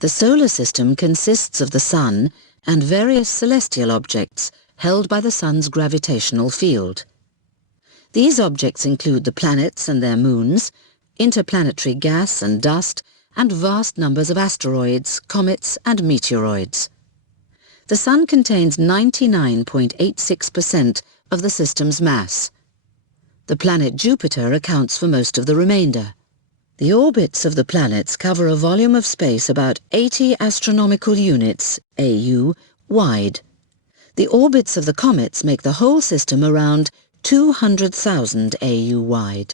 The solar system consists of the Sun and various celestial objects held by the Sun's gravitational field. These objects include the planets and their moons, interplanetary gas and dust, and vast numbers of asteroids, comets and meteoroids. The Sun contains 99.86% of the system's mass. The planet Jupiter accounts for most of the remainder. The orbits of the planets cover a volume of space about 80 astronomical units, AU, wide. The orbits of the comets make the whole system around 200,000 AU wide.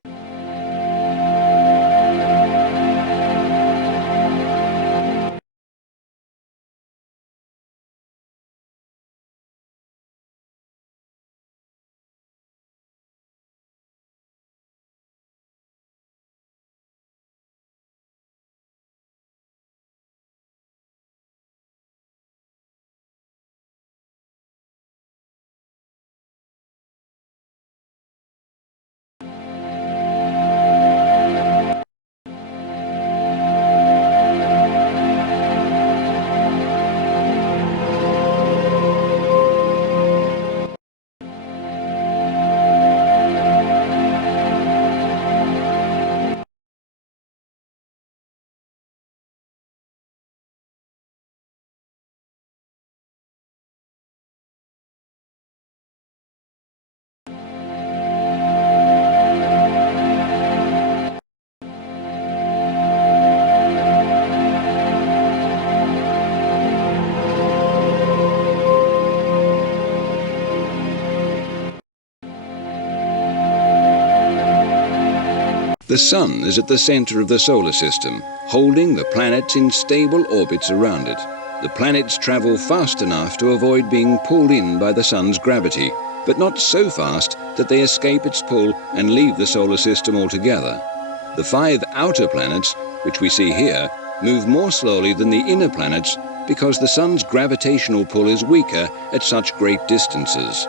The Sun is at the center of the solar system, holding the planets in stable orbits around it. The planets travel fast enough to avoid being pulled in by the Sun's gravity, but not so fast that they escape its pull and leave the solar system altogether. The 5 outer planets, which we see here, move more slowly than the inner planets because the Sun's gravitational pull is weaker at such great distances.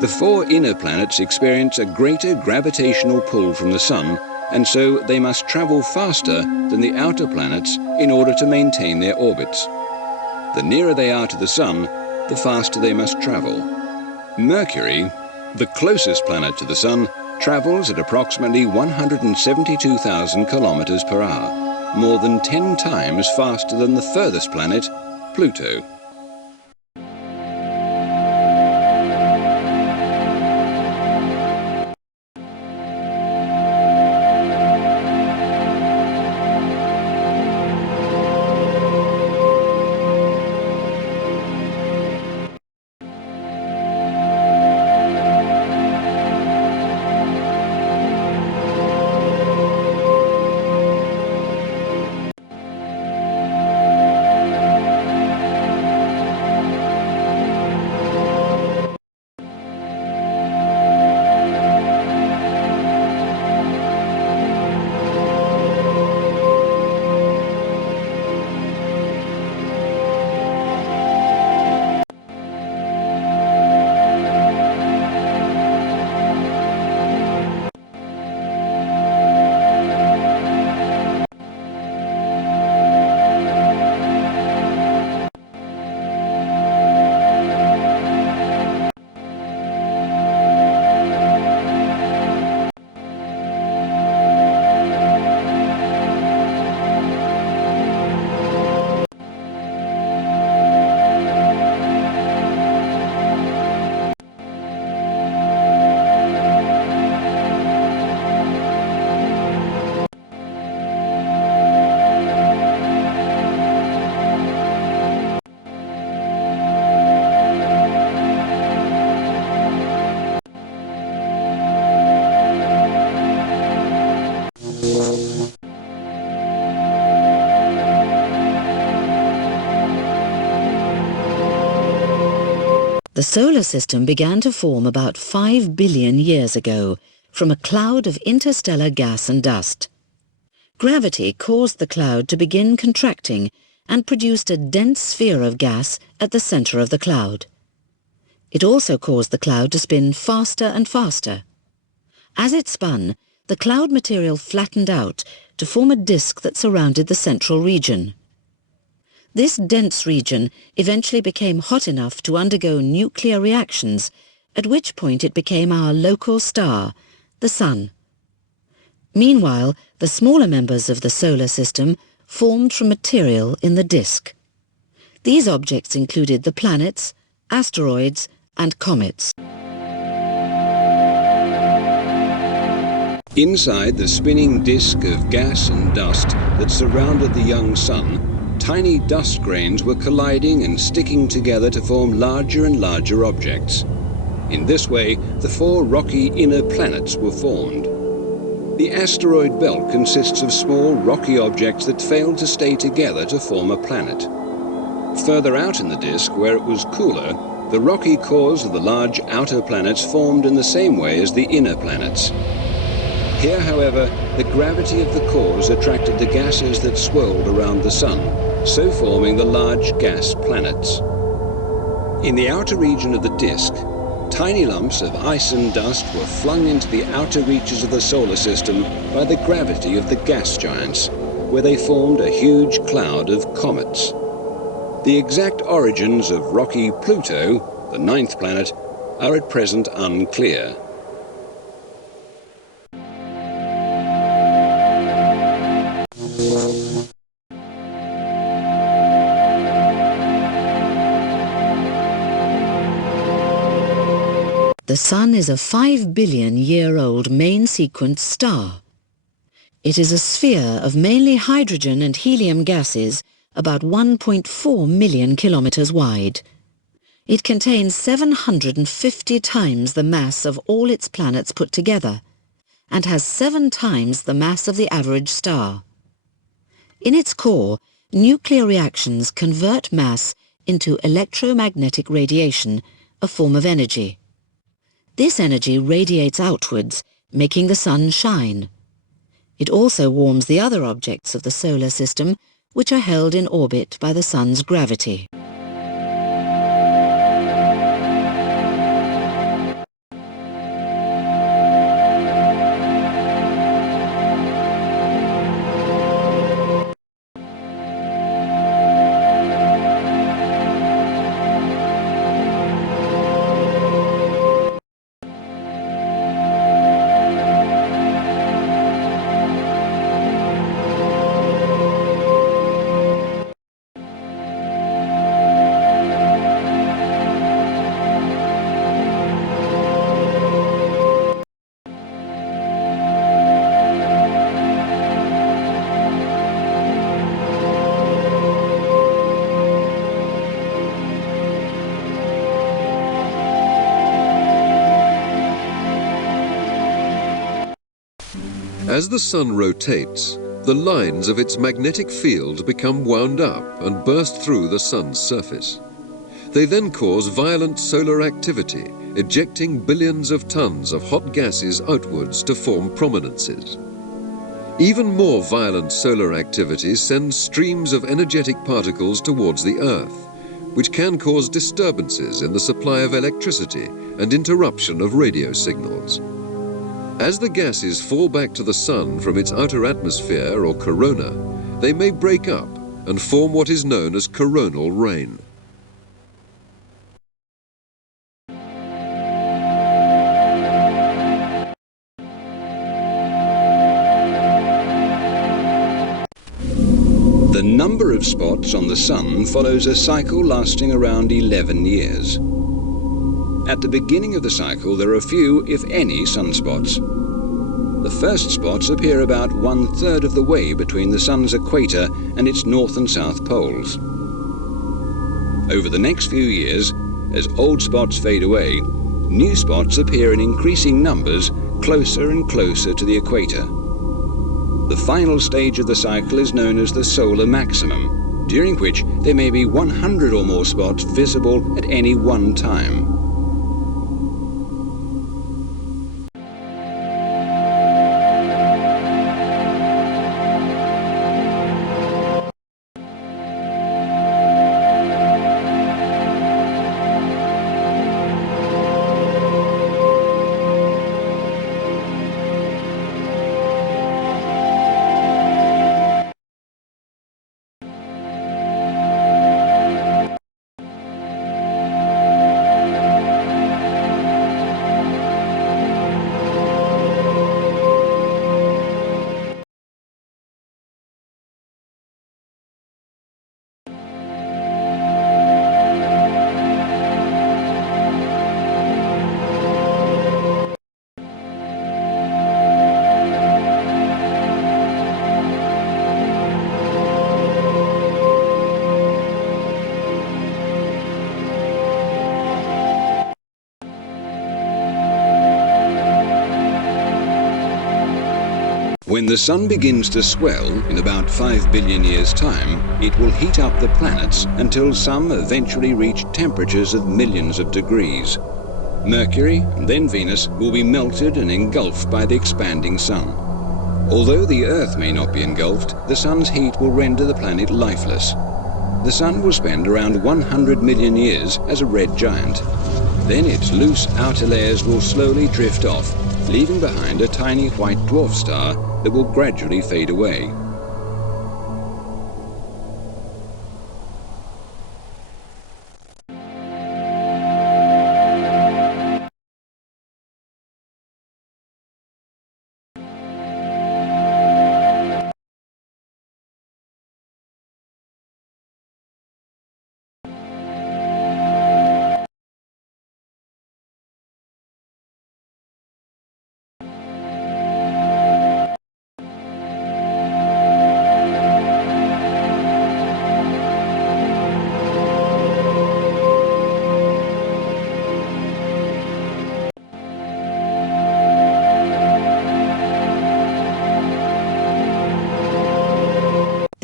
The 4 inner planets experience a greater gravitational pull from the Sun, and so they must travel faster than the outer planets in order to maintain their orbits. The nearer they are to the Sun, the faster they must travel. Mercury, the closest planet to the Sun, travels at approximately 172,000 kilometers per hour, more than 10 times faster than the furthest planet, Pluto. The solar system began to form about 5 billion years ago from a cloud of interstellar gas and dust. Gravity caused the cloud to begin contracting and produced a dense sphere of gas at the center of the cloud. It also caused the cloud to spin faster and faster. As it spun, the cloud material flattened out to form a disk that surrounded the central region. This dense region eventually became hot enough to undergo nuclear reactions, at which point it became our local star, the Sun. Meanwhile, the smaller members of the solar system formed from material in the disk. These objects included the planets, asteroids, and comets. Inside the spinning disk of gas and dust that surrounded the young Sun, tiny dust grains were colliding and sticking together to form larger and larger objects. In this way, the 4 rocky inner planets were formed. The asteroid belt consists of small rocky objects that failed to stay together to form a planet. Further out in the disk, where it was cooler, the rocky cores of the large outer planets formed in the same way as the inner planets. Here, however, the gravity of the cores attracted the gases that swirled around the Sun, so forming the large gas planets. In the outer region of the disk, tiny lumps of ice and dust were flung into the outer reaches of the solar system by the gravity of the gas giants, where they formed a huge cloud of comets. The exact origins of rocky Pluto, the 9th planet, are at present unclear. The Sun is a 5-billion-year-old main-sequence star. It is a sphere of mainly hydrogen and helium gases about 1.4 million kilometers wide. It contains 750 times the mass of all its planets put together and has 7 times the mass of the average star. In its core, nuclear reactions convert mass into electromagnetic radiation, a form of energy. This energy radiates outwards, making the Sun shine. It also warms the other objects of the solar system, which are held in orbit by the Sun's gravity. As the Sun rotates, the lines of its magnetic field become wound up and burst through the Sun's surface. They then cause violent solar activity, ejecting billions of tons of hot gases outwards to form prominences. Even more violent solar activity sends streams of energetic particles towards the Earth, which can cause disturbances in the supply of electricity and interruption of radio signals. As the gases fall back to the Sun from its outer atmosphere or corona, they may break up and form what is known as coronal rain. The number of spots on the Sun follows a cycle lasting around 11 years. At the beginning of the cycle, there are few, if any, sunspots. The first spots appear about 1/3 of the way between the Sun's equator and its north and south poles. Over the next few years, as old spots fade away, new spots appear in increasing numbers closer and closer to the equator. The final stage of the cycle is known as the solar maximum, during which there may be 100 or more spots visible at any one time. When the sun begins to swell in about 5 billion years' time, it will heat up the planets until some eventually reach temperatures of millions of degrees. Mercury and then Venus will be melted and engulfed by the expanding sun. Although the Earth may not be engulfed, the sun's heat will render the planet lifeless. The sun will spend around 100 million years as a red giant. Then its loose outer layers will slowly drift off, leaving behind a tiny white dwarf star that will gradually fade away.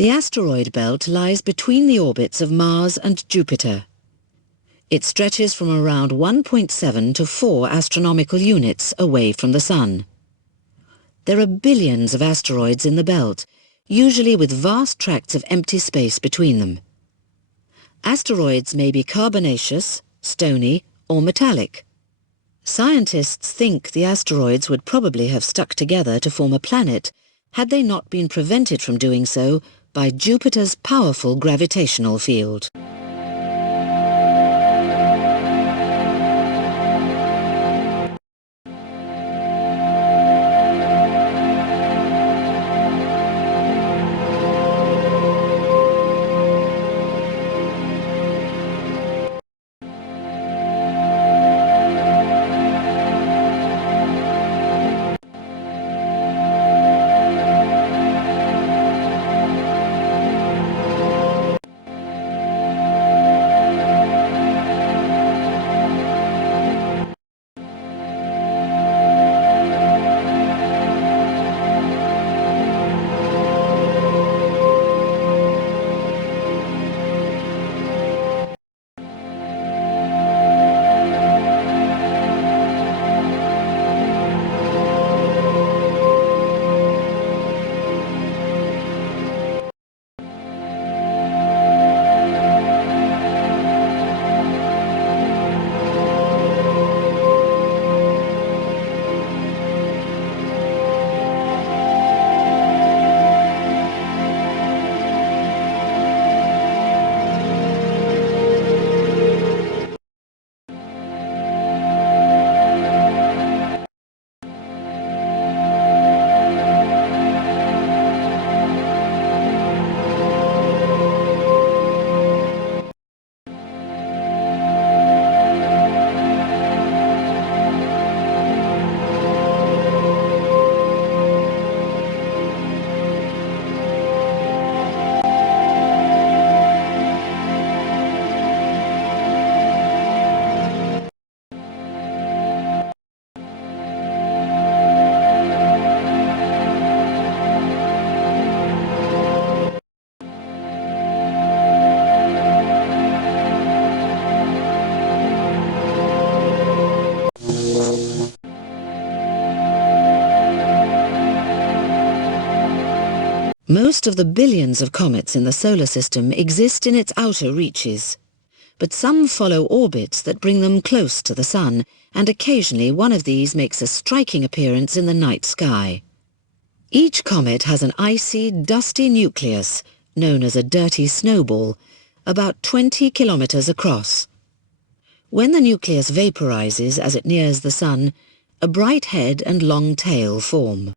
The asteroid belt lies between the orbits of Mars and Jupiter. It stretches from around 1.7 to 4 astronomical units away from the Sun. There are billions of asteroids in the belt, usually with vast tracts of empty space between them. Asteroids may be carbonaceous, stony, or metallic. Scientists think the asteroids would probably have stuck together to form a planet had they not been prevented from doing so by Jupiter's powerful gravitational field. Most of the billions of comets in the solar system exist in its outer reaches, but some follow orbits that bring them close to the Sun, and occasionally one of these makes a striking appearance in the night sky. Each comet has an icy, dusty nucleus, known as a dirty snowball, about 20 kilometers across. When the nucleus vaporizes as it nears the Sun, a bright head and long tail form.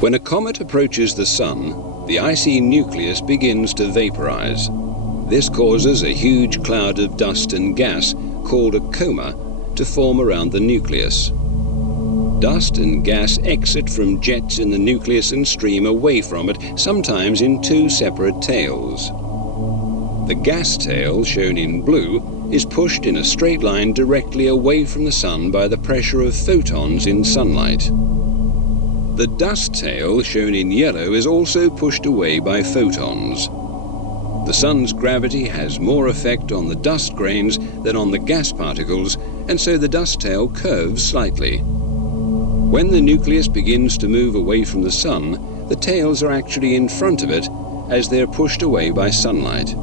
When a comet approaches the Sun, the icy nucleus begins to vaporize. This causes a huge cloud of dust and gas, called a coma, to form around the nucleus. Dust and gas exit from jets in the nucleus and stream away from it, sometimes in two separate tails. The gas tail, shown in blue, is pushed in a straight line directly away from the sun by the pressure of photons in sunlight. The dust tail, shown in yellow, is also pushed away by photons. The sun's gravity has more effect on the dust grains than on the gas particles, and so the dust tail curves slightly. When the nucleus begins to move away from the sun, the tails are actually in front of it as they're pushed away by sunlight.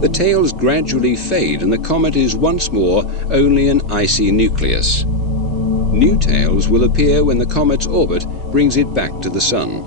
The tails gradually fade and the comet is once more only an icy nucleus. New tails will appear when the comet's orbit brings it back to the sun.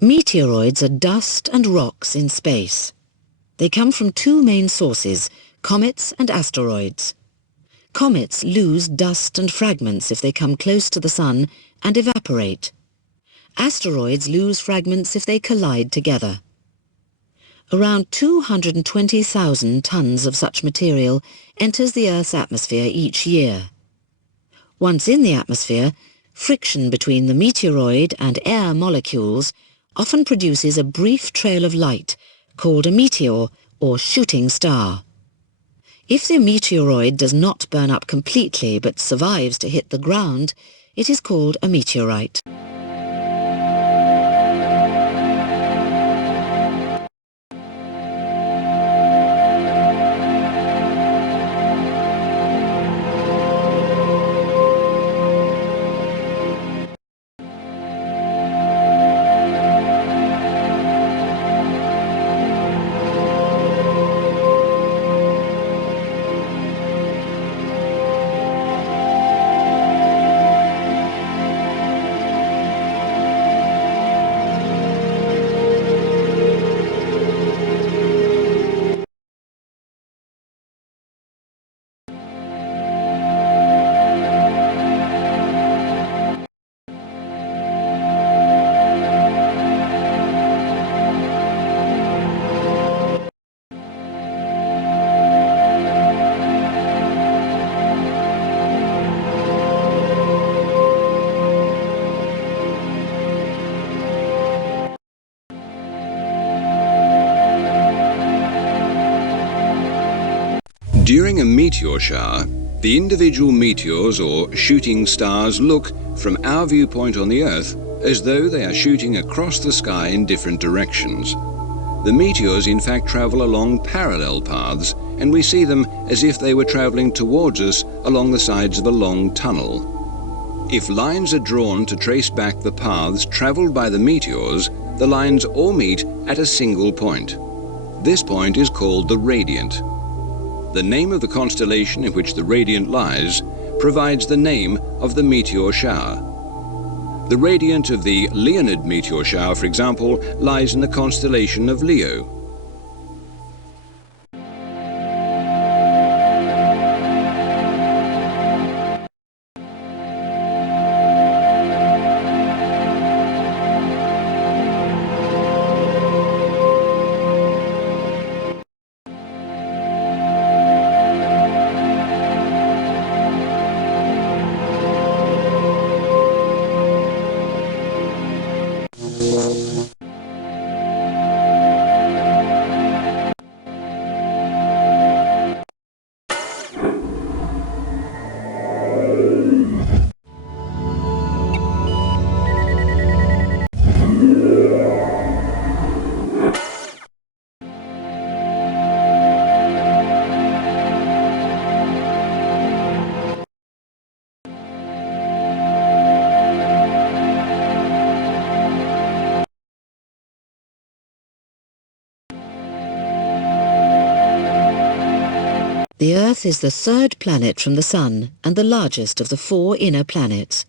Meteoroids are dust and rocks in space. They come from two main sources, comets and asteroids. Comets lose dust and fragments if they come close to the sun and evaporate. Asteroids lose fragments if they collide together. Around 220,000 tons of such material enters the Earth's atmosphere each year. Once in the atmosphere, friction between the meteoroid and air molecules often produces a brief trail of light called a meteor or shooting star. If the meteoroid does not burn up completely but survives to hit the ground, it is called a meteorite. During a meteor shower, the individual meteors or shooting stars look, from our viewpoint on the Earth, as though they are shooting across the sky in different directions. The meteors in fact travel along parallel paths, and we see them as if they were traveling towards us along the sides of a long tunnel. If lines are drawn to trace back the paths traveled by the meteors, the lines all meet at a single point. This point is called the radiant. The name of the constellation in which the radiant lies provides the name of the meteor shower. The radiant of the Leonid meteor shower, for example, lies in the constellation of Leo. The Earth is the third planet from the Sun and the largest of the 4 inner planets.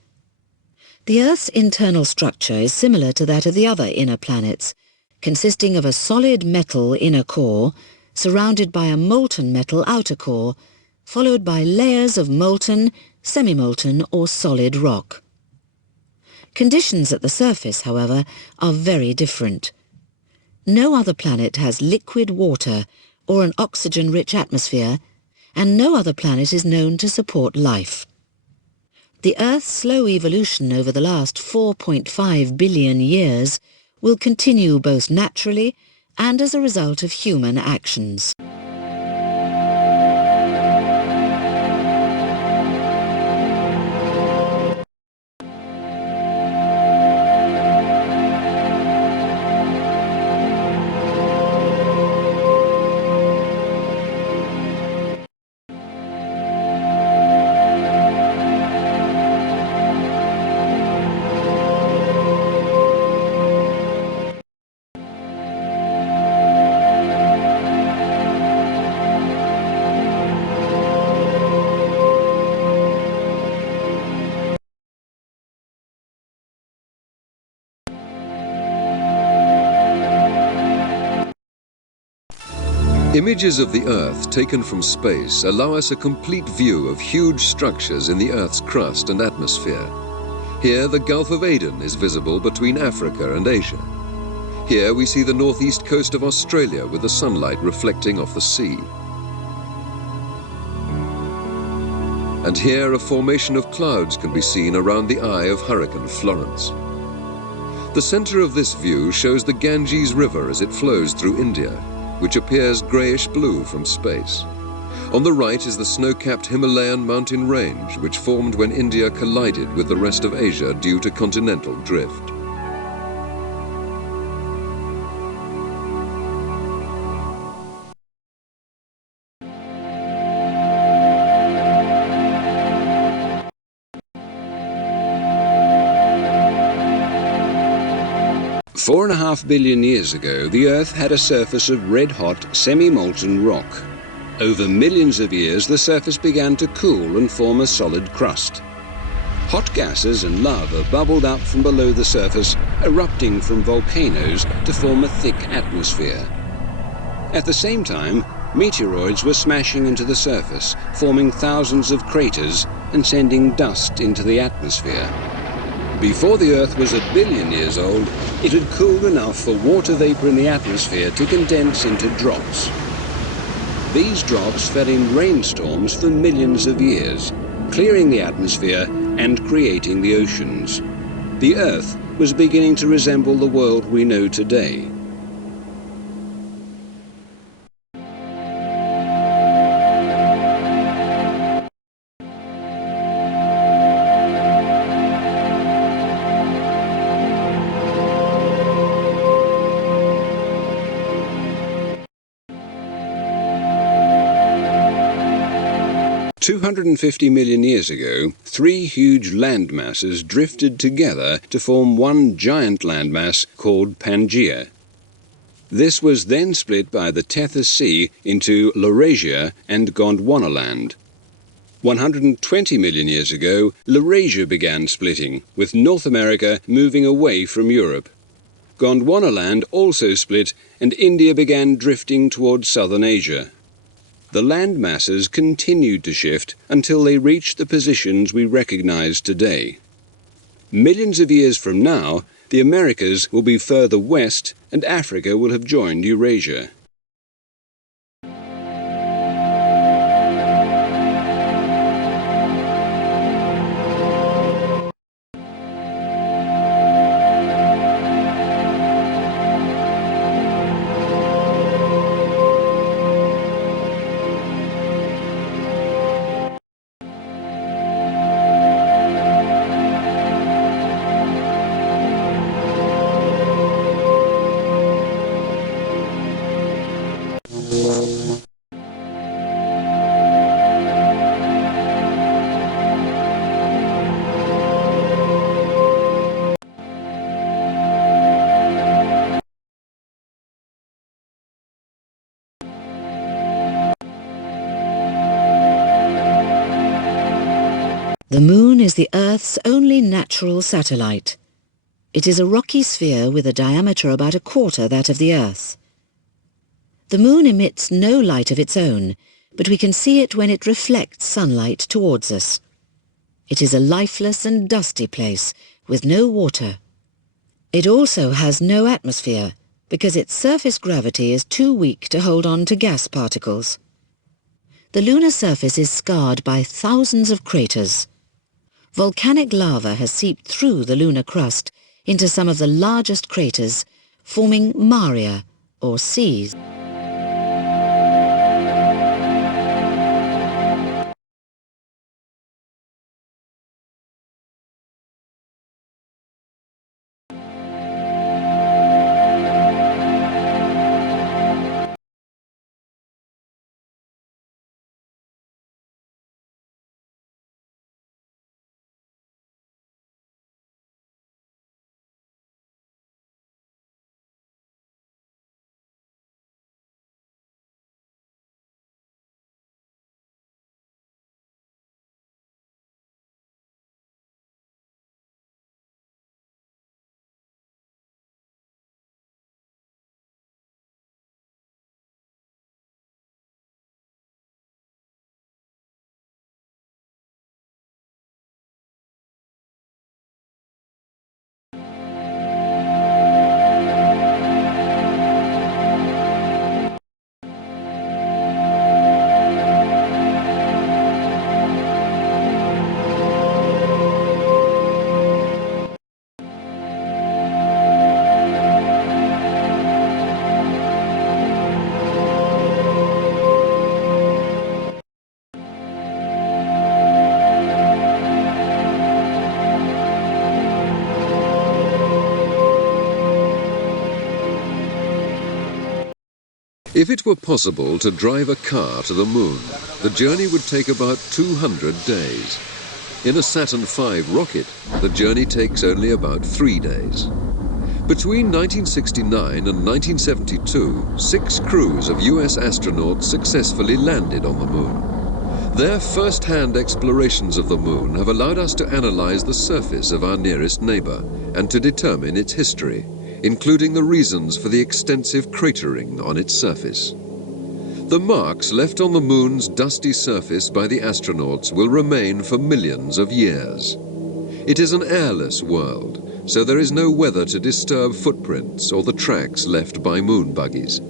The Earth's internal structure is similar to that of the other inner planets, consisting of a solid metal inner core surrounded by a molten metal outer core, followed by layers of molten, semi-molten or solid rock. Conditions at the surface, however, are very different. No other planet has liquid water or an oxygen-rich atmosphere, and no other planet is known to support life. The Earth's slow evolution over the last 4.5 billion years will continue both naturally and as a result of human actions. Images of the Earth taken from space allow us a complete view of huge structures in the Earth's crust and atmosphere. Here, the Gulf of Aden is visible between Africa and Asia. Here we see the northeast coast of Australia with the sunlight reflecting off the sea. And here a formation of clouds can be seen around the eye of Hurricane Florence. The center of this view shows the Ganges River as it flows through India, which appears grayish-blue from space. On the right is the snow-capped Himalayan mountain range, which formed when India collided with the rest of Asia due to continental drift. Four and a half billion years ago, the Earth had a surface of red-hot, semi-molten rock. Over millions of years, the surface began to cool and form a solid crust. Hot gases and lava bubbled up from below the surface, erupting from volcanoes to form a thick atmosphere. At the same time, meteoroids were smashing into the surface, forming thousands of craters and sending dust into the atmosphere. Before the Earth was 1 billion years old, it had cooled enough for water vapor in the atmosphere to condense into drops. These drops fell in rainstorms for millions of years, clearing the atmosphere and creating the oceans. The Earth was beginning to resemble the world we know today. $250 million years ago, 3 huge land masses drifted together to form one giant landmass called Pangaea. This was then split by the Tethys Sea into Laurasia and Gondwanaland. 120 million years ago, Laurasia began splitting, with North America moving away from Europe. Gondwanaland also split, and India began drifting towards southern Asia. The land masses continued to shift until they reached the positions we recognize today. Millions of years from now, the Americas will be further west and Africa will have joined Eurasia. The Moon is the Earth's only natural satellite. It is a rocky sphere with a diameter about a quarter that of the Earth. The Moon emits no light of its own, but we can see it when it reflects sunlight towards us. It is a lifeless and dusty place with no water. It also has no atmosphere because its surface gravity is too weak to hold on to gas particles. The lunar surface is scarred by thousands of craters. Volcanic lava has seeped through the lunar crust into some of the largest craters, forming maria, or seas. If it were possible to drive a car to the Moon, the journey would take about 200 days. In a Saturn V rocket, the journey takes only about 3 days. Between 1969 and 1972, 6 crews of US astronauts successfully landed on the Moon. Their first-hand explorations of the Moon have allowed us to analyze the surface of our nearest neighbor and to determine its history, including the reasons for the extensive cratering on its surface. The marks left on the Moon's dusty surface by the astronauts will remain for millions of years. It is an airless world, so there is no weather to disturb footprints or the tracks left by moon buggies.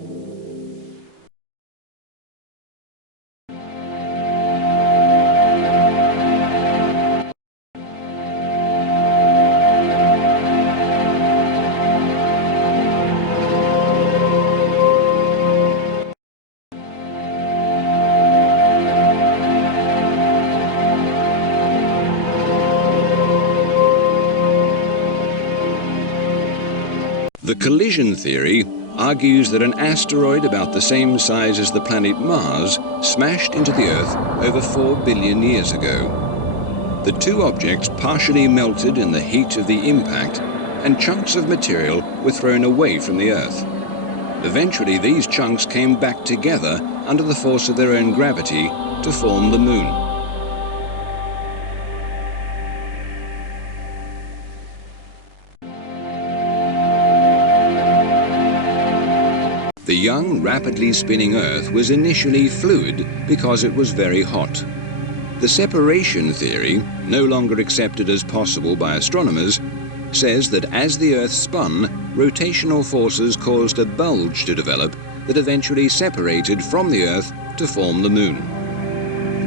The collision theory argues that an asteroid about the same size as the planet Mars smashed into the Earth over 4 billion years ago. The two objects partially melted in the heat of the impact, and chunks of material were thrown away from the Earth. Eventually, these chunks came back together under the force of their own gravity to form the moon. The young, rapidly spinning Earth was initially fluid because it was very hot. The separation theory, no longer accepted as possible by astronomers, says that as the Earth spun, rotational forces caused a bulge to develop that eventually separated from the Earth to form the Moon.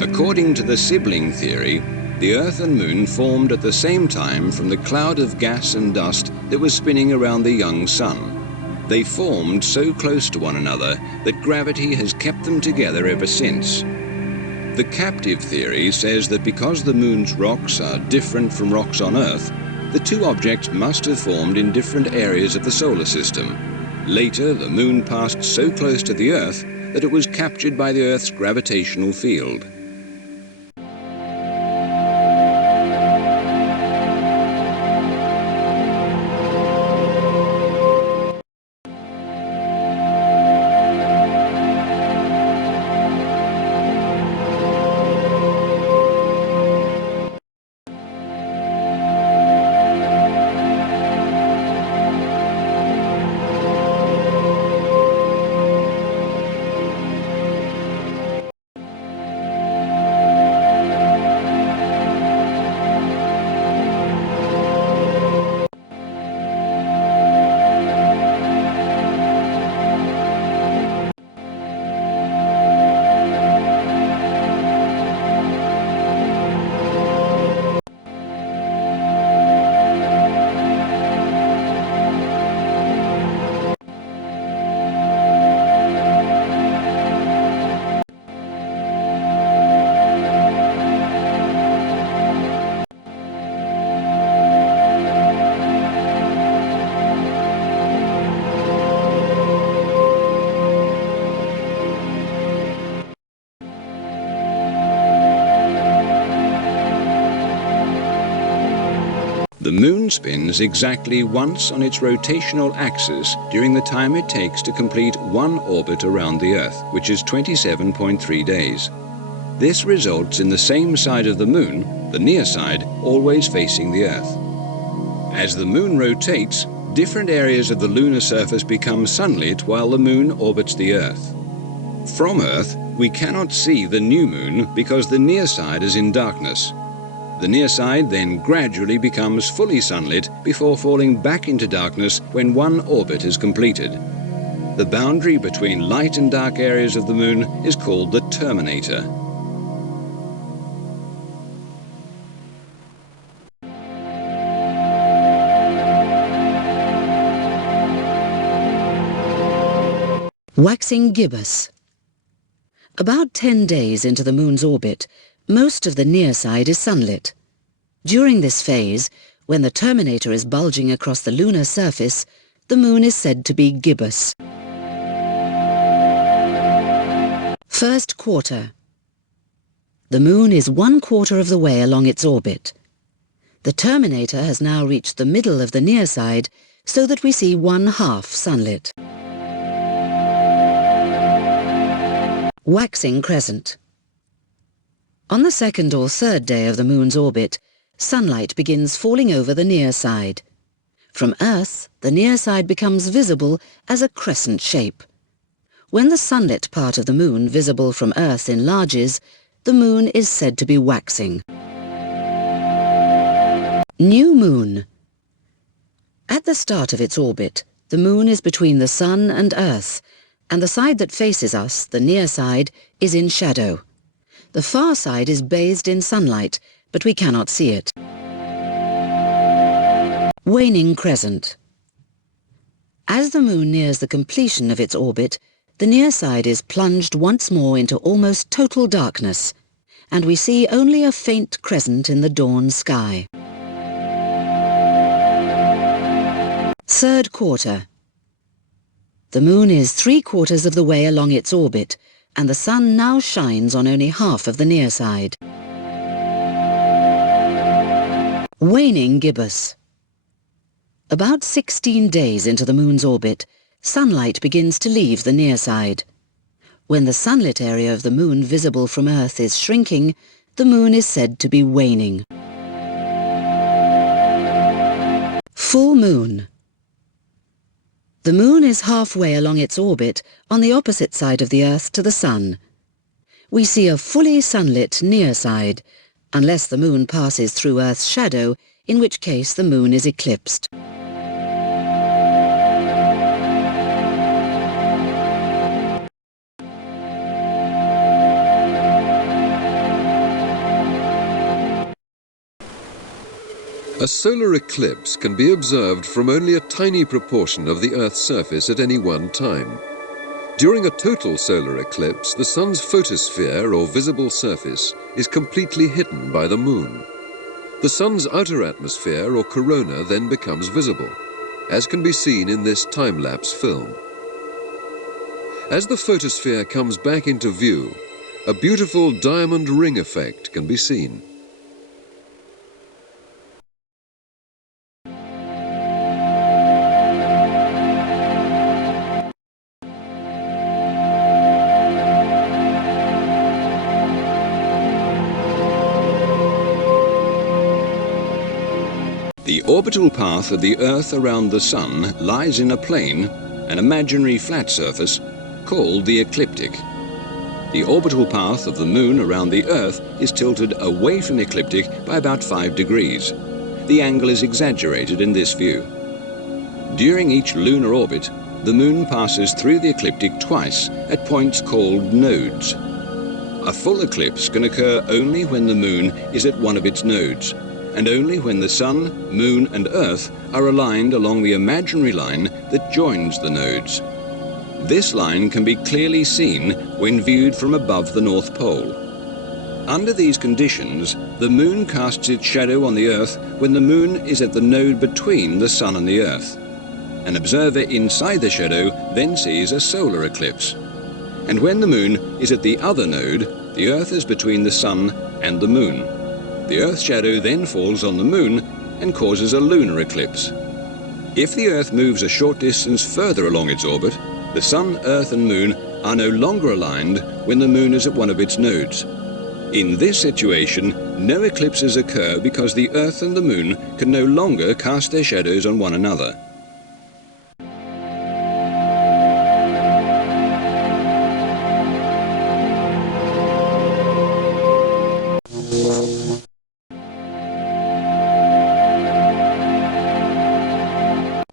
According to the sibling theory, the Earth and Moon formed at the same time from the cloud of gas and dust that was spinning around the young Sun. They formed so close to one another that gravity has kept them together ever since. The captive theory says that because the Moon's rocks are different from rocks on Earth, the two objects must have formed in different areas of the solar system. Later, the Moon passed so close to the Earth that it was captured by the Earth's gravitational field. The Moon spins exactly once on its rotational axis during the time it takes to complete one orbit around the Earth, which is 27.3 days. This results in the same side of the Moon, the near side, always facing the Earth. As the Moon rotates, different areas of the lunar surface become sunlit while the Moon orbits the Earth. From Earth, we cannot see the new Moon because the near side is in darkness. The near side then gradually becomes fully sunlit before falling back into darkness when one orbit is completed. The boundary between light and dark areas of the Moon is called the terminator. Waxing gibbous. About 10 days into the Moon's orbit, most of the near side is sunlit. During this phase, when the terminator is bulging across the lunar surface, the Moon is said to be gibbous. First quarter. The Moon is 1/4 of the way along its orbit. The terminator has now reached the middle of the near side, so that we see 1/2 sunlit. Waxing crescent. On the second or third day of the Moon's orbit, sunlight begins falling over the near side. From Earth, the near side becomes visible as a crescent shape. When the sunlit part of the Moon visible from Earth enlarges, the Moon is said to be waxing. New Moon. At the start of its orbit, the Moon is between the Sun and Earth, and the side that faces us, the near side, is in shadow. The far side is bathed in sunlight, but we cannot see it. Waning crescent. As the Moon nears the completion of its orbit, the near side is plunged once more into almost total darkness, and we see only a faint crescent in the dawn sky. Third quarter. The Moon is 3/4 of the way along its orbit, and the Sun now shines on only half of the near side. Waning gibbous. About 16 days into the Moon's orbit, sunlight begins to leave the near side. When the sunlit area of the moon visible from Earth is shrinking, the moon is said to be waning. Full moon. The moon is halfway along its orbit on the opposite side of the Earth to the sun. We see a fully sunlit near side, unless the moon passes through Earth's shadow, in which case the moon is eclipsed. A solar eclipse can be observed from only a tiny proportion of the Earth's surface at any one time. During a total solar eclipse, the sun's photosphere, or visible surface, is completely hidden by the moon. The sun's outer atmosphere, or corona, then becomes visible, as can be seen in this time-lapse film. As the photosphere comes back into view, a beautiful diamond ring effect can be seen. The orbital path of the Earth around the Sun lies in a plane, an imaginary flat surface, called the ecliptic. The orbital path of the Moon around the Earth is tilted away from the ecliptic by about 5 degrees. The angle is exaggerated in this view. During each lunar orbit, the Moon passes through the ecliptic twice at points called nodes. A full eclipse can occur only when the Moon is at one of its nodes, and only when the Sun, Moon and Earth are aligned along the imaginary line that joins the nodes. This line can be clearly seen when viewed from above the North Pole. Under these conditions, the Moon casts its shadow on the Earth when the Moon is at the node between the Sun and the Earth. An observer inside the shadow then sees a solar eclipse. And when the Moon is at the other node, the Earth is between the Sun and the Moon. The Earth's shadow then falls on the Moon and causes a lunar eclipse. If the Earth moves a short distance further along its orbit, the Sun, Earth and Moon are no longer aligned when the Moon is at one of its nodes. In this situation, no eclipses occur because the Earth and the Moon can no longer cast their shadows on one another.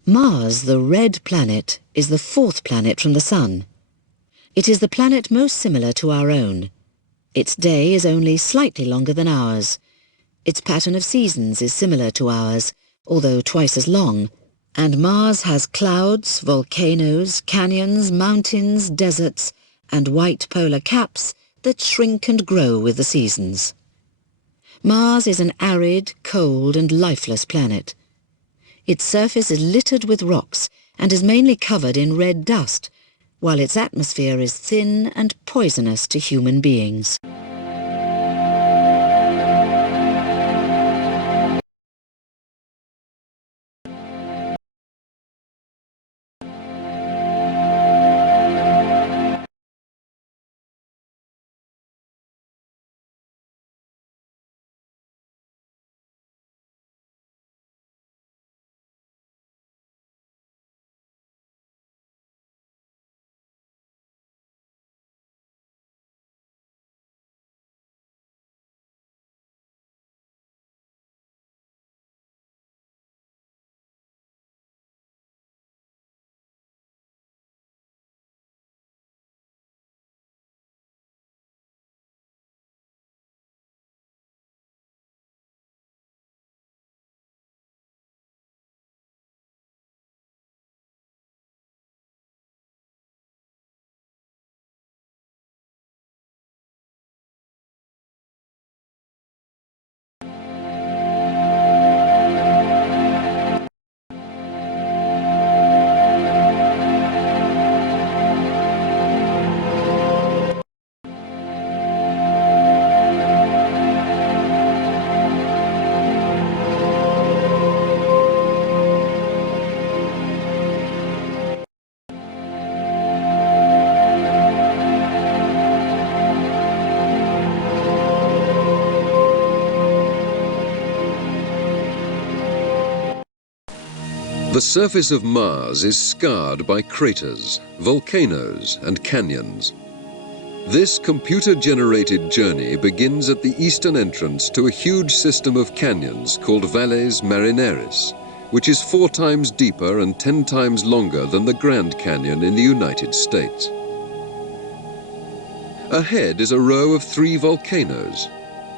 Mars, the red planet, is the 4th planet from the Sun. It is the planet most similar to our own. Its day is only slightly longer than ours. Its pattern of seasons is similar to ours, although twice as long. And Mars has clouds, volcanoes, canyons, mountains, deserts, and white polar caps that shrink and grow with the seasons. Mars is an arid, cold, and lifeless planet. Its surface is littered with rocks and is mainly covered in red dust, while its atmosphere is thin and poisonous to human beings. The surface of Mars is scarred by craters, volcanoes, and canyons. This computer-generated journey begins at the eastern entrance to a huge system of canyons called Valles Marineris, which is 4 times deeper and 10 times longer than the Grand Canyon in the United States. Ahead is a row of 3 volcanoes.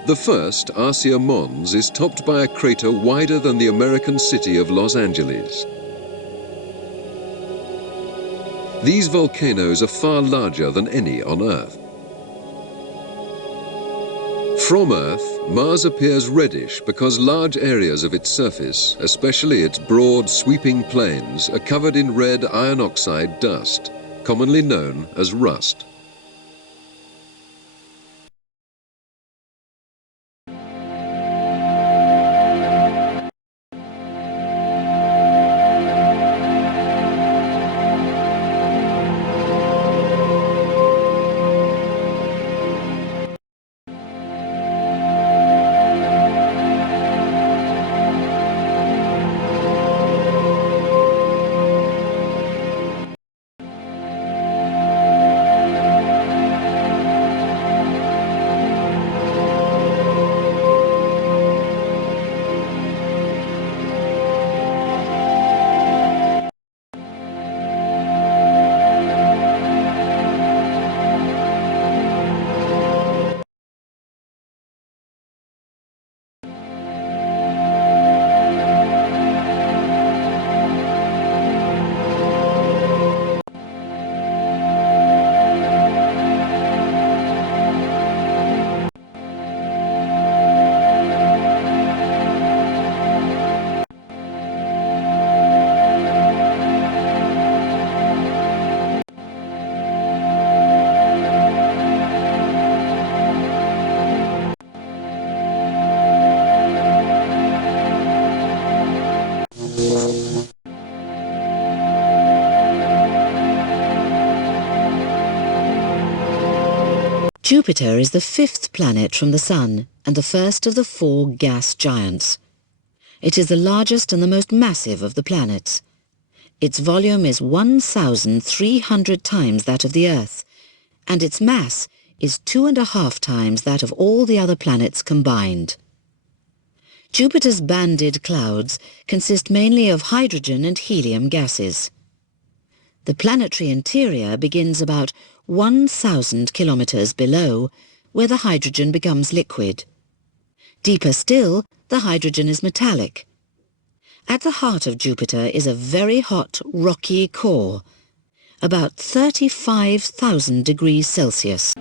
The first, Arcia Mons, is topped by a crater wider than the American city of Los Angeles. These volcanoes are far larger than any on Earth. From Earth, Mars appears reddish because large areas of its surface, especially its broad, sweeping plains, are covered in red iron oxide dust, commonly known as rust. Jupiter is the 5th planet from the Sun and the first of the 4 gas giants. It is the largest and the most massive of the planets. Its volume is 1,300 times that of the Earth, and its mass is 2.5 times that of all the other planets combined. Jupiter's banded clouds consist mainly of hydrogen and helium gases. The planetary interior begins about 1,000 kilometers below, where the hydrogen becomes liquid. Deeper still, the hydrogen is metallic. At the heart of Jupiter is a very hot, rocky core, about 35,000 degrees Celsius.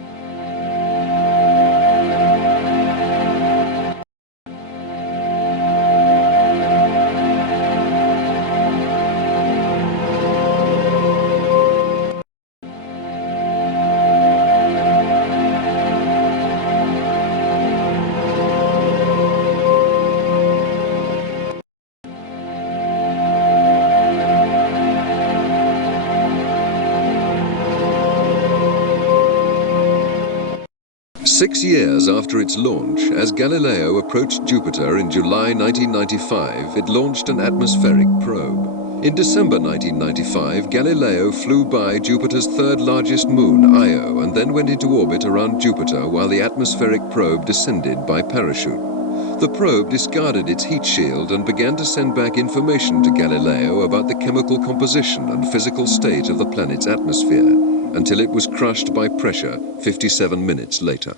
Six years after its launch, as Galileo approached Jupiter in July 1995, it launched an atmospheric probe. In December 1995, Galileo flew by Jupiter's 3rd largest moon, Io, and then went into orbit around Jupiter while the atmospheric probe descended by parachute. The probe discarded its heat shield and began to send back information to Galileo about the chemical composition and physical state of the planet's atmosphere, until it was crushed by pressure 57 minutes later.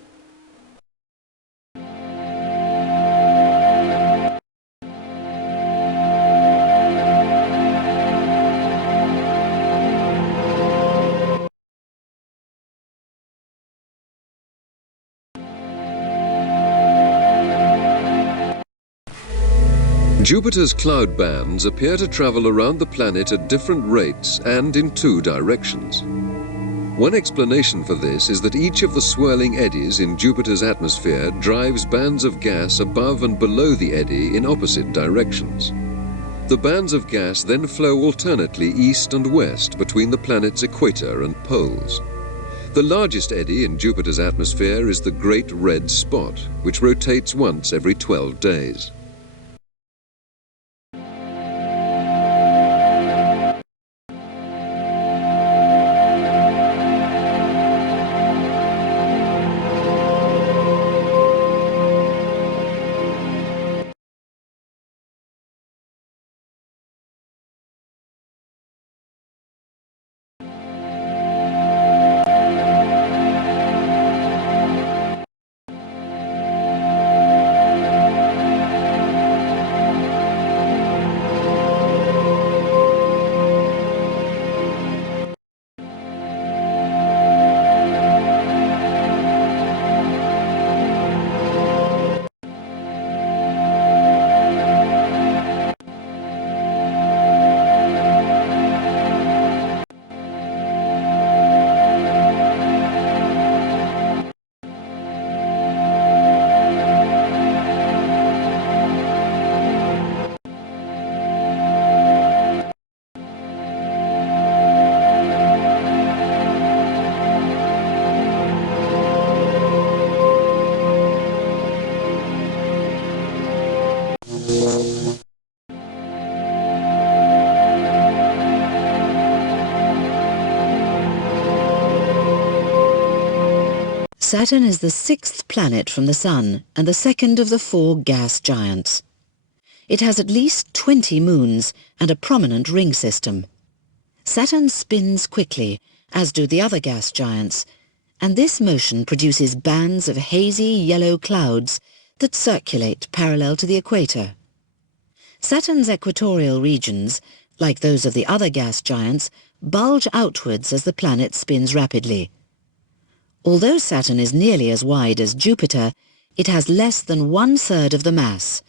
Jupiter's cloud bands appear to travel around the planet at different rates and in 2 directions. One explanation for this is that each of the swirling eddies in Jupiter's atmosphere drives bands of gas above and below the eddy in opposite directions. The bands of gas then flow alternately east and west between the planet's equator and poles. The largest eddy in Jupiter's atmosphere is the Great Red Spot, which rotates once every 12 days. Saturn is the sixth planet from the Sun and the second of the four gas giants. It has at least 20 moons and a prominent ring system. Saturn spins quickly, as do the other gas giants, and this motion produces bands of hazy yellow clouds that circulate parallel to the equator. Saturn's equatorial regions, like those of the other gas giants, bulge outwards as the planet spins rapidly. Although Saturn is nearly as wide as Jupiter, it has less than 1/3 of the mass.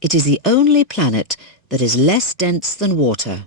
It is the only planet that is less dense than water.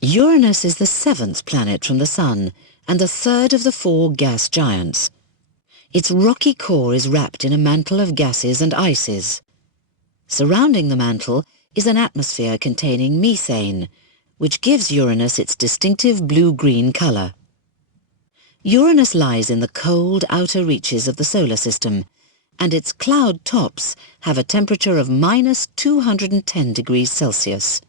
Uranus is the seventh planet from the Sun and the third of the four gas giants. Its rocky core is wrapped in a mantle of gases and ices. Surrounding the mantle is an atmosphere containing methane, which gives Uranus its distinctive blue-green colour. Uranus lies in the cold outer reaches of the solar system, and its cloud tops have a temperature of -210 degrees Celsius.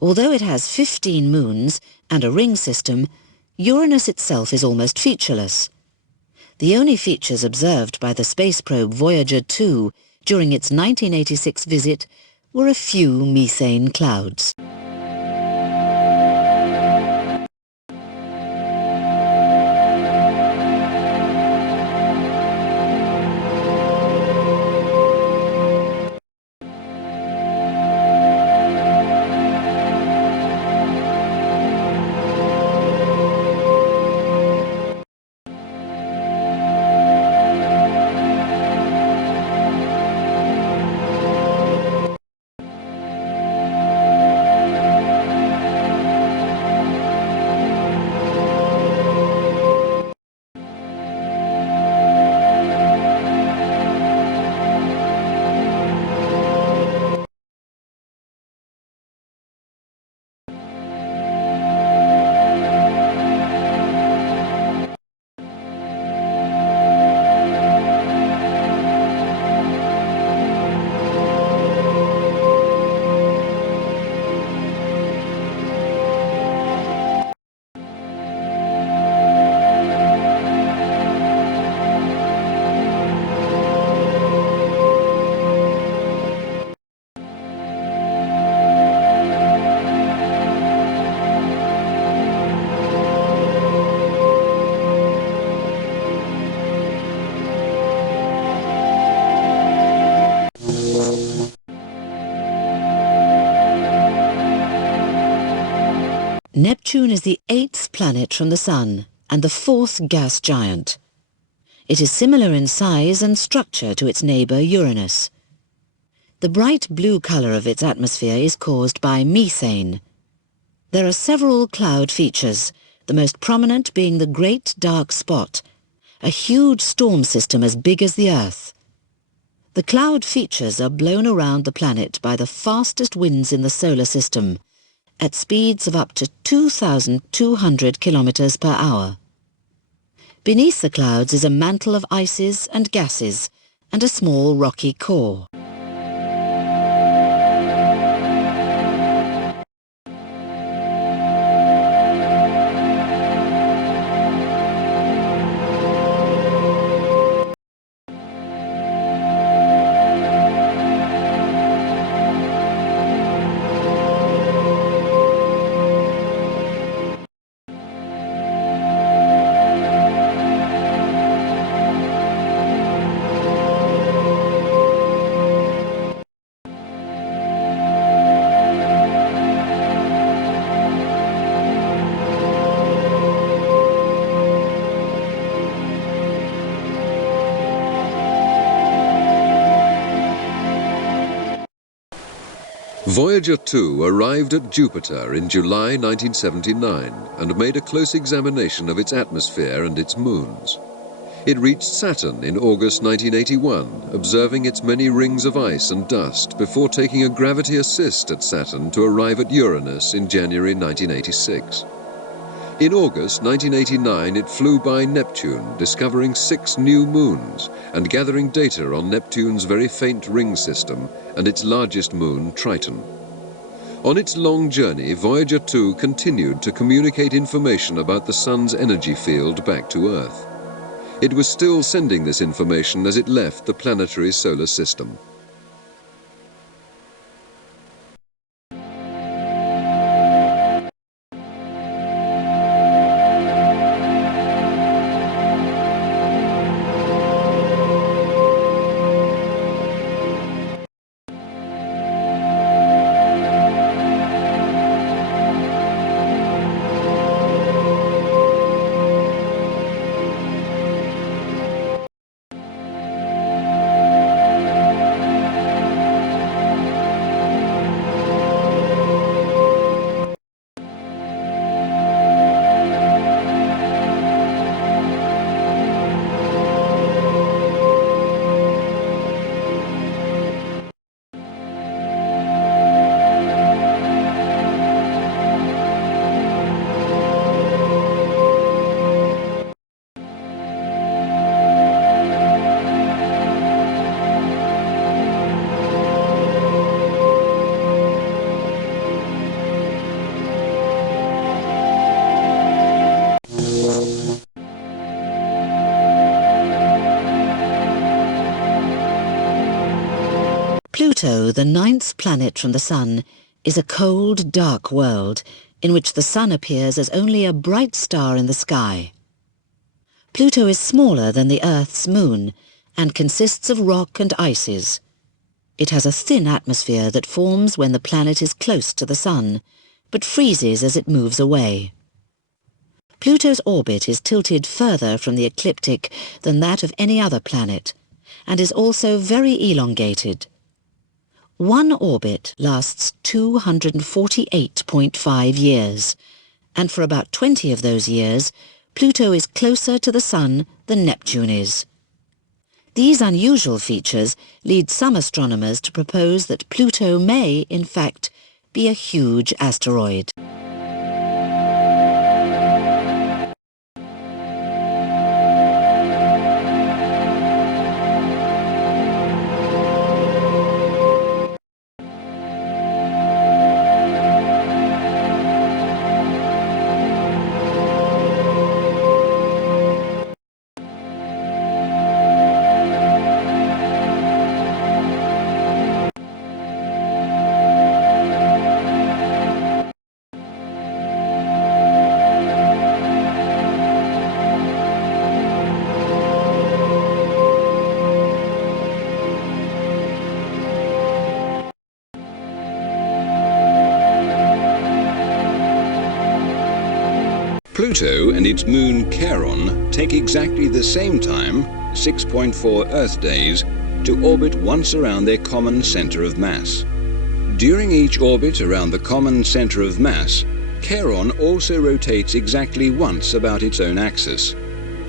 Although it has 15 moons and a ring system, Uranus itself is almost featureless. The only features observed by the space probe Voyager 2 during its 1986 visit were a few methane clouds. Neptune is the eighth planet from the Sun and the fourth gas giant. It is similar in size and structure to its neighbour Uranus. The bright blue colour of its atmosphere is caused by methane. There are several cloud features, the most prominent being the Great Dark Spot, a huge storm system as big as the Earth. The cloud features are blown around the planet by the fastest winds in the solar system, at speeds of up to 2,200 kilometers per hour. Beneath the clouds is a mantle of ices and gases and a small rocky core. Voyager 2 arrived at Jupiter in July 1979 and made a close examination of its atmosphere and its moons. It reached Saturn in August 1981, observing its many rings of ice and dust before taking a gravity assist at Saturn to arrive at Uranus in January 1986. In August 1989, it flew by Neptune, discovering 6 new moons and gathering data on Neptune's very faint ring system and its largest moon, Triton. On its long journey, Voyager 2 continued to communicate information about the Sun's energy field back to Earth. It was still sending this information as it left the planetary solar system. Pluto, the 9th planet from the Sun, is a cold, dark world in which the Sun appears as only a bright star in the sky. Pluto is smaller than the Earth's moon and consists of rock and ices. It has a thin atmosphere that forms when the planet is close to the Sun, but freezes as it moves away. Pluto's orbit is tilted further from the ecliptic than that of any other planet, and is also very elongated. One orbit lasts 248.5 years, and for about 20 of those years, Pluto is closer to the Sun than Neptune is. These unusual features lead some astronomers to propose that Pluto may, in fact, be a huge asteroid. Pluto and its moon Charon take exactly the same time, 6.4 Earth days, to orbit once around their common center of mass. During each orbit around the common center of mass, Charon also rotates exactly once about its own axis.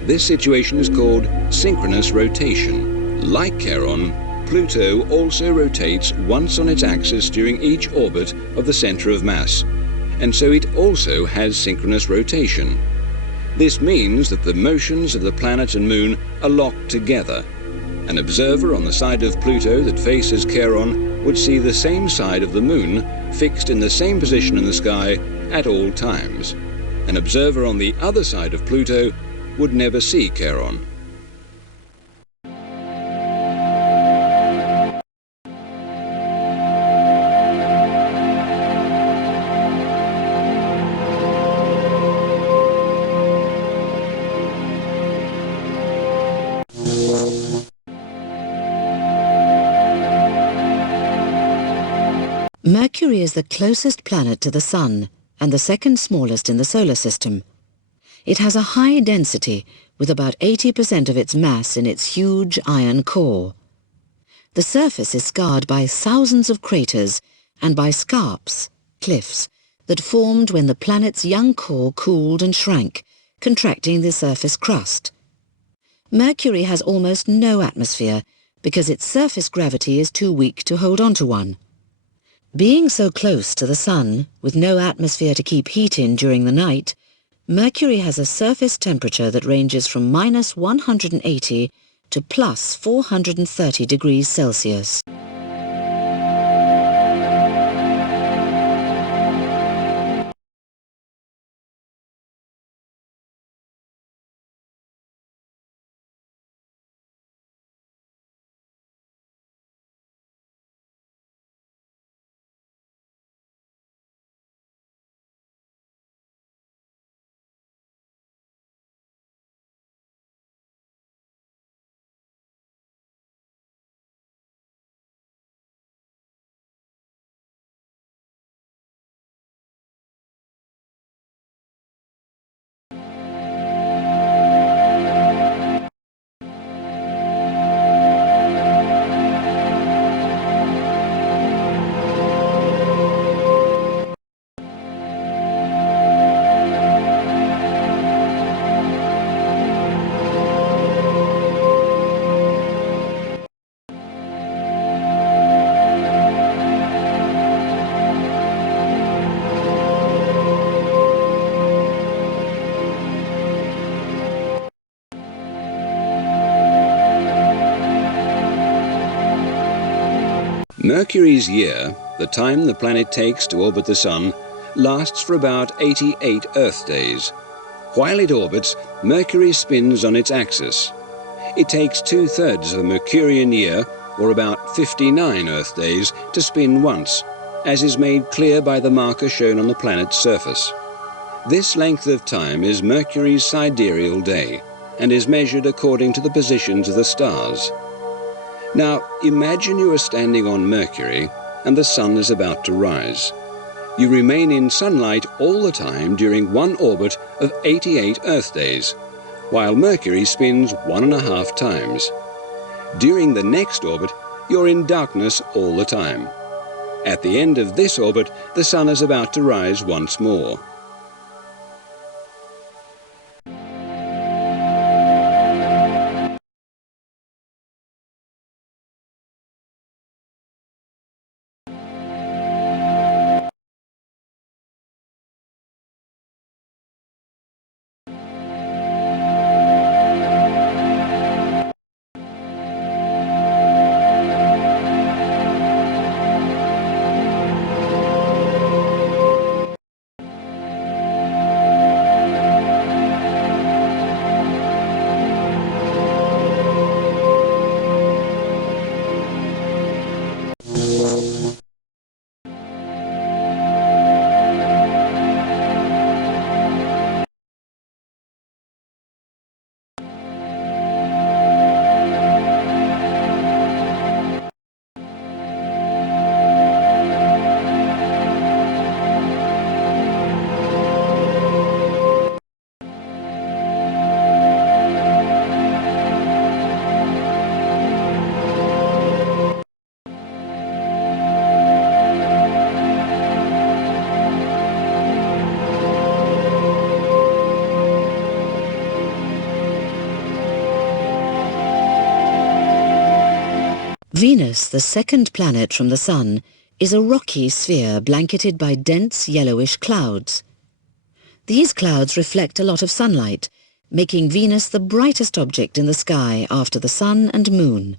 This situation is called synchronous rotation. Like Charon, Pluto also rotates once on its axis during each orbit of the center of mass, and so it also has synchronous rotation. This means that the motions of the planet and moon are locked together. An observer on the side of Pluto that faces Charon would see the same side of the moon fixed in the same position in the sky at all times. An observer on the other side of Pluto would never see Charon. Mercury is the closest planet to the Sun and the second smallest in the solar system. It has a high density, with about 80% of its mass in its huge iron core. The surface is scarred by thousands of craters and by scarps, cliffs, that formed when the planet's young core cooled and shrank, contracting the surface crust. Mercury has almost no atmosphere because its surface gravity is too weak to hold on to one. Being so close to the Sun, with no atmosphere to keep heat in during the night, Mercury has a surface temperature that ranges from minus 180 to plus 430 degrees Celsius. Mercury's year, the time the planet takes to orbit the Sun, lasts for about 88 Earth days. While it orbits, Mercury spins on its axis. It takes 2/3 of a Mercurian year, or about 59 Earth days, to spin once, as is made clear by the marker shown on the planet's surface. This length of time is Mercury's sidereal day, and is measured according to the positions of the stars. Now, imagine you are standing on Mercury and the Sun is about to rise. You remain in sunlight all the time during one orbit of 88 Earth days, while Mercury spins 1.5 times. During the next orbit, you're in darkness all the time. At the end of this orbit, the Sun is about to rise once more. Venus, the second planet from the Sun, is a rocky sphere blanketed by dense yellowish clouds. These clouds reflect a lot of sunlight, making Venus the brightest object in the sky after the Sun and Moon.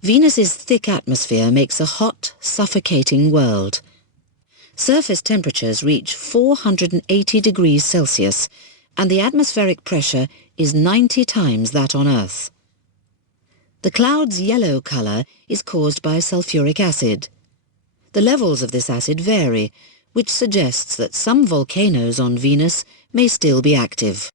Venus's thick atmosphere makes a hot, suffocating world. Surface temperatures reach 480 degrees Celsius, and the atmospheric pressure is 90 times that on Earth. The cloud's yellow colour is caused by sulfuric acid. The levels of this acid vary, which suggests that some volcanoes on Venus may still be active.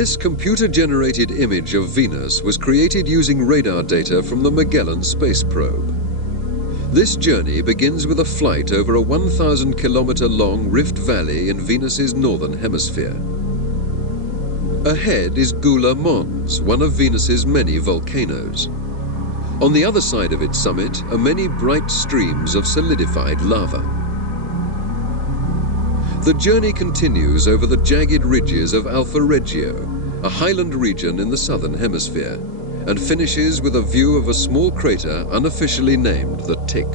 This computer-generated image of Venus was created using radar data from the Magellan space probe. This journey begins with a flight over a 1,000-kilometer-long rift valley in Venus's northern hemisphere. Ahead is Gula Mons, one of Venus's many volcanoes. On the other side of its summit are many bright streams of solidified lava. The journey continues over the jagged ridges of Alpha Reggio, a highland region in the southern hemisphere, and finishes with a view of a small crater unofficially named the Tick.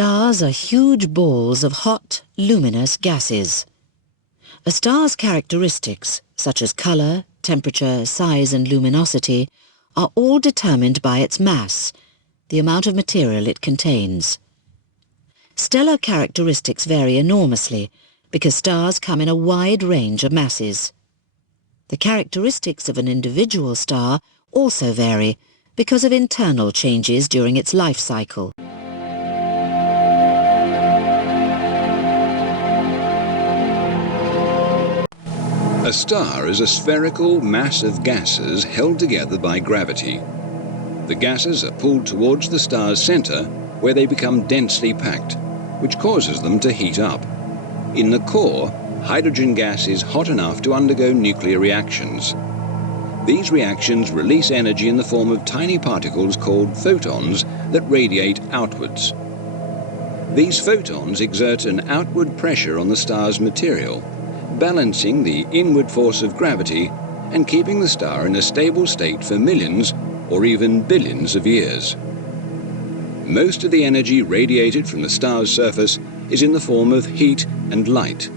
Stars are huge balls of hot, luminous gases. A star's characteristics, such as colour, temperature, size and luminosity, are all determined by its mass, the amount of material it contains. Stellar characteristics vary enormously because stars come in a wide range of masses. The characteristics of an individual star also vary because of internal changes during its life cycle. A star is a spherical mass of gases held together by gravity. The gases are pulled towards the star's centre, where they become densely packed, which causes them to heat up. In the core, hydrogen gas is hot enough to undergo nuclear reactions. These reactions release energy in the form of tiny particles called photons that radiate outwards. These photons exert an outward pressure on the star's material, balancing the inward force of gravity and keeping the star in a stable state for millions or even billions of years. Most of the energy radiated from the star's surface is in the form of heat and light.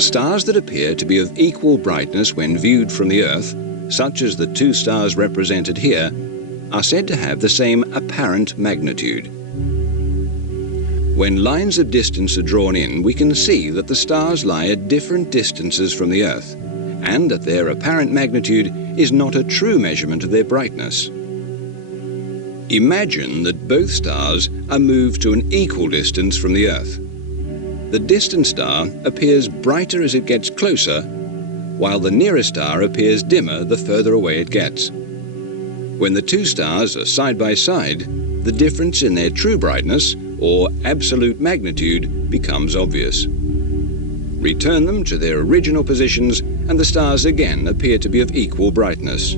Stars that appear to be of equal brightness when viewed from the Earth, such as the two stars represented here, are said to have the same apparent magnitude. When lines of distance are drawn in, we can see that the stars lie at different distances from the Earth, and that their apparent magnitude is not a true measurement of their brightness. Imagine that both stars are moved to an equal distance from the Earth. The distant star appears brighter as it gets closer, while the nearest star appears dimmer the further away it gets. When the two stars are side by side, the difference in their true brightness, or absolute magnitude, becomes obvious. Return them to their original positions, and the stars again appear to be of equal brightness.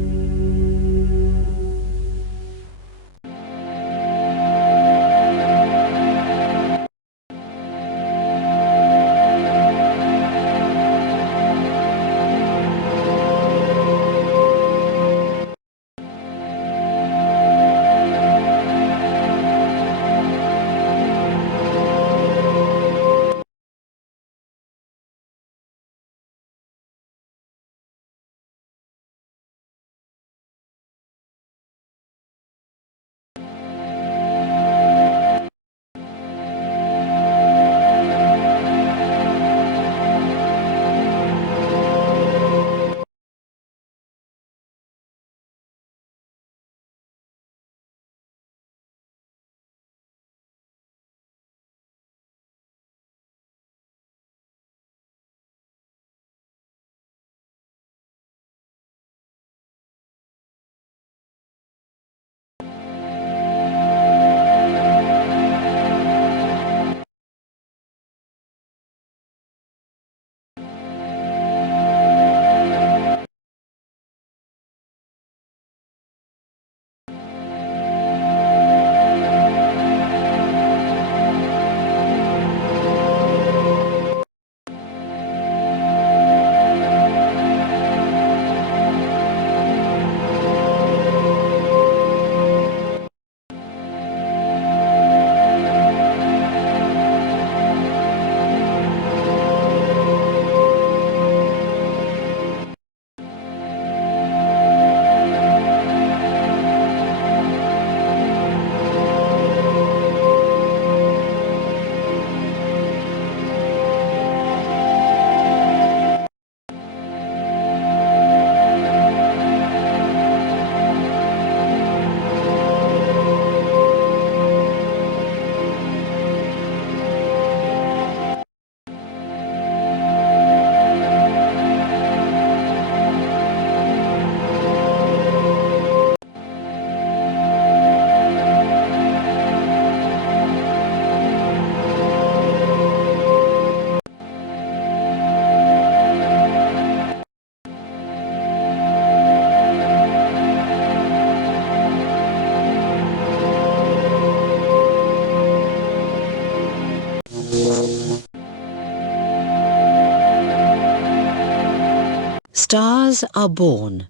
Stars are born.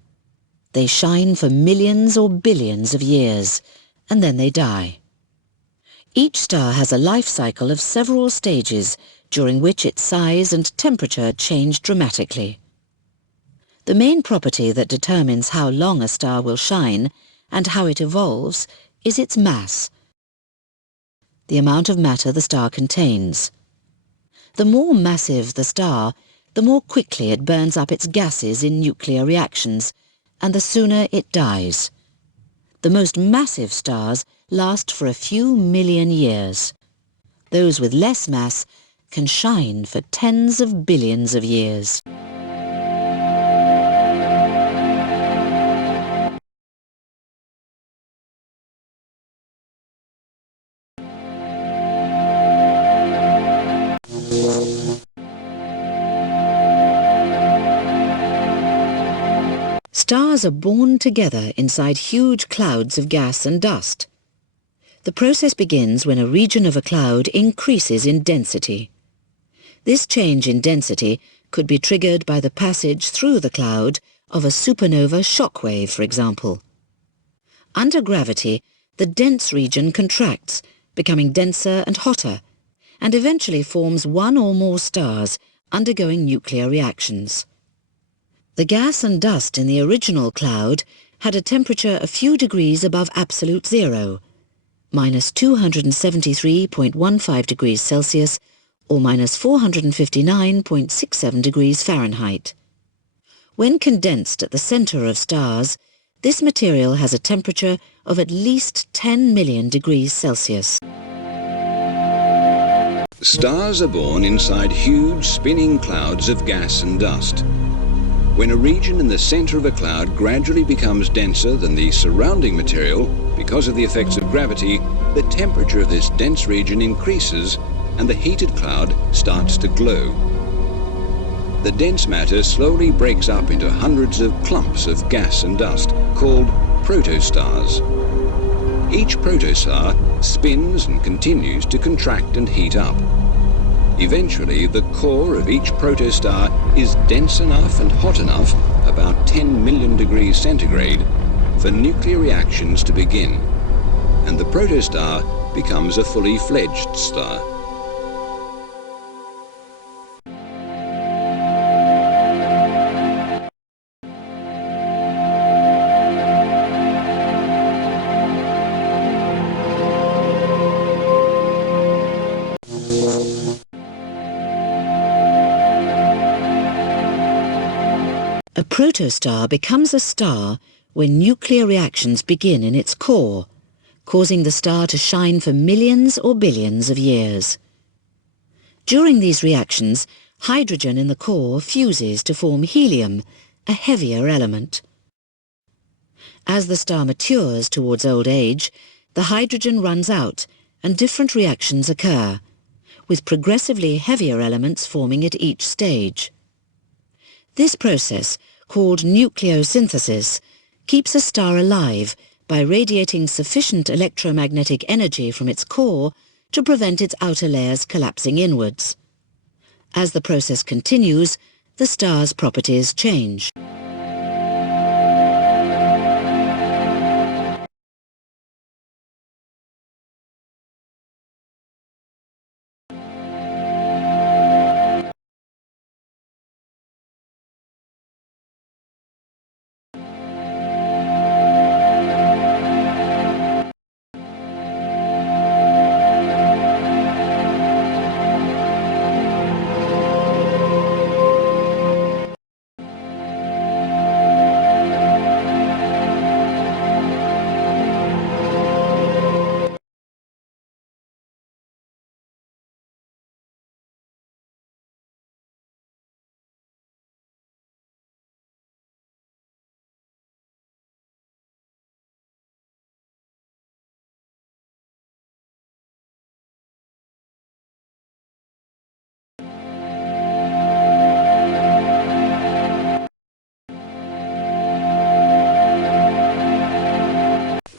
They shine for millions or billions of years, and then they die. Each star has a life cycle of several stages during which its size and temperature change dramatically. The main property that determines how long a star will shine and how it evolves is its mass, the amount of matter the star contains. The more massive the star, the more quickly it burns up its gases in nuclear reactions, and the sooner it dies. The most massive stars last for a few million years. Those with less mass can shine for tens of billions of years. Stars are born together inside huge clouds of gas and dust. The process begins when a region of a cloud increases in density. This change in density could be triggered by the passage through the cloud of a supernova shock wave, for example. Under gravity, the dense region contracts, becoming denser and hotter, and eventually forms one or more stars undergoing nuclear reactions. The gas and dust in the original cloud had a temperature a few degrees above absolute zero, minus 273.15 degrees Celsius or minus 459.67 degrees Fahrenheit. When condensed at the center of stars, this material has a temperature of at least 10 million degrees Celsius. Stars are born inside huge spinning clouds of gas and dust. When a region in the center of a cloud gradually becomes denser than the surrounding material because of the effects of gravity, the temperature of this dense region increases and the heated cloud starts to glow. The dense matter slowly breaks up into hundreds of clumps of gas and dust called protostars. Each protostar spins and continues to contract and heat up. Eventually, the core of each protostar is dense enough and hot enough, about 10 million degrees centigrade, for nuclear reactions to begin, and the protostar becomes a fully fledged star. A protostar becomes a star when nuclear reactions begin in its core, causing the star to shine for millions or billions of years. During these reactions, hydrogen in the core fuses to form helium, a heavier element. As the star matures towards old age, the hydrogen runs out and different reactions occur, with progressively heavier elements forming at each stage. This process, called nucleosynthesis, keeps a star alive by radiating sufficient electromagnetic energy from its core to prevent its outer layers collapsing inwards. As the process continues, the star's properties change.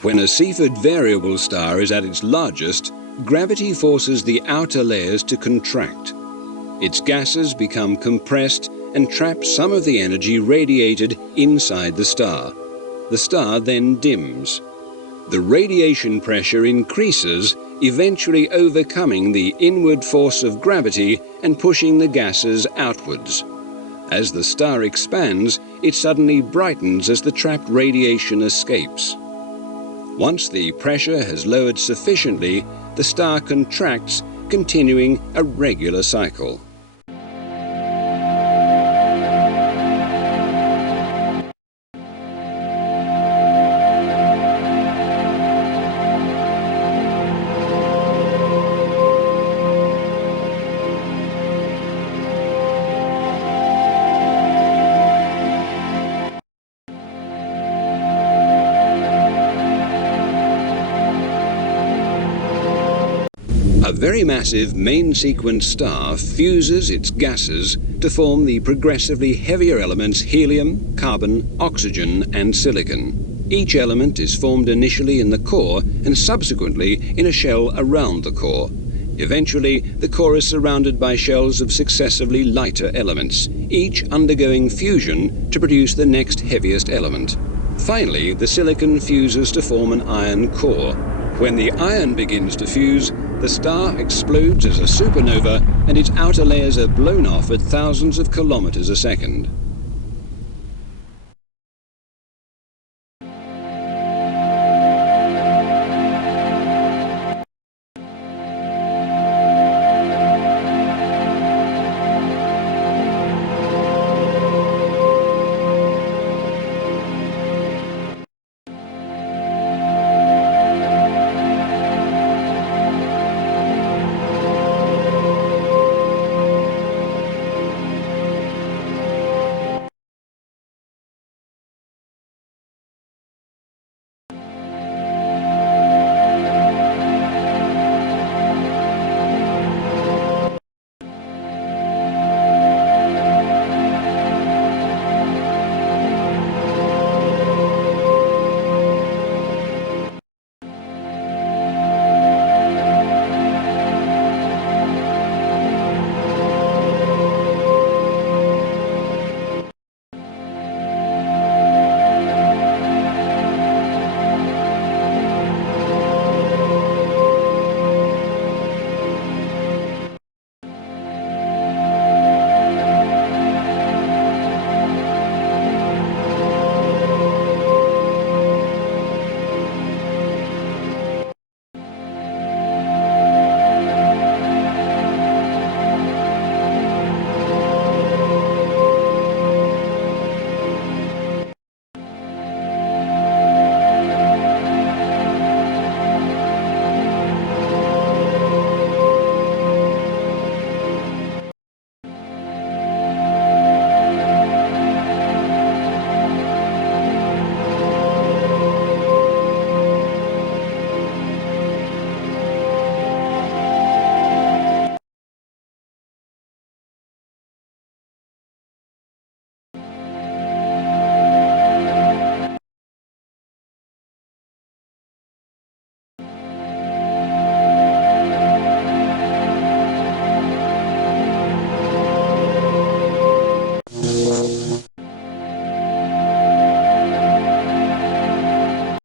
When a Cepheid variable star is at its largest, gravity forces the outer layers to contract. Its gases become compressed and trap some of the energy radiated inside the star. The star then dims. The radiation pressure increases, eventually overcoming the inward force of gravity and pushing the gases outwards. As the star expands, it suddenly brightens as the trapped radiation escapes. Once the pressure has lowered sufficiently, the star contracts, continuing a regular cycle. A very massive main sequence star fuses its gases to form the progressively heavier elements helium, carbon, oxygen and silicon. Each element is formed initially in the core and subsequently in a shell around the core. Eventually, the core is surrounded by shells of successively lighter elements, each undergoing fusion to produce the next heaviest element. Finally, the silicon fuses to form an iron core. When the iron begins to fuse, the star explodes as a supernova and its outer layers are blown off at thousands of kilometers a second.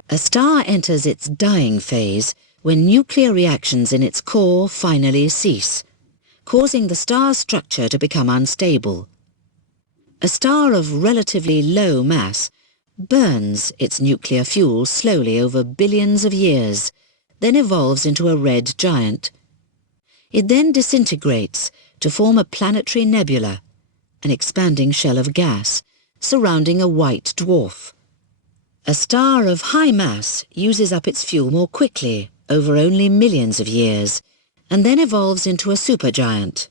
A star enters its dying phase when nuclear reactions in its core finally cease, causing the star's structure to become unstable. A star of relatively low mass burns its nuclear fuel slowly over billions of years, then evolves into a red giant. It then disintegrates to form a planetary nebula, an expanding shell of gas, surrounding a white dwarf. A star of high mass uses up its fuel more quickly, over only millions of years, and then evolves into a supergiant.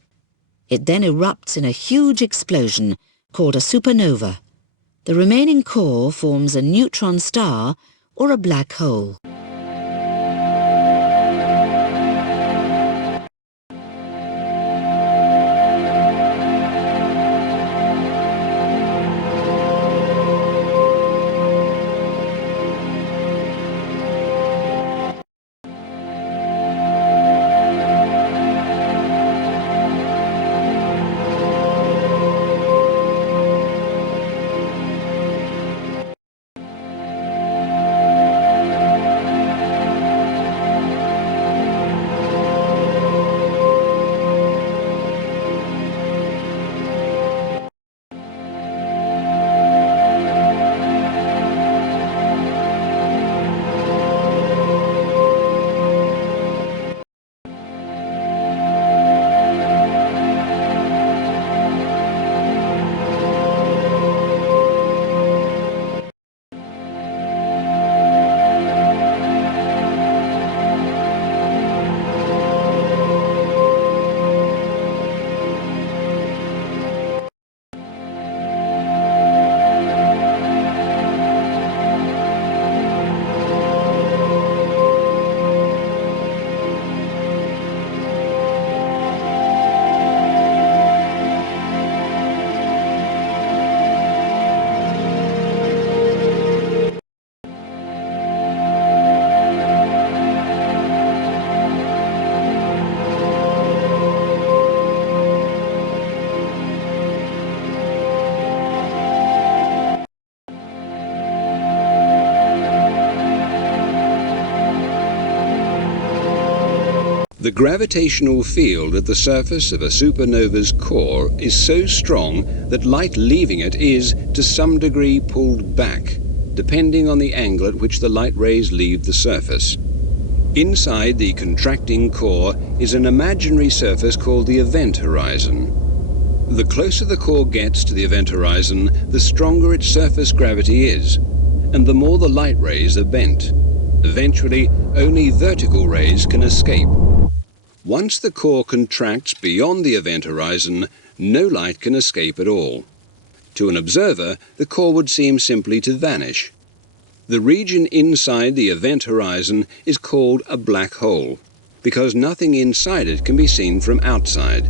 It then erupts in a huge explosion called a supernova. The remaining core forms a neutron star or a black hole. The gravitational field at the surface of a supernova's core is so strong that light leaving it is, to some degree, pulled back, depending on the angle at which the light rays leave the surface. Inside the contracting core is an imaginary surface called the event horizon. The closer the core gets to the event horizon, the stronger its surface gravity is, and the more the light rays are bent. Eventually, only vertical rays can escape. Once the core contracts beyond the event horizon, no light can escape at all. To an observer, the core would seem simply to vanish. The region inside the event horizon is called a black hole, because nothing inside it can be seen from outside.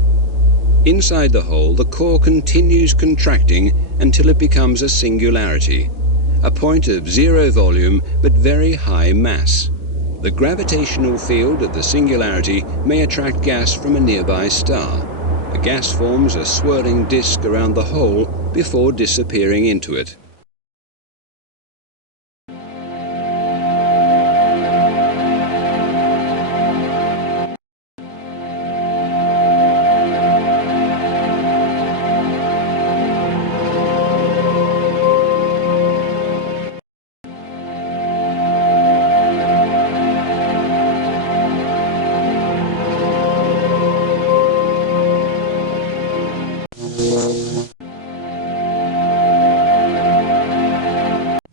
Inside the hole, the core continues contracting until it becomes a singularity, a point of zero volume but very high mass. The gravitational field of the singularity may attract gas from a nearby star. The gas forms a swirling disk around the hole before disappearing into it.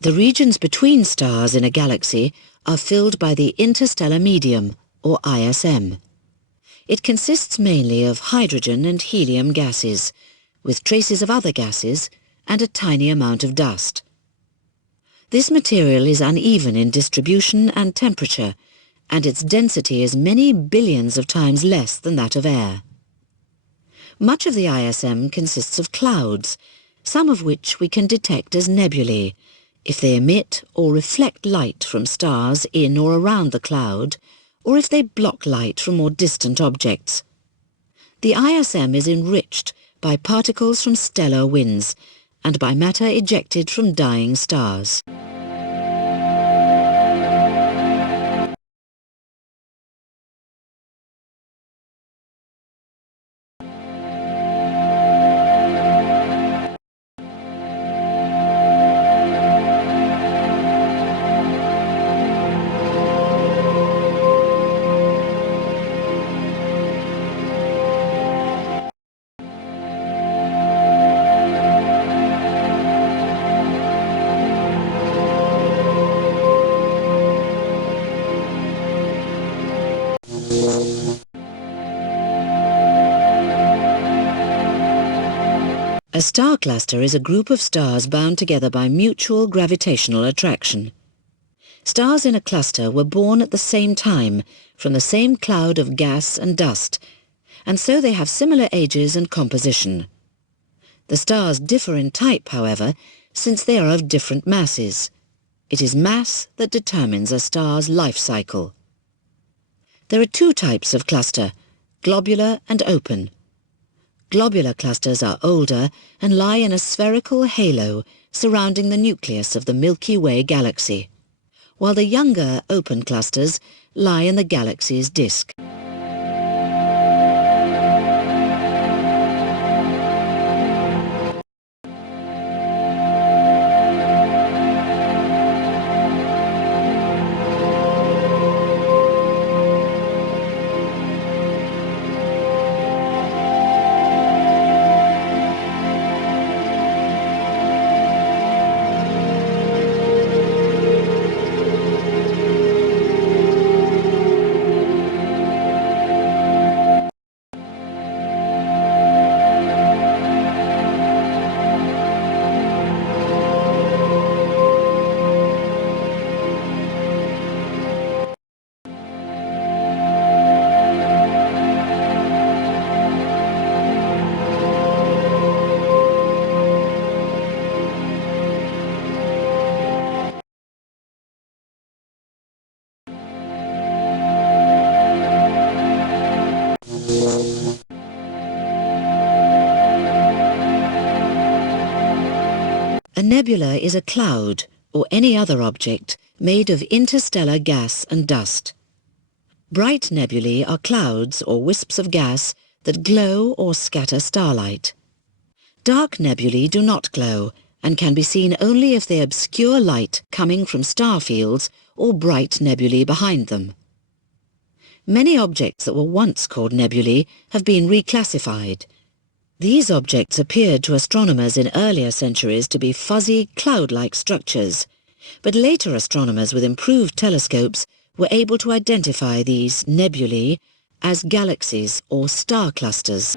The regions between stars in a galaxy are filled by the interstellar medium, or ISM. It consists mainly of hydrogen and helium gases, with traces of other gases and a tiny amount of dust. This material is uneven in distribution and temperature, and its density is many billions of times less than that of air. Much of the ISM consists of clouds, some of which we can detect as nebulae, if they emit or reflect light from stars in or around the cloud, or if they block light from more distant objects. The ISM is enriched by particles from stellar winds and by matter ejected from dying stars. A star cluster is a group of stars bound together by mutual gravitational attraction. Stars in a cluster were born at the same time from the same cloud of gas and dust, and so they have similar ages and composition. The stars differ in type, however, since they are of different masses. It is mass that determines a star's life cycle. There are two types of cluster, globular and open. Globular clusters are older and lie in a spherical halo surrounding the nucleus of the Milky Way galaxy, while the younger open clusters lie in the galaxy's disk. A nebula is a cloud, or any other object, made of interstellar gas and dust. Bright nebulae are clouds or wisps of gas that glow or scatter starlight. Dark nebulae do not glow and can be seen only if they obscure light coming from star fields or bright nebulae behind them. Many objects that were once called nebulae have been reclassified. These objects appeared to astronomers in earlier centuries to be fuzzy, cloud-like structures, but later astronomers with improved telescopes were able to identify these nebulae as galaxies or star clusters.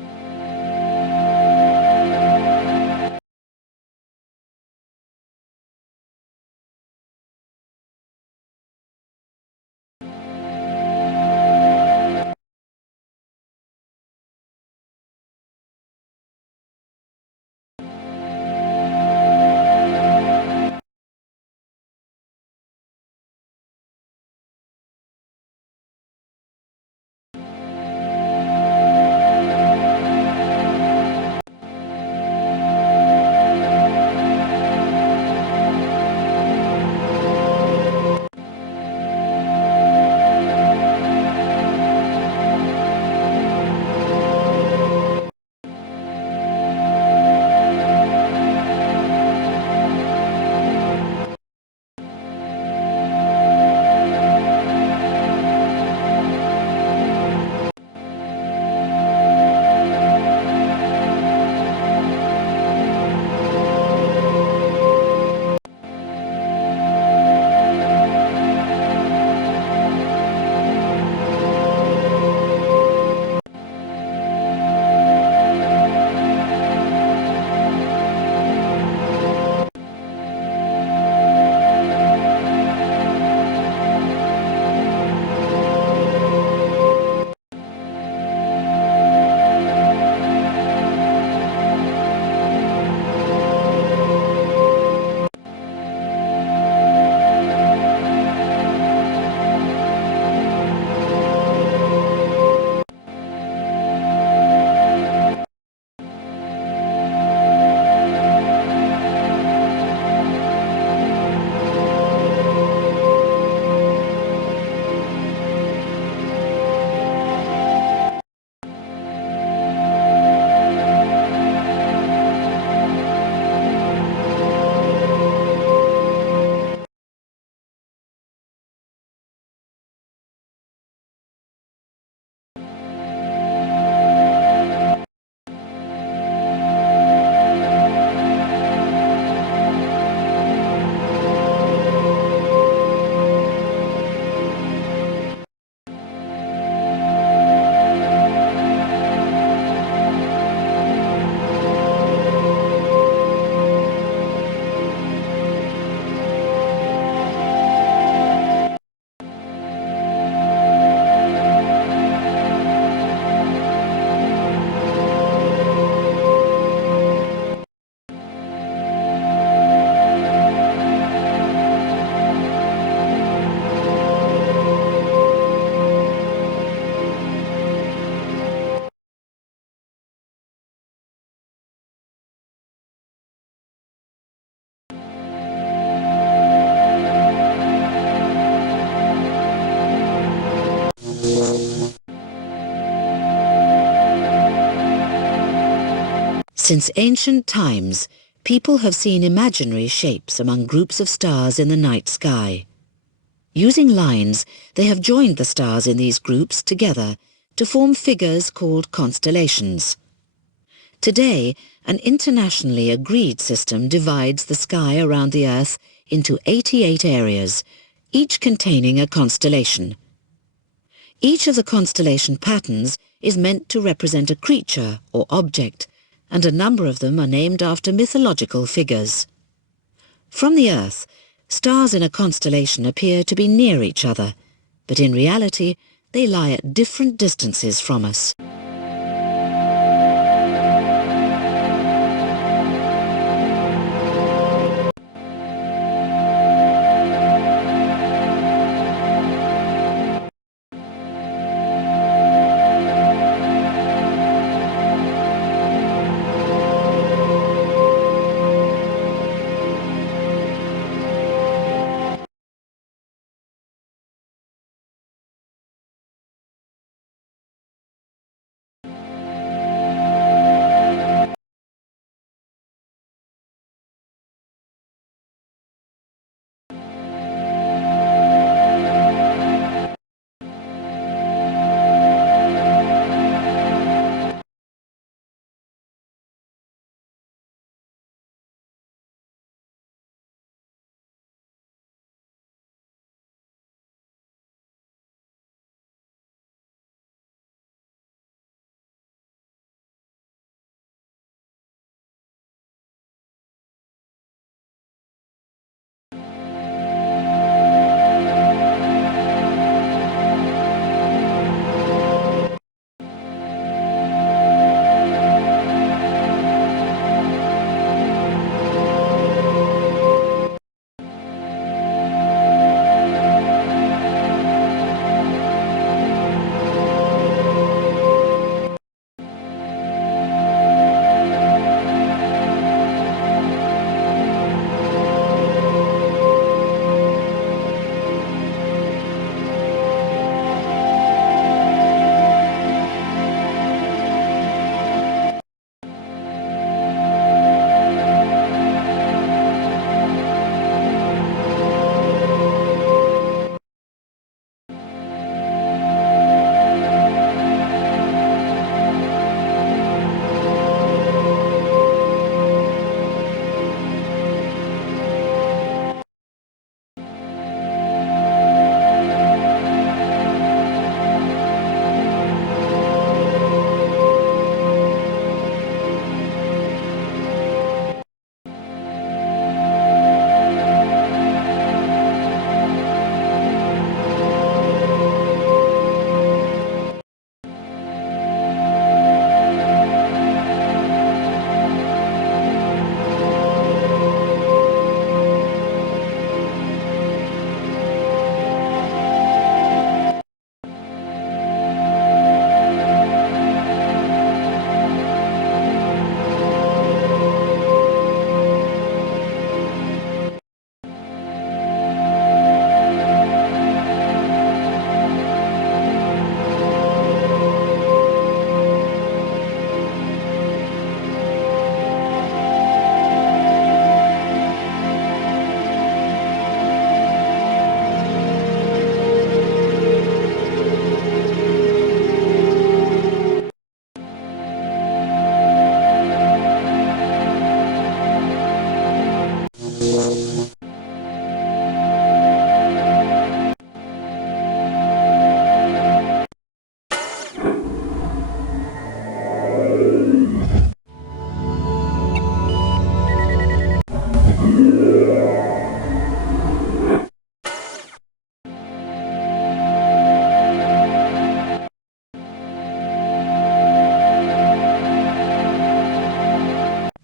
Since ancient times, people have seen imaginary shapes among groups of stars in the night sky. Using lines, they have joined the stars in these groups together to form figures called constellations. Today, an internationally agreed system divides the sky around the Earth into 88 areas, each containing a constellation. Each of the constellation patterns is meant to represent a creature or object, and a number of them are named after mythological figures. From the Earth, stars in a constellation appear to be near each other, but in reality they lie at different distances from us.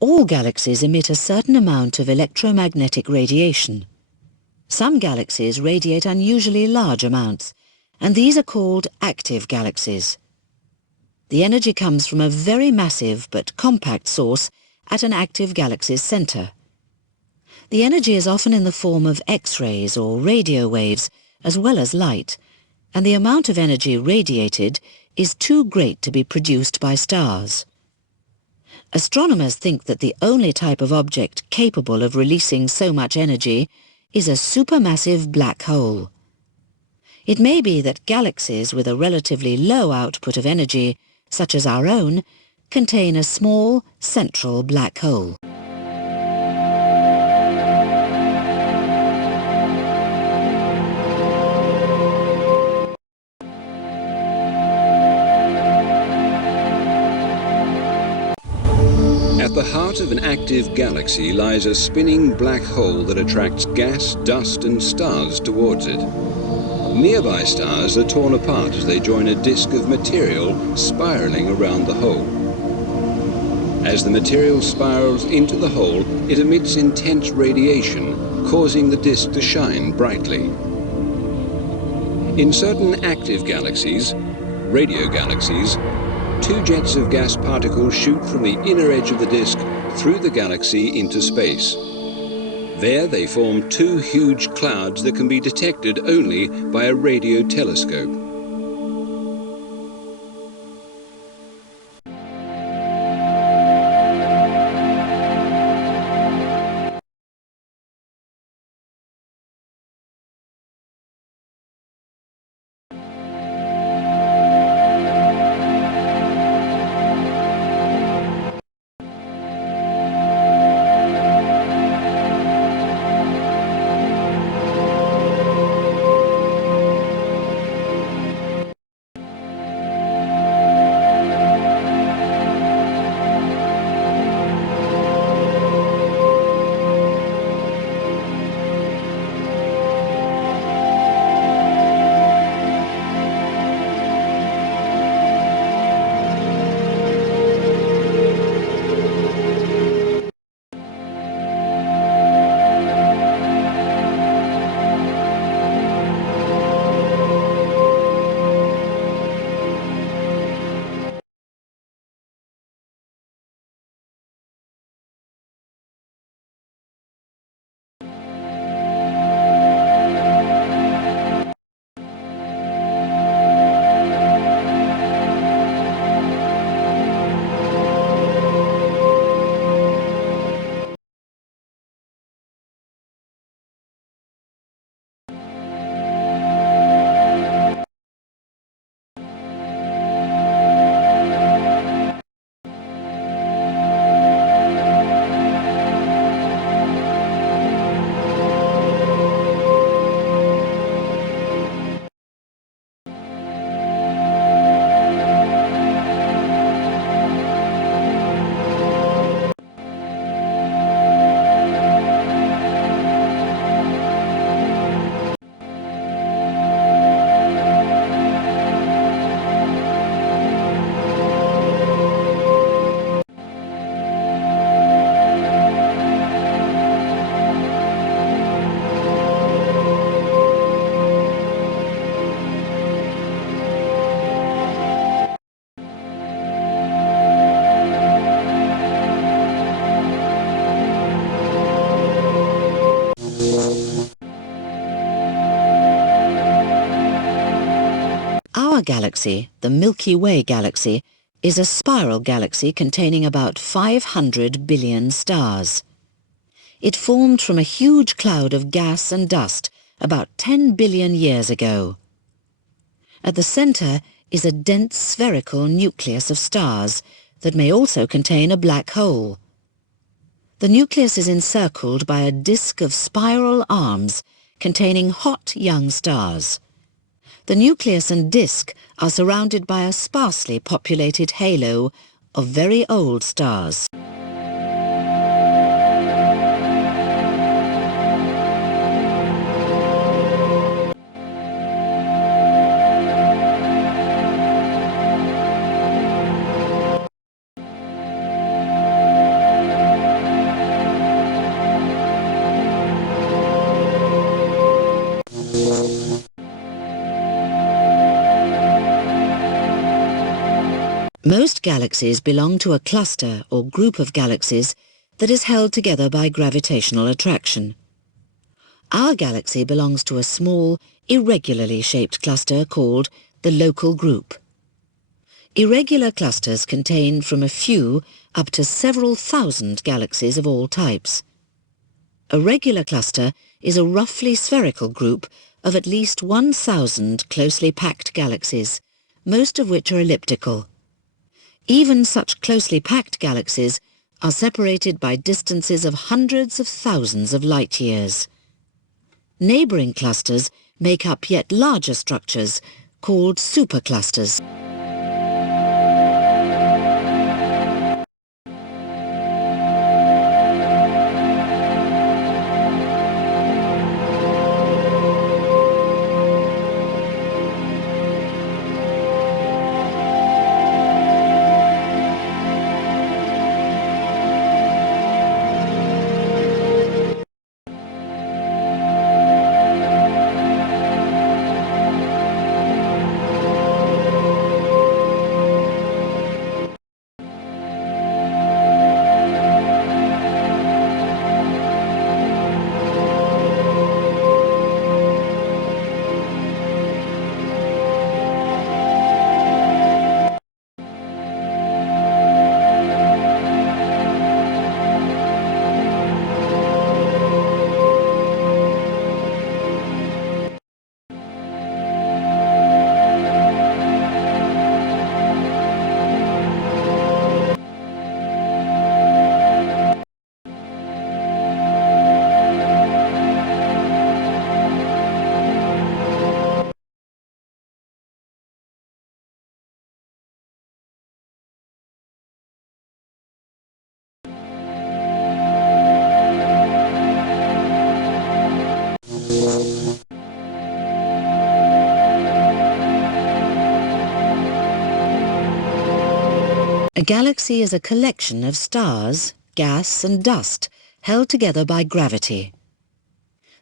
All galaxies emit a certain amount of electromagnetic radiation. Some galaxies radiate unusually large amounts, and these are called active galaxies. The energy comes from a very massive but compact source at an active galaxy's center. The energy is often in the form of X-rays or radio waves, as well as light, and the amount of energy radiated is too great to be produced by stars. Astronomers think that the only type of object capable of releasing so much energy is a supermassive black hole. It may be that galaxies with a relatively low output of energy, such as our own, contain a small central black hole. At the heart of an active galaxy lies a spinning black hole that attracts gas, dust and stars towards it. Nearby stars are torn apart as they join a disk of material spiraling around the hole. As the material spirals into the hole, it emits intense radiation, causing the disk to shine brightly. In certain active galaxies, radio galaxies, two jets of gas particles shoot from the inner edge of the disk through the galaxy into space. There they form two huge clouds that can be detected only by a radio telescope. Our galaxy, the Milky Way galaxy, is a spiral galaxy containing about 500 billion stars. It formed from a huge cloud of gas and dust about 10 billion years ago. At the center is a dense spherical nucleus of stars that may also contain a black hole. The nucleus is encircled by a disk of spiral arms containing hot young stars. The nucleus and disk are surrounded by a sparsely populated halo of very old stars. Most galaxies belong to a cluster or group of galaxies that is held together by gravitational attraction. Our galaxy belongs to a small, irregularly shaped cluster called the local group. Irregular clusters contain from a few up to several thousand galaxies of all types. A regular cluster is a roughly spherical group of at least 1,000 closely packed galaxies, most of which are elliptical. Even such closely packed galaxies are separated by distances of hundreds of thousands of light years. Neighbouring clusters make up yet larger structures called superclusters. A galaxy is a collection of stars, gas and dust held together by gravity.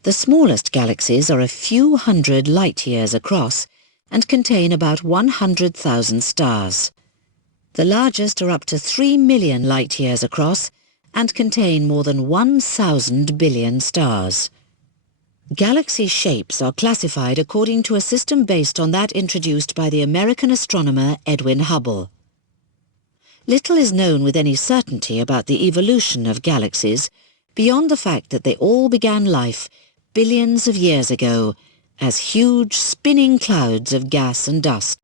The smallest galaxies are a few hundred light-years across and contain about 100,000 stars. The largest are up to 3 million light-years across and contain more than 1,000 billion stars. Galaxy shapes are classified according to a system based on that introduced by the American astronomer Edwin Hubble. Little is known with any certainty about the evolution of galaxies beyond the fact that they all began life billions of years ago as huge spinning clouds of gas and dust.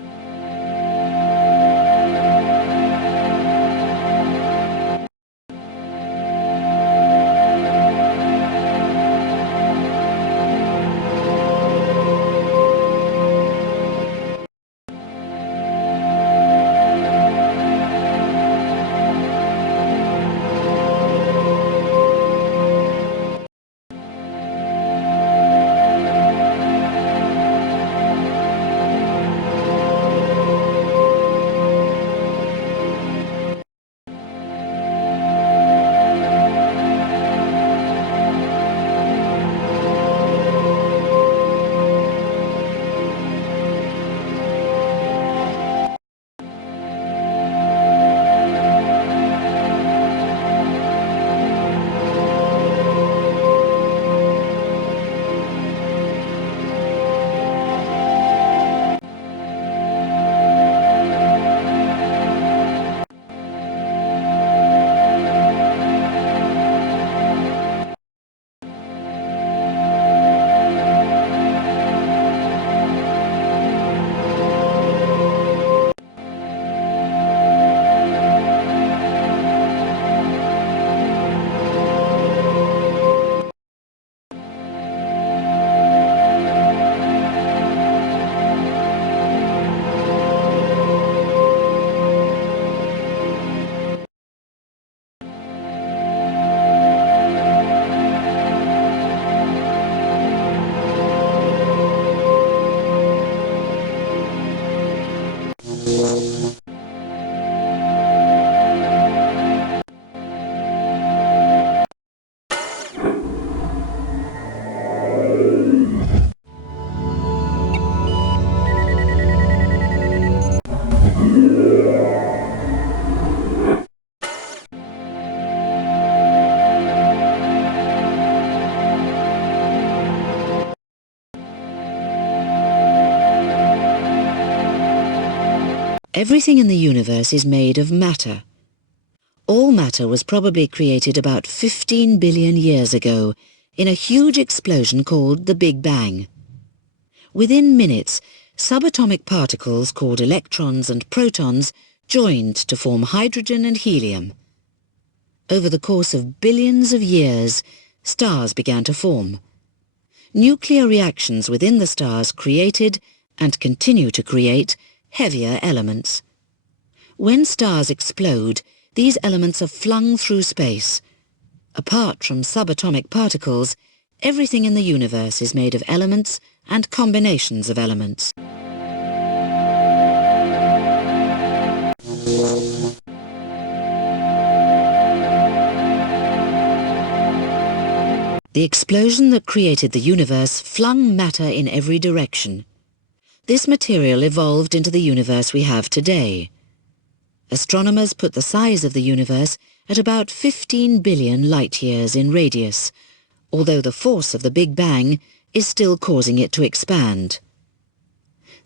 Everything in the universe is made of matter. All matter was probably created about 15 billion years ago in a huge explosion called the Big Bang. Within minutes, subatomic particles called electrons and protons joined to form hydrogen and helium. Over the course of billions of years, stars began to form. Nuclear reactions within the stars created, and continue to create, heavier elements. When stars explode, these elements are flung through space. Apart from subatomic particles, everything in the universe is made of elements and combinations of elements. The explosion that created the universe flung matter in every direction. This material evolved into the universe we have today. Astronomers put the size of the universe at about 15 billion light-years in radius, although the force of the Big Bang is still causing it to expand.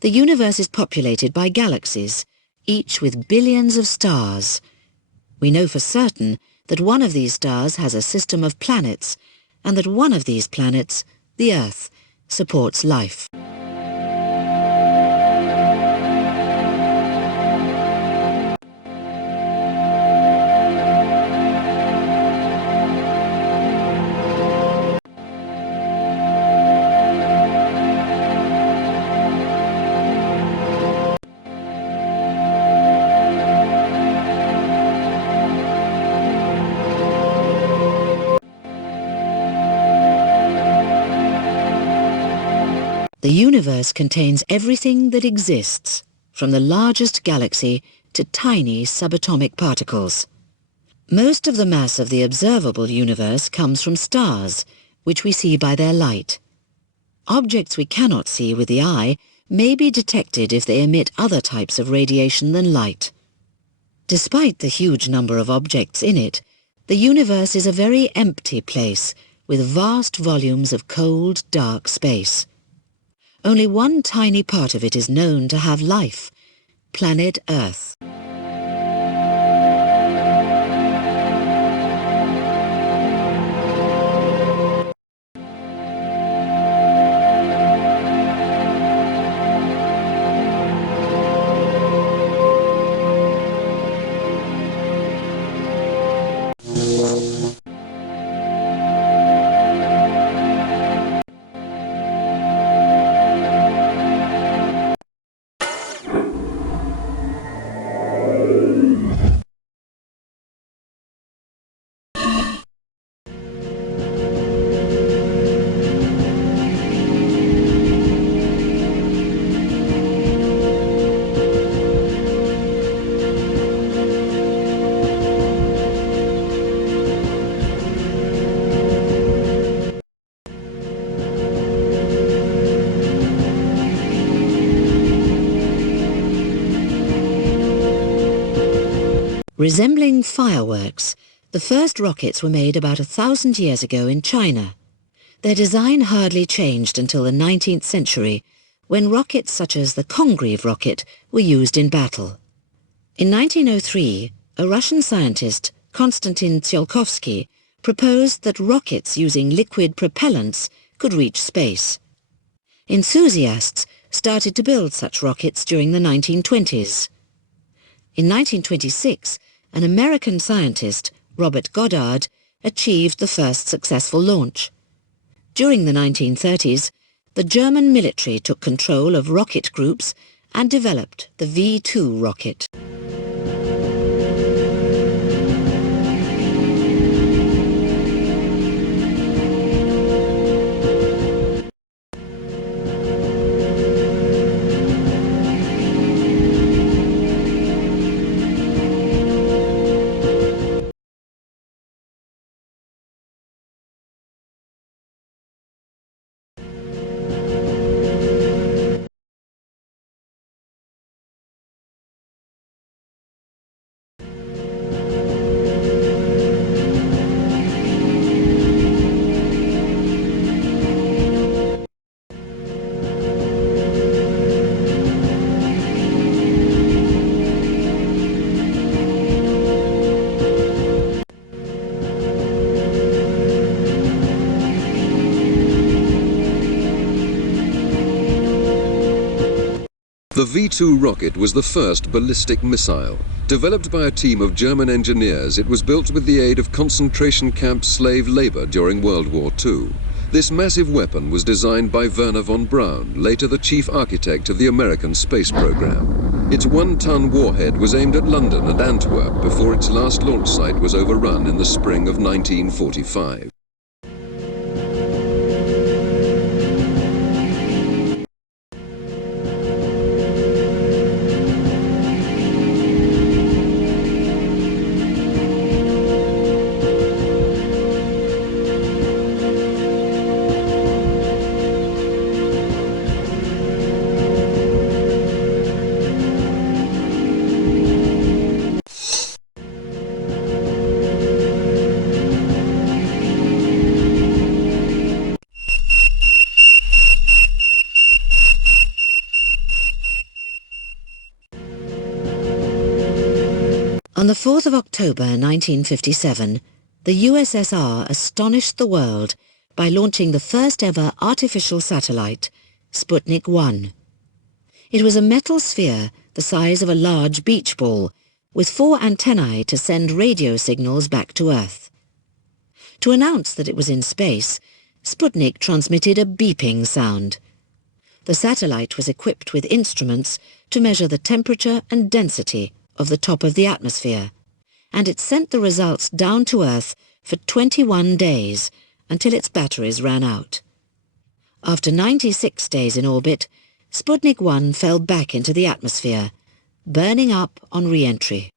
The universe is populated by galaxies, each with billions of stars. We know for certain that one of these stars has a system of planets, and that one of these planets, the Earth, supports life. The universe contains everything that exists, from the largest galaxy to tiny subatomic particles. Most of the mass of the observable universe comes from stars, which we see by their light. Objects we cannot see with the eye may be detected if they emit other types of radiation than light. Despite the huge number of objects in it, the universe is a very empty place with vast volumes of cold, dark space. Only one tiny part of it is known to have life, planet Earth. Resembling fireworks, the first rockets were made about 1,000 years ago in China. Their design hardly changed until the 19th century, when rockets such as the Congreve rocket were used in battle. In 1903, a Russian scientist, Konstantin Tsiolkovsky, proposed that rockets using liquid propellants could reach space. Enthusiasts started to build such rockets during the 1920s. In 1926, an American scientist, Robert Goddard, achieved the first successful launch. During the 1930s, the German military took control of rocket groups and developed the V-2 rocket. The V-2 rocket was the first ballistic missile. Developed by a team of German engineers, it was built with the aid of concentration camp slave labor during World War II. This massive weapon was designed by Werner von Braun, later the chief architect of the American space program. Its 1-ton warhead was aimed at London and Antwerp before its last launch site was overrun in the spring of 1945. On the 4th of October 1957, the USSR astonished the world by launching the first ever artificial satellite, Sputnik 1. It was a metal sphere the size of a large beach ball, with 4 antennae to send radio signals back to Earth. To announce that it was in space, Sputnik transmitted a beeping sound. The satellite was equipped with instruments to measure the temperature and density of the top of the atmosphere, and it sent the results down to Earth for 21 days until its batteries ran out. After 96 days in orbit, Sputnik 1 fell back into the atmosphere, burning up on re-entry.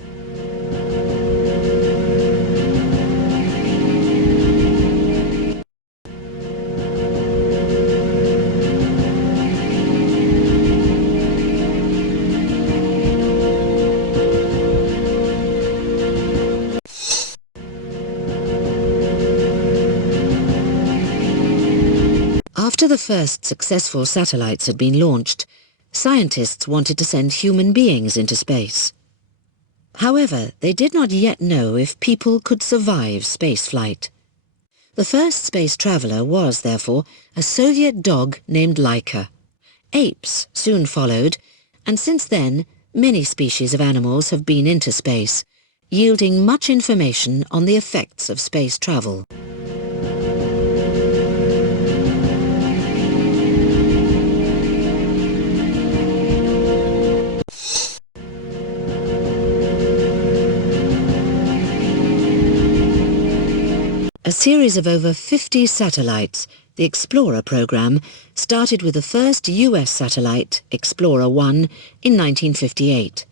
After the first successful satellites had been launched, scientists wanted to send human beings into space. However, they did not yet know if people could survive spaceflight. The first space traveller was, therefore, a Soviet dog named Laika. Apes soon followed, and since then, many species of animals have been into space, yielding much information on the effects of space travel. A series of over 50 satellites, the Explorer program, started with the first US satellite, Explorer 1, in 1958,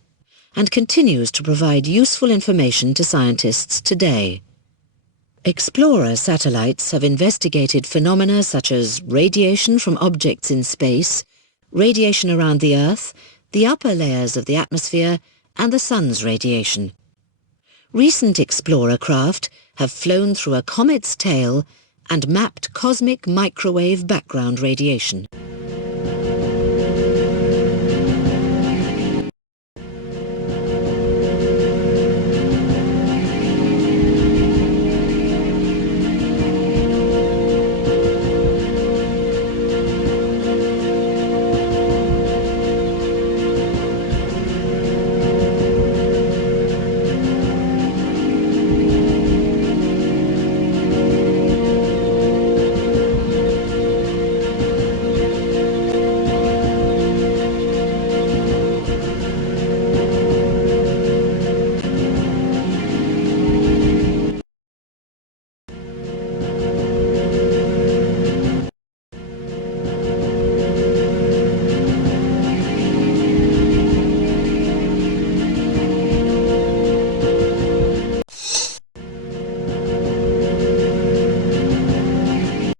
and continues to provide useful information to scientists today. Explorer satellites have investigated phenomena such as radiation from objects in space, radiation around the Earth, the upper layers of the atmosphere, and the Sun's radiation. Recent Explorer craft have flown through a comet's tail and mapped cosmic microwave background radiation.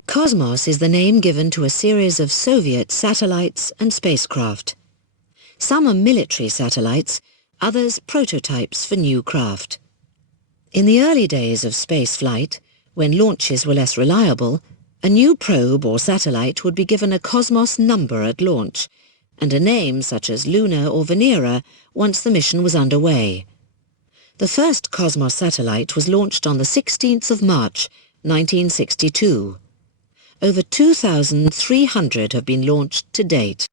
Cosmos is the name given to a series of Soviet satellites and spacecraft. Some are military satellites, others prototypes for new craft. In the early days of space flight, when launches were less reliable, a new probe or satellite would be given a Cosmos number at launch, and a name such as Luna or Venera once the mission was underway. The first Cosmos satellite was launched on the 16th of March, 1962. Over 2,300 have been launched to date.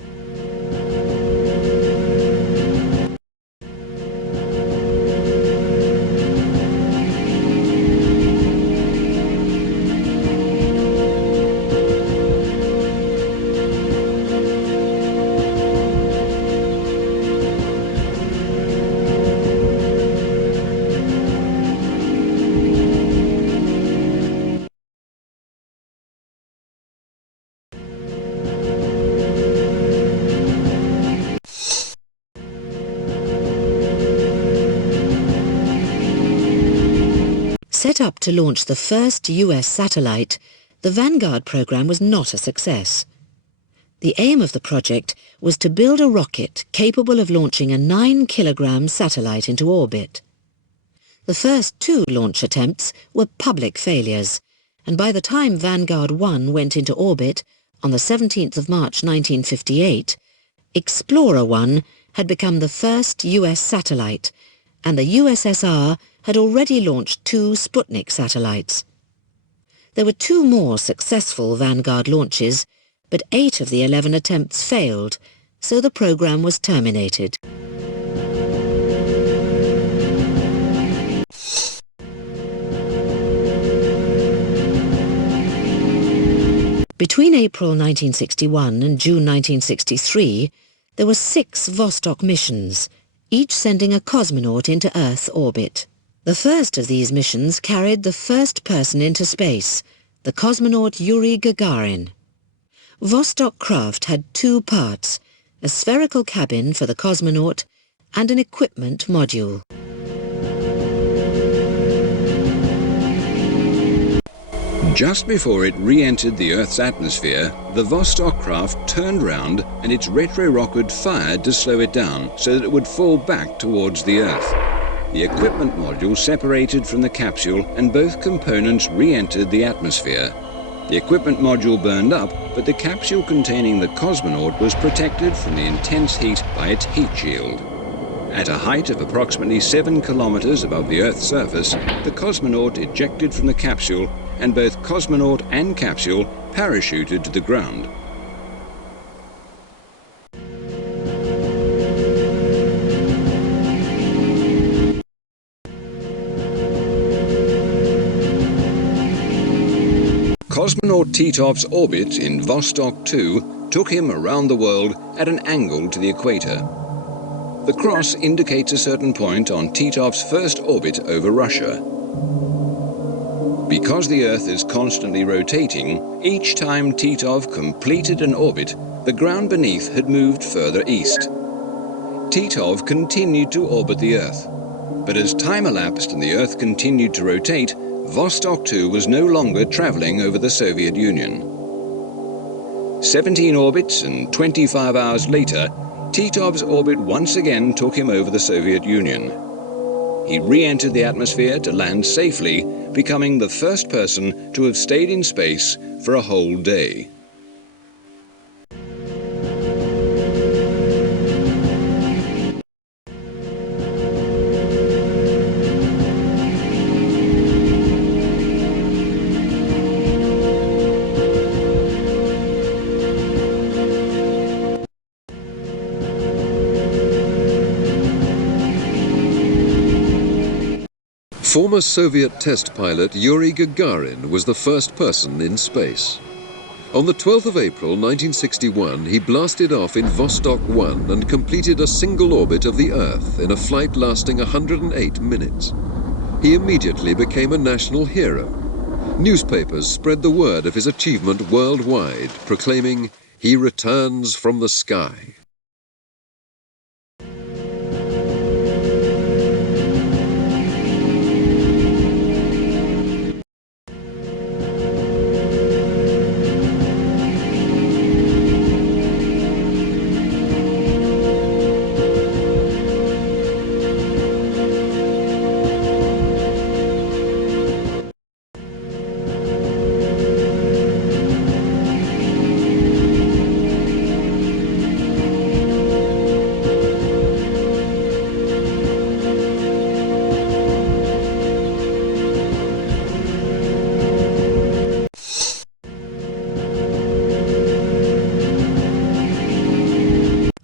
Set up to launch the first US satellite, the Vanguard program was not a success. The aim of the project was to build a rocket capable of launching a 9-kilogram satellite into orbit. The first 2 launch attempts were public failures, and by the time Vanguard 1 went into orbit on the 17th of March 1958, Explorer 1 had become the first US satellite, and the USSR had already launched 2 Sputnik satellites. There were 2 more successful Vanguard launches, but 8 of the 11 attempts failed, so the program was terminated. Between April 1961 and June 1963, there were 6 Vostok missions, each sending a cosmonaut into Earth orbit. The first of these missions carried the first person into space, the cosmonaut Yuri Gagarin. Vostok craft had 2 parts, a spherical cabin for the cosmonaut and an equipment module. Just before it re-entered the Earth's atmosphere, the Vostok craft turned round and its retro-rocket fired to slow it down so that it would fall back towards the Earth. The equipment module separated from the capsule and both components re-entered the atmosphere. The equipment module burned up, but the capsule containing the cosmonaut was protected from the intense heat by its heat shield. At a height of approximately 7 kilometers above the Earth's surface, the cosmonaut ejected from the capsule and both cosmonaut and capsule parachuted to the ground. Cosmonaut Titov's orbit in Vostok 2 took him around the world at an angle to the equator. The cross indicates a certain point on Titov's first orbit over Russia. Because the Earth is constantly rotating, each time Titov completed an orbit, the ground beneath had moved further east. Titov continued to orbit the Earth, but as time elapsed and the Earth continued to rotate, Vostok 2 was no longer traveling over the Soviet Union. 17 orbits and 25 hours later, Titov's orbit once again took him over the Soviet Union. He re-entered the atmosphere to land safely, becoming the first person to have stayed in space for a whole day. Former Soviet test pilot Yuri Gagarin was the first person in space. On the 12th of April 1961, he blasted off in Vostok 1 and completed a single orbit of the Earth in a flight lasting 108 minutes. He immediately became a national hero. Newspapers spread the word of his achievement worldwide, proclaiming, "He returns from the sky."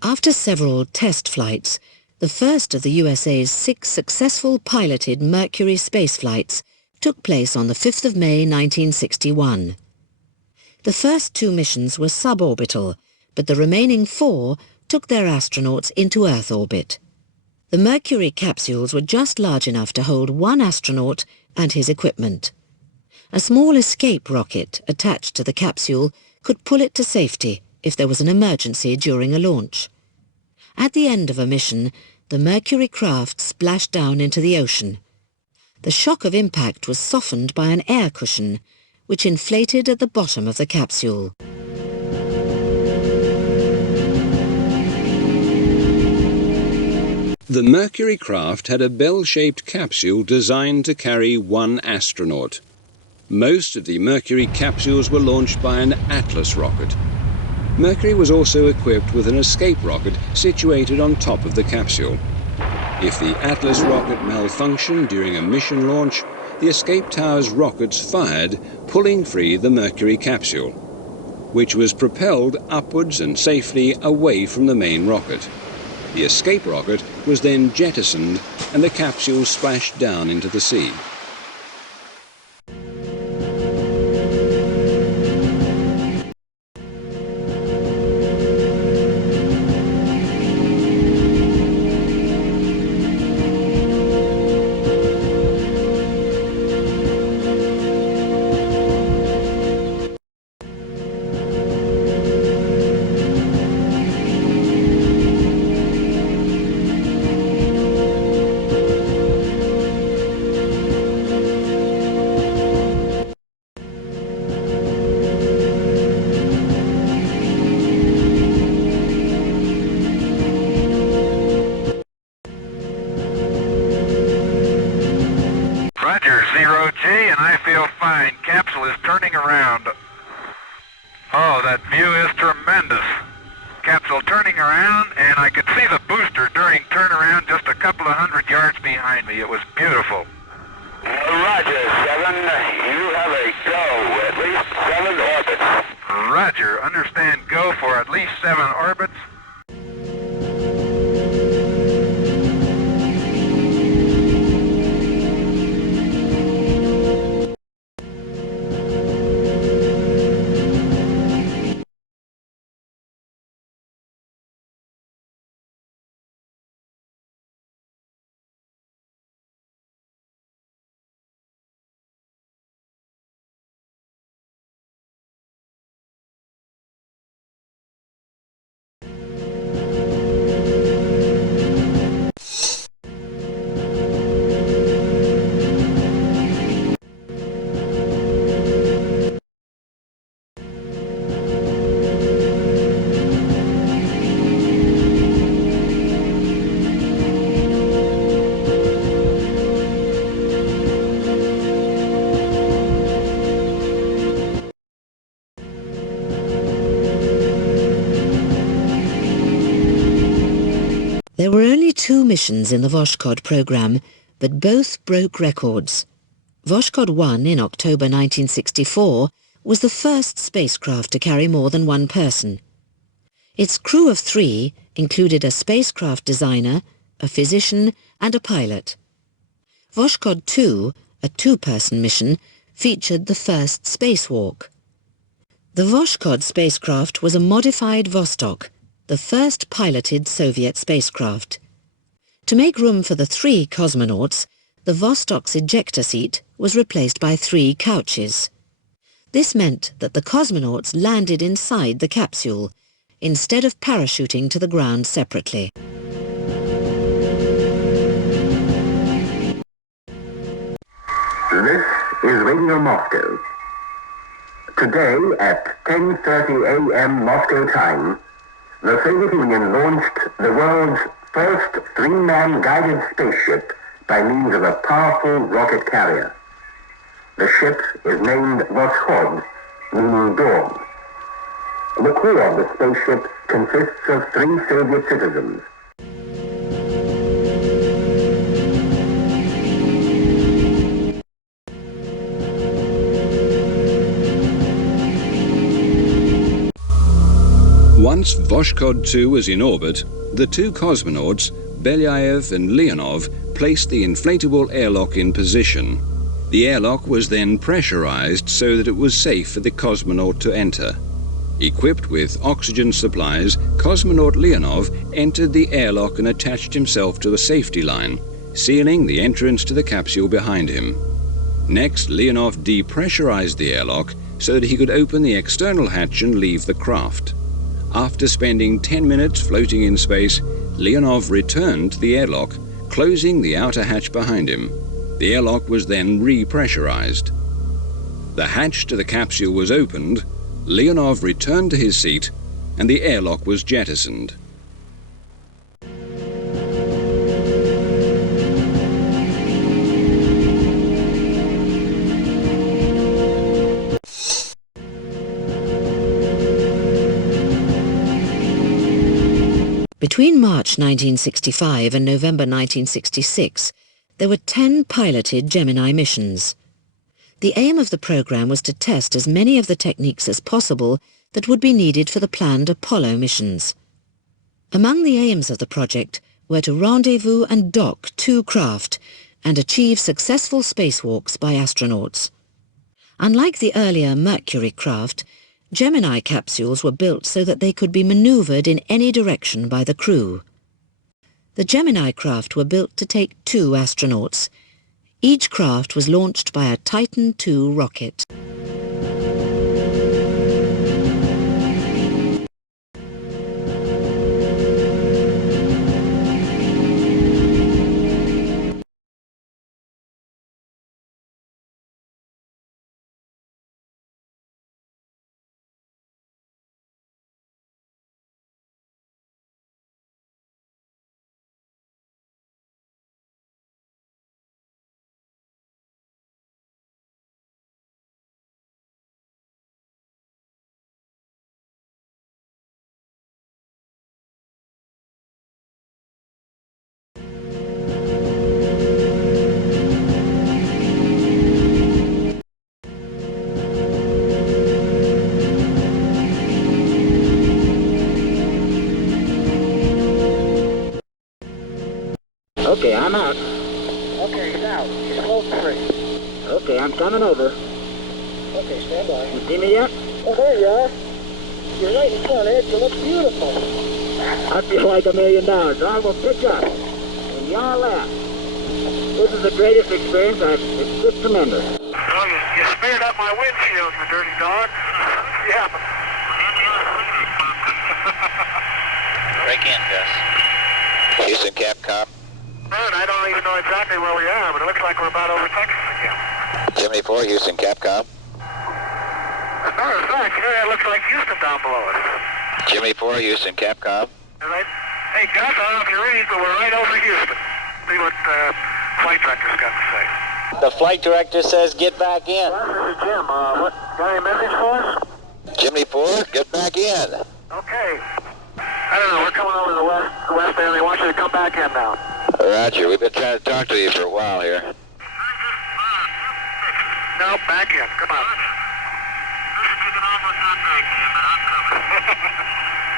After several test flights, the first of the USA's 6 successful piloted Mercury space flights took place on the 5th of May 1961. The first 2 missions were suborbital, but the remaining 4 took their astronauts into Earth orbit. The Mercury capsules were just large enough to hold 1 astronaut and his equipment. A small escape rocket attached to the capsule could pull it to safety if there was an emergency during a launch. At the end of a mission, the Mercury craft splashed down into the ocean. the shock of impact was softened by an air cushion, which inflated at the bottom of the capsule. The Mercury craft had a bell-shaped capsule designed to carry one astronaut. Most of the Mercury capsules were launched by an Atlas rocket. Mercury was also equipped with an escape rocket situated on top of the capsule. If the Atlas rocket malfunctioned during a mission launch, the escape tower's rockets fired, pulling free the Mercury capsule, which was propelled upwards and safely away from the main rocket. The escape rocket was then jettisoned and the capsule splashed down into the sea. Roger, 0G, and I feel fine. Capsule is turning around. Oh, that view is tremendous. Capsule turning around, and I could see the booster during turnaround just a couple of 100 yards behind me. It was beautiful. Roger, 7. You have a go, at least 7 orbits. Roger, understand go for at least 7 orbits. There were only 2 missions in the Voskhod program, but both broke records. Voskhod 1 in October 1964 was the first spacecraft to carry more than one person. Its crew of 3 included a spacecraft designer, a physician and a pilot. Voskhod 2, a 2-person mission, featured the first spacewalk. The Voskhod spacecraft was a modified Vostok, the first piloted Soviet spacecraft. To make room for the 3 cosmonauts, the Vostok's ejector seat was replaced by 3 couches. This meant that the cosmonauts landed inside the capsule, instead of parachuting to the ground separately. This is Radio Moscow. Today at 10:30 a.m. Moscow time, the Soviet Union launched the world's first 3-man guided spaceship by means of a powerful rocket carrier. The ship is named Voskhod, meaning dawn. The crew of the spaceship consists of 3 Soviet citizens. Once Voskhod 2 was in orbit, the 2 cosmonauts, Belyaev and Leonov, placed the inflatable airlock in position. The airlock was then pressurized so that it was safe for the cosmonaut to enter. Equipped with oxygen supplies, cosmonaut Leonov entered the airlock and attached himself to a safety line, sealing the entrance to the capsule behind him. Next, Leonov depressurized the airlock so that he could open the external hatch and leave the craft. After spending 10 minutes floating in space, Leonov returned to the airlock, closing the outer hatch behind him. The airlock was then repressurized. The hatch to the capsule was opened, Leonov returned to his seat, and the airlock was jettisoned. Between March 1965 and November 1966, there were 10 piloted Gemini missions. The aim of the program was to test as many of the techniques as possible that would be needed for the planned Apollo missions. Among the aims of the project were to rendezvous and dock 2 craft and achieve successful spacewalks by astronauts. Unlike the earlier Mercury craft, Gemini capsules were built so that they could be maneuvered in any direction by the crew. The Gemini craft were built to take 2 astronauts. Each craft was launched by a Titan II rocket. Okay, I'm out. Okay, he's out. He's float free. Okay, I'm coming over. Okay, stand by. You see me yet? Oh, there you are. You're right in front, Ed. You look beautiful. I feel like $1 million. So I will pick up. And y'all laugh. This is the greatest experience it's just tremendous. Well, you smeared up my windshield, you dirty dog. Yeah. Break in, Gus. Houston, Capcom. I don't even know exactly where we are, but it looks like we're about over Texas again. Gemini 4, Houston, Capcom. As a matter of fact, it looks like Houston down below us. Gemini 4, Houston, Capcom. Right? Hey, Gus, I don't know if you read, but we're right over Houston. See what flight director's got to say. The flight director says get back in. Well, this is Jim. What, got any message for us? Gemini 4, get back in. Okay. I don't know, we're coming over the west end. They want you to come back in now. Roger, we've been trying to talk to you for a while here. No, back in. Come on.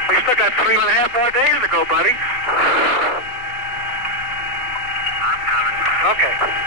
We still got 3.5 more days to go, buddy. Okay.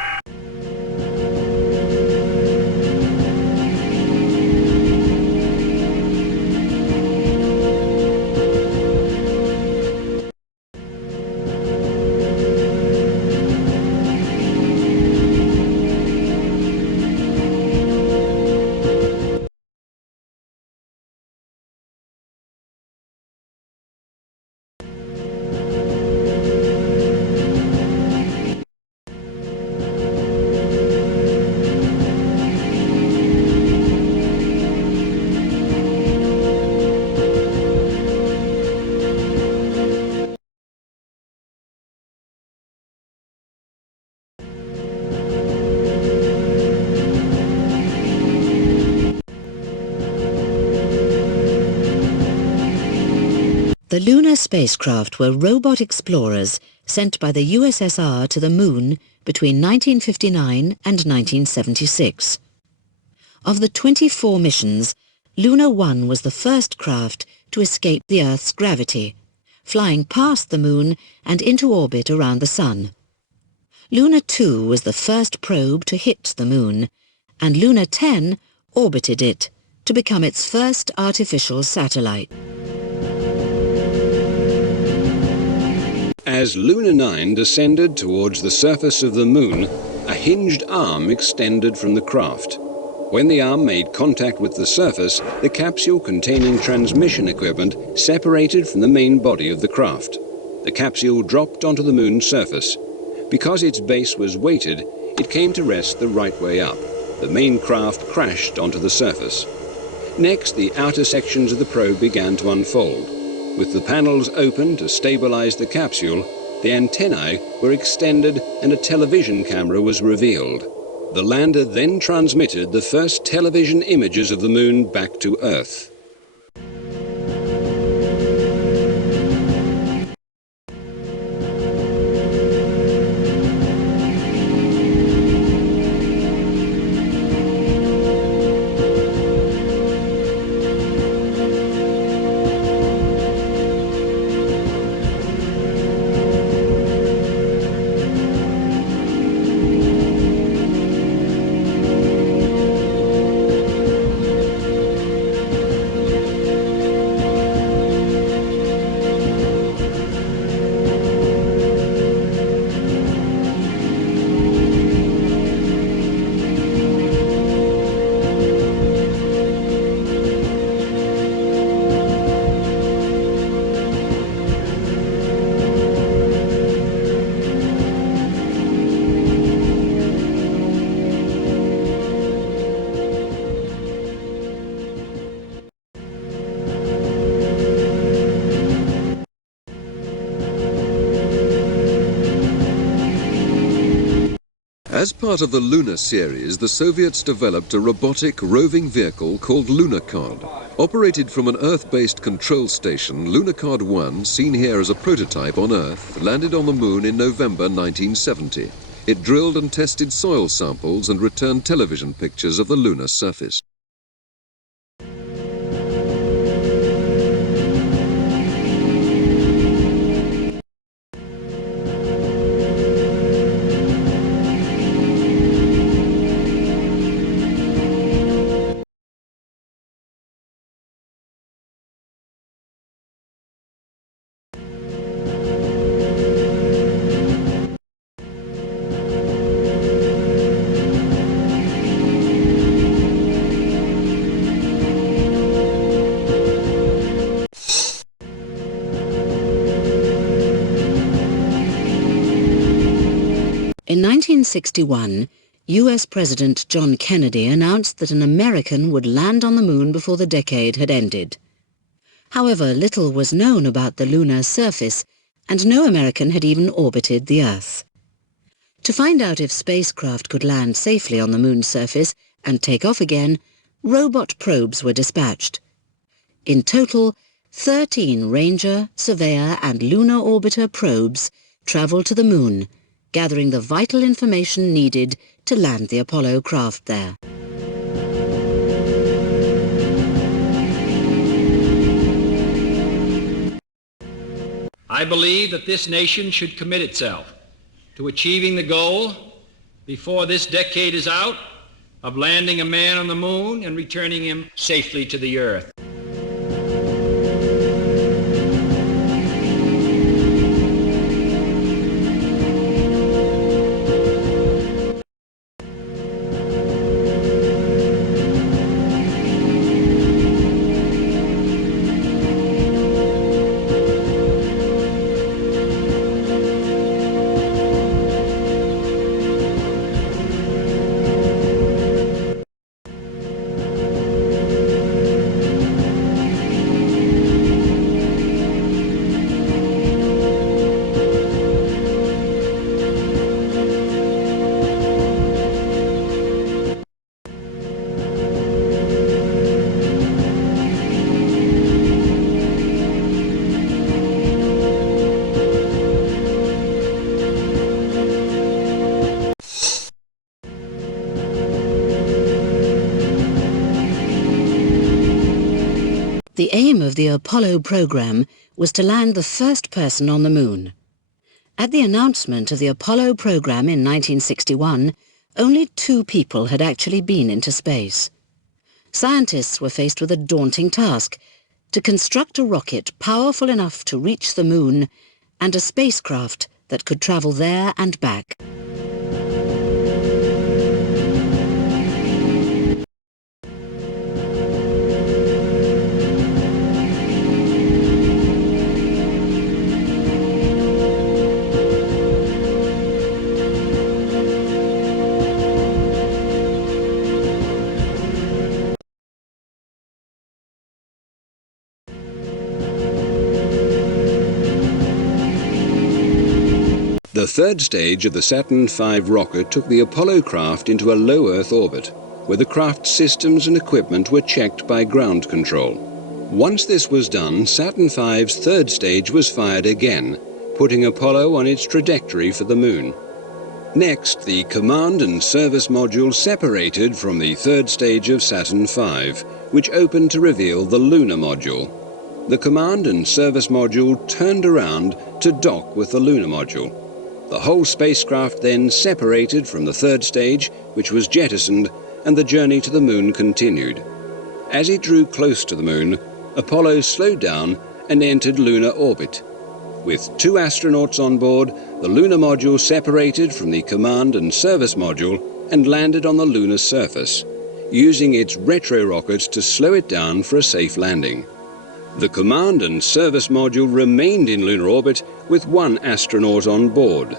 The lunar spacecraft were robot explorers sent by the USSR to the Moon between 1959 and 1976. Of the 24 missions, Luna 1 was the first craft to escape the Earth's gravity, flying past the Moon and into orbit around the Sun. Luna 2 was the first probe to hit the Moon, and Luna 10 orbited it to become its first artificial satellite. As Luna 9 descended towards the surface of the Moon, a hinged arm extended from the craft. When the arm made contact with the surface, the capsule containing transmission equipment separated from the main body of the craft. The capsule dropped onto the Moon's surface. Because its base was weighted, it came to rest the right way up. The main craft crashed onto the surface. Next, the outer sections of the probe began to unfold. With the panels open to stabilize the capsule, the antennae were extended and a television camera was revealed. The lander then transmitted the first television images of the moon back to Earth. As part of the Lunar series, the Soviets developed a robotic roving vehicle called Lunacard. Operated from an Earth-based control station, Lunacard 1, seen here as a prototype on Earth, landed on the Moon in November 1970. It drilled and tested soil samples and returned television pictures of the lunar surface. In 1961, US President John Kennedy announced that an American would land on the moon before the decade had ended. However, little was known about the lunar surface, and no American had even orbited the Earth. To find out if spacecraft could land safely on the moon's surface and take off again, robot probes were dispatched. In total, 13 Ranger, Surveyor and Lunar Orbiter probes travelled to the moon, gathering the vital information needed to land the Apollo craft there. I believe that this nation should commit itself to achieving the goal, before this decade is out, of landing a man on the moon and returning him safely to the Earth. The aim of the Apollo program was to land the first person on the moon. At the announcement of the Apollo program in 1961, only 2 people had actually been into space. Scientists were faced with a daunting task: to construct a rocket powerful enough to reach the moon and a spacecraft that could travel there and back. The third stage of the Saturn V rocket took the Apollo craft into a low Earth orbit, where the craft's systems and equipment were checked by ground control. Once this was done, Saturn V's third stage was fired again, putting Apollo on its trajectory for the Moon. Next, the command and service module separated from the third stage of Saturn V, which opened to reveal the lunar module. The command and service module turned around to dock with the lunar module. The whole spacecraft then separated from the third stage, which was jettisoned, and the journey to the Moon continued. As it drew close to the Moon, Apollo slowed down and entered lunar orbit. With 2 astronauts on board, the lunar module separated from the command and service module and landed on the lunar surface, using its retro rockets to slow it down for a safe landing. The command and service module remained in lunar orbit with 1 astronaut on board.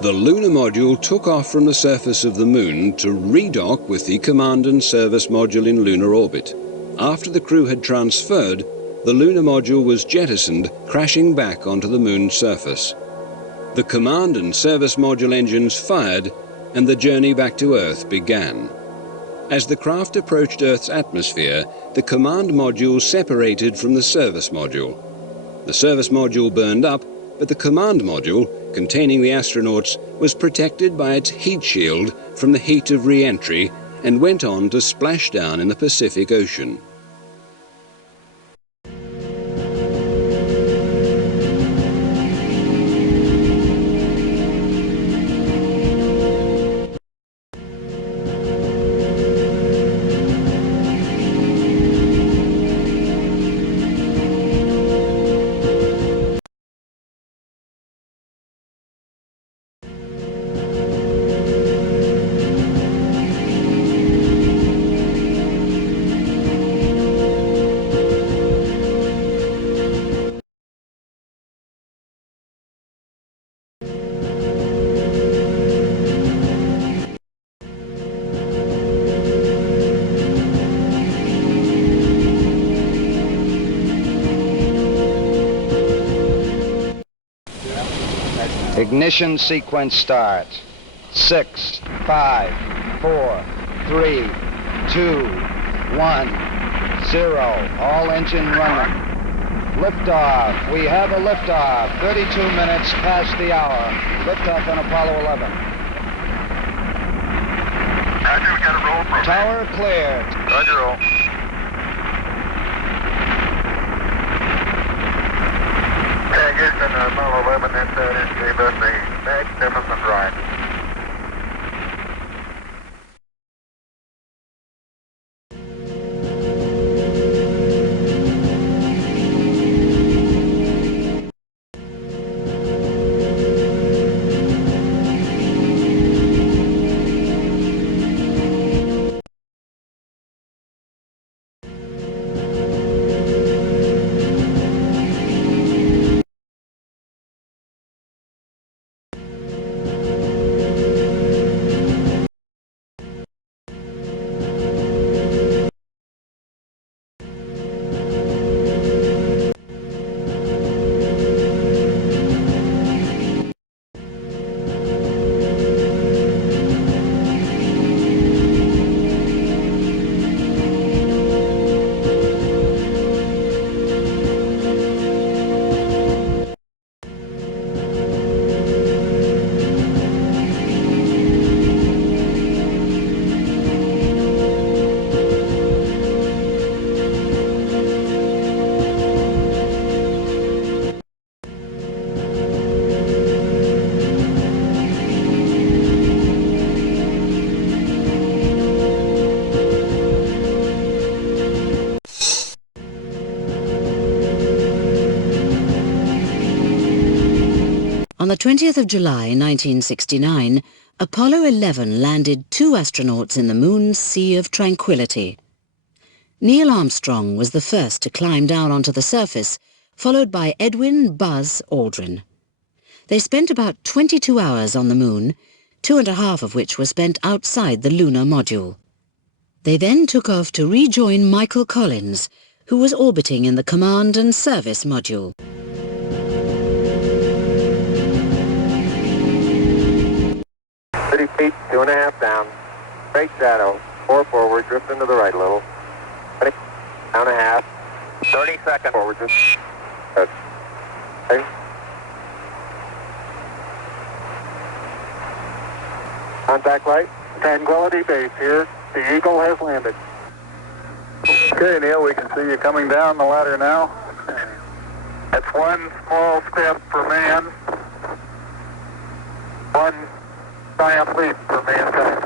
The lunar module took off from the surface of the Moon to redock with the command and service module in lunar orbit. After the crew had transferred, the lunar module was jettisoned, crashing back onto the Moon's surface. The command and service module engines fired, and the journey back to Earth began. As the craft approached Earth's atmosphere, the command module separated from the service module. The service module burned up, but the command module, containing the astronauts, was protected by its heat shield from the heat of re-entry and went on to splash down in the Pacific Ocean. Ignition sequence starts. 6, 5, 4, 3, 2, 1, 0. All engine running. Liftoff. We have a liftoff. 32 minutes past the hour. Liftoff on Apollo 11. Roger, we got a roll program. Tower cleared. Roger, roll. Houston, Apollo 11, this gave us a magnificent ride. On the 20th of July 1969, Apollo 11 landed 2 astronauts in the Moon's Sea of Tranquility. Neil Armstrong was the first to climb down onto the surface, followed by Edwin Buzz Aldrin. They spent about 22 hours on the Moon, 2.5 of which were spent outside the lunar module. They then took off to rejoin Michael Collins, who was orbiting in the command and service module. 2.5 down. Straight shadow. 4 forward, drift into the right a little. Down a half. 30 seconds. Forward, just. Good. Okay. Contact light. Tranquility Base here. The Eagle has landed. Okay, Neil, we can see you coming down the ladder now. That's one small step for man, one giant leap for mankind.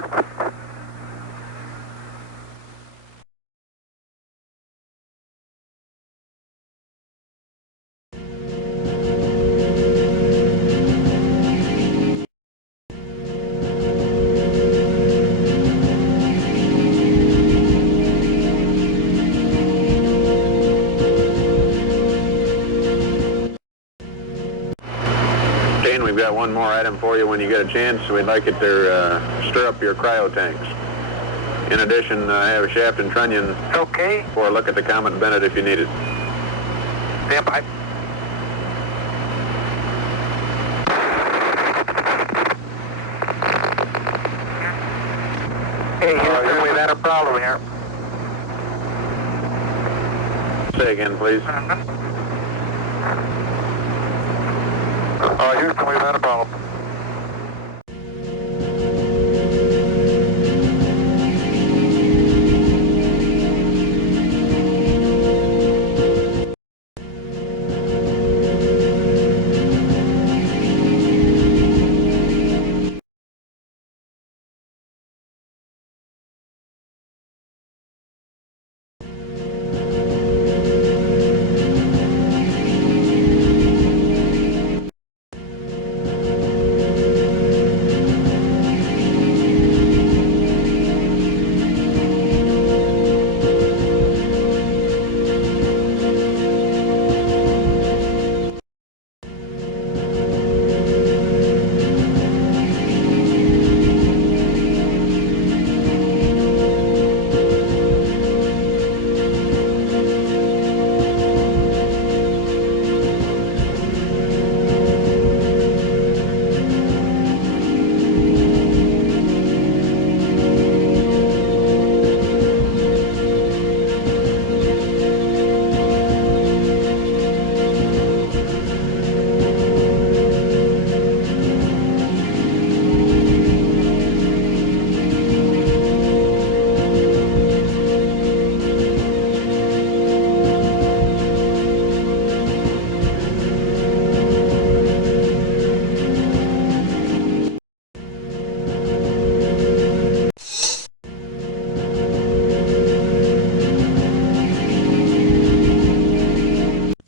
We've got one more item for you when you get a chance. We'd like it to stir up your cryo tanks. In addition, I have a shaft and trunnion. Okay. For a look at the Comet Bennett if you need it. Stand by. Hey, Houston, we've had a problem here. Say again, please. Houston, we've had a problem.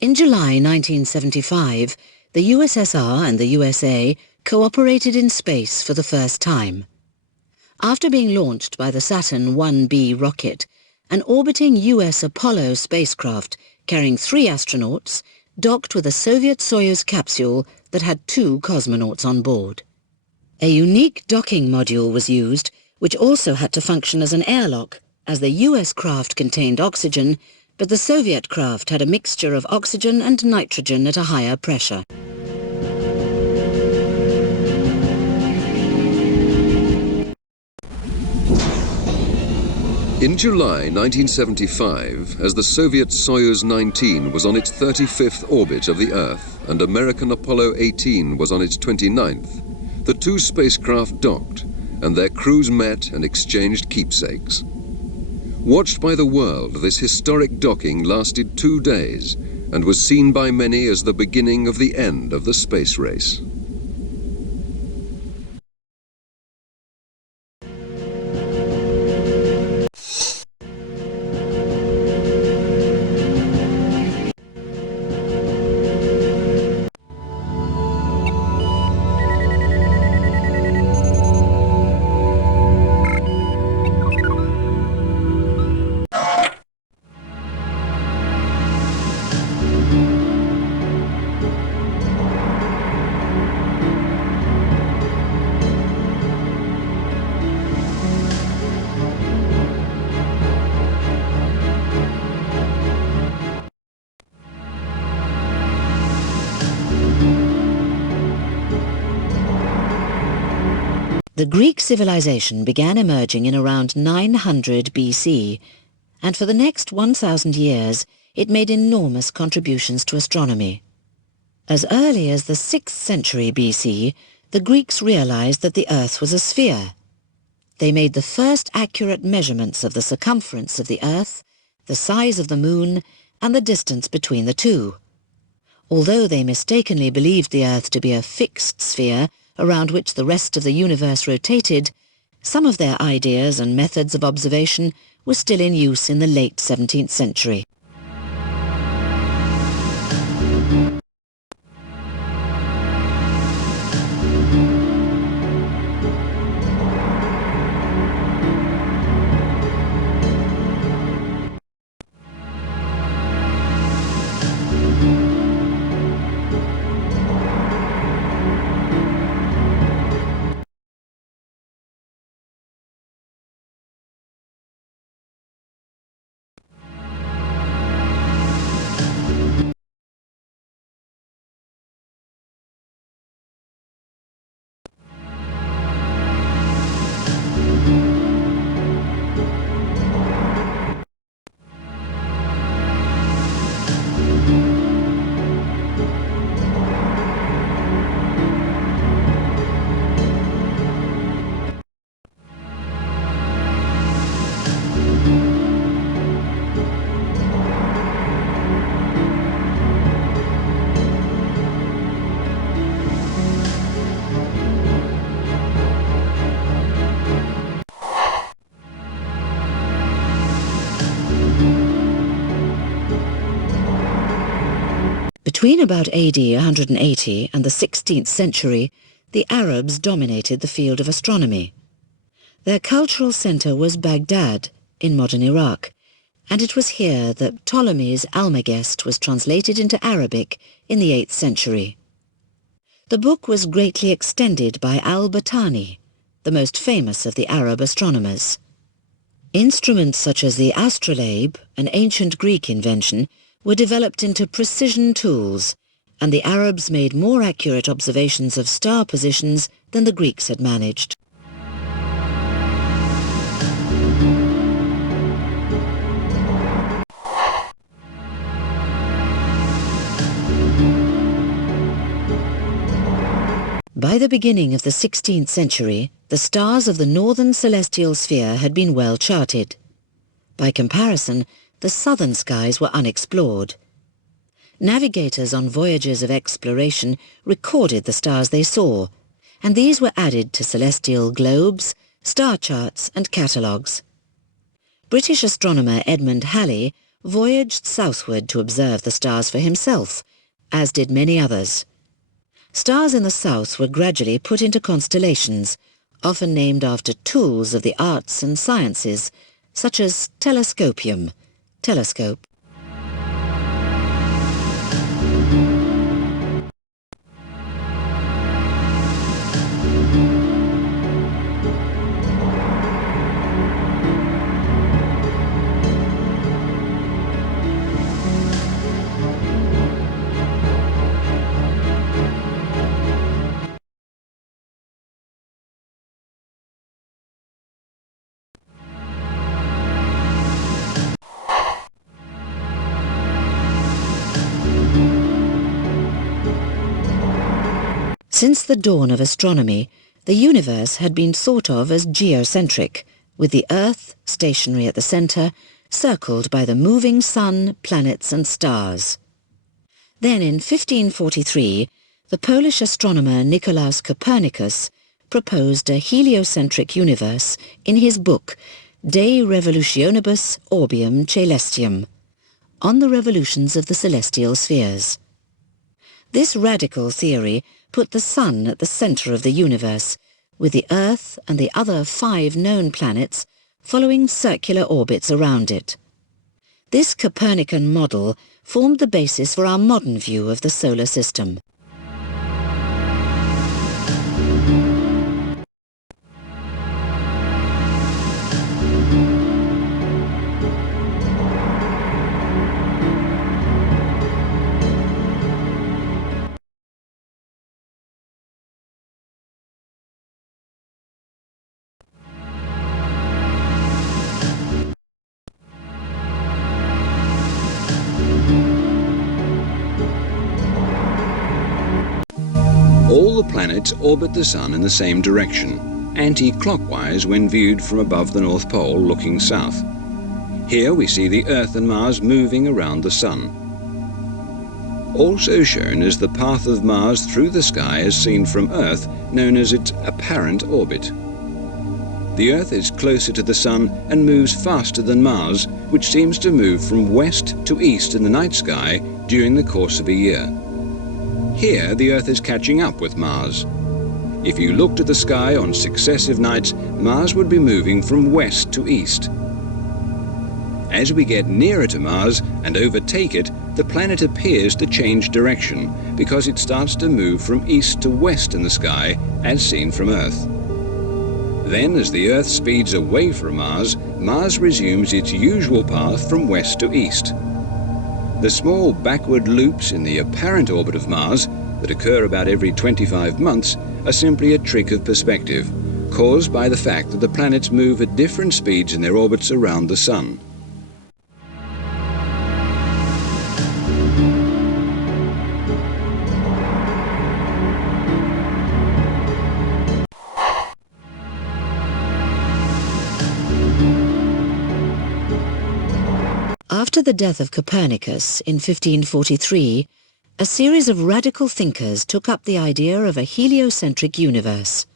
In July 1975, the USSR and the USA cooperated in space for the first time. After being launched by the Saturn 1B rocket, an orbiting US Apollo spacecraft carrying 3 astronauts docked with a Soviet Soyuz capsule that had 2 cosmonauts on board. A unique docking module was used, which also had to function as an airlock, as the US craft contained oxygen, but the Soviet craft had a mixture of oxygen and nitrogen at a higher pressure. In July 1975, as the Soviet Soyuz 19 was on its 35th orbit of the Earth and American Apollo 18 was on its 29th, the 2 spacecraft docked and their crews met and exchanged keepsakes. Watched by the world, this historic docking lasted 2 days and was seen by many as the beginning of the end of the space race. The Greek civilization began emerging in around 900 BC, and for the next 1,000 years it made enormous contributions to astronomy. As early as the 6th century BC, the Greeks realized that the Earth was a sphere. They made the first accurate measurements of the circumference of the Earth, the size of the Moon, and the distance between the two. Although they mistakenly believed the Earth to be a fixed sphere around which the rest of the universe rotated, some of their ideas and methods of observation were still in use in the late 17th century. Between about AD 180 and the 16th century, the Arabs dominated the field of astronomy. Their cultural center was Baghdad, in modern Iraq, and it was here that Ptolemy's Almagest was translated into Arabic in the 8th century. The book was greatly extended by al-Battani, the most famous of the Arab astronomers. Instruments such as the astrolabe, an ancient Greek invention, were developed into precision tools, and the Arabs made more accurate observations of star positions than the Greeks had managed. By the beginning of the 16th century, the stars of the northern celestial sphere had been well charted. By comparison, the southern skies were unexplored. Navigators on voyages of exploration recorded the stars they saw, and these were added to celestial globes, star charts and catalogues. British astronomer Edmund Halley voyaged southward to observe the stars for himself, as did many others. Stars in the south were gradually put into constellations, often named after tools of the arts and sciences, such as telescopium, telescope. Since the dawn of astronomy, the universe had been thought of as geocentric, with the Earth, stationary at the centre, circled by the moving sun, planets and stars. Then in 1543, the Polish astronomer Nicolaus Copernicus proposed a heliocentric universe in his book De Revolutionibus Orbium Caelestium, on the revolutions of the celestial spheres. This radical theory put the Sun at the centre of the universe, with the Earth and the other 5 known planets following circular orbits around it. This Copernican model formed the basis for our modern view of the solar system. the planets orbit the Sun in the same direction, anti-clockwise when viewed from above the North Pole looking south. Here we see the Earth and Mars moving around the Sun. Also shown is the path of Mars through the sky as seen from Earth, known as its apparent orbit. The Earth is closer to the Sun and moves faster than Mars, which seems to move from west to east in the night sky during the course of a year. Here, the Earth is catching up with Mars. If you looked at the sky on successive nights, Mars would be moving from west to east. As we get nearer to Mars and overtake it, the planet appears to change direction because it starts to move from east to west in the sky, as seen from Earth. Then, as the Earth speeds away from Mars, Mars resumes its usual path from west to east. The small backward loops in the apparent orbit of Mars that occur about every 25 months are simply a trick of perspective, caused by the fact that the planets move at different speeds in their orbits around the Sun. After the death of Copernicus in 1543, a series of radical thinkers took up the idea of a heliocentric universe.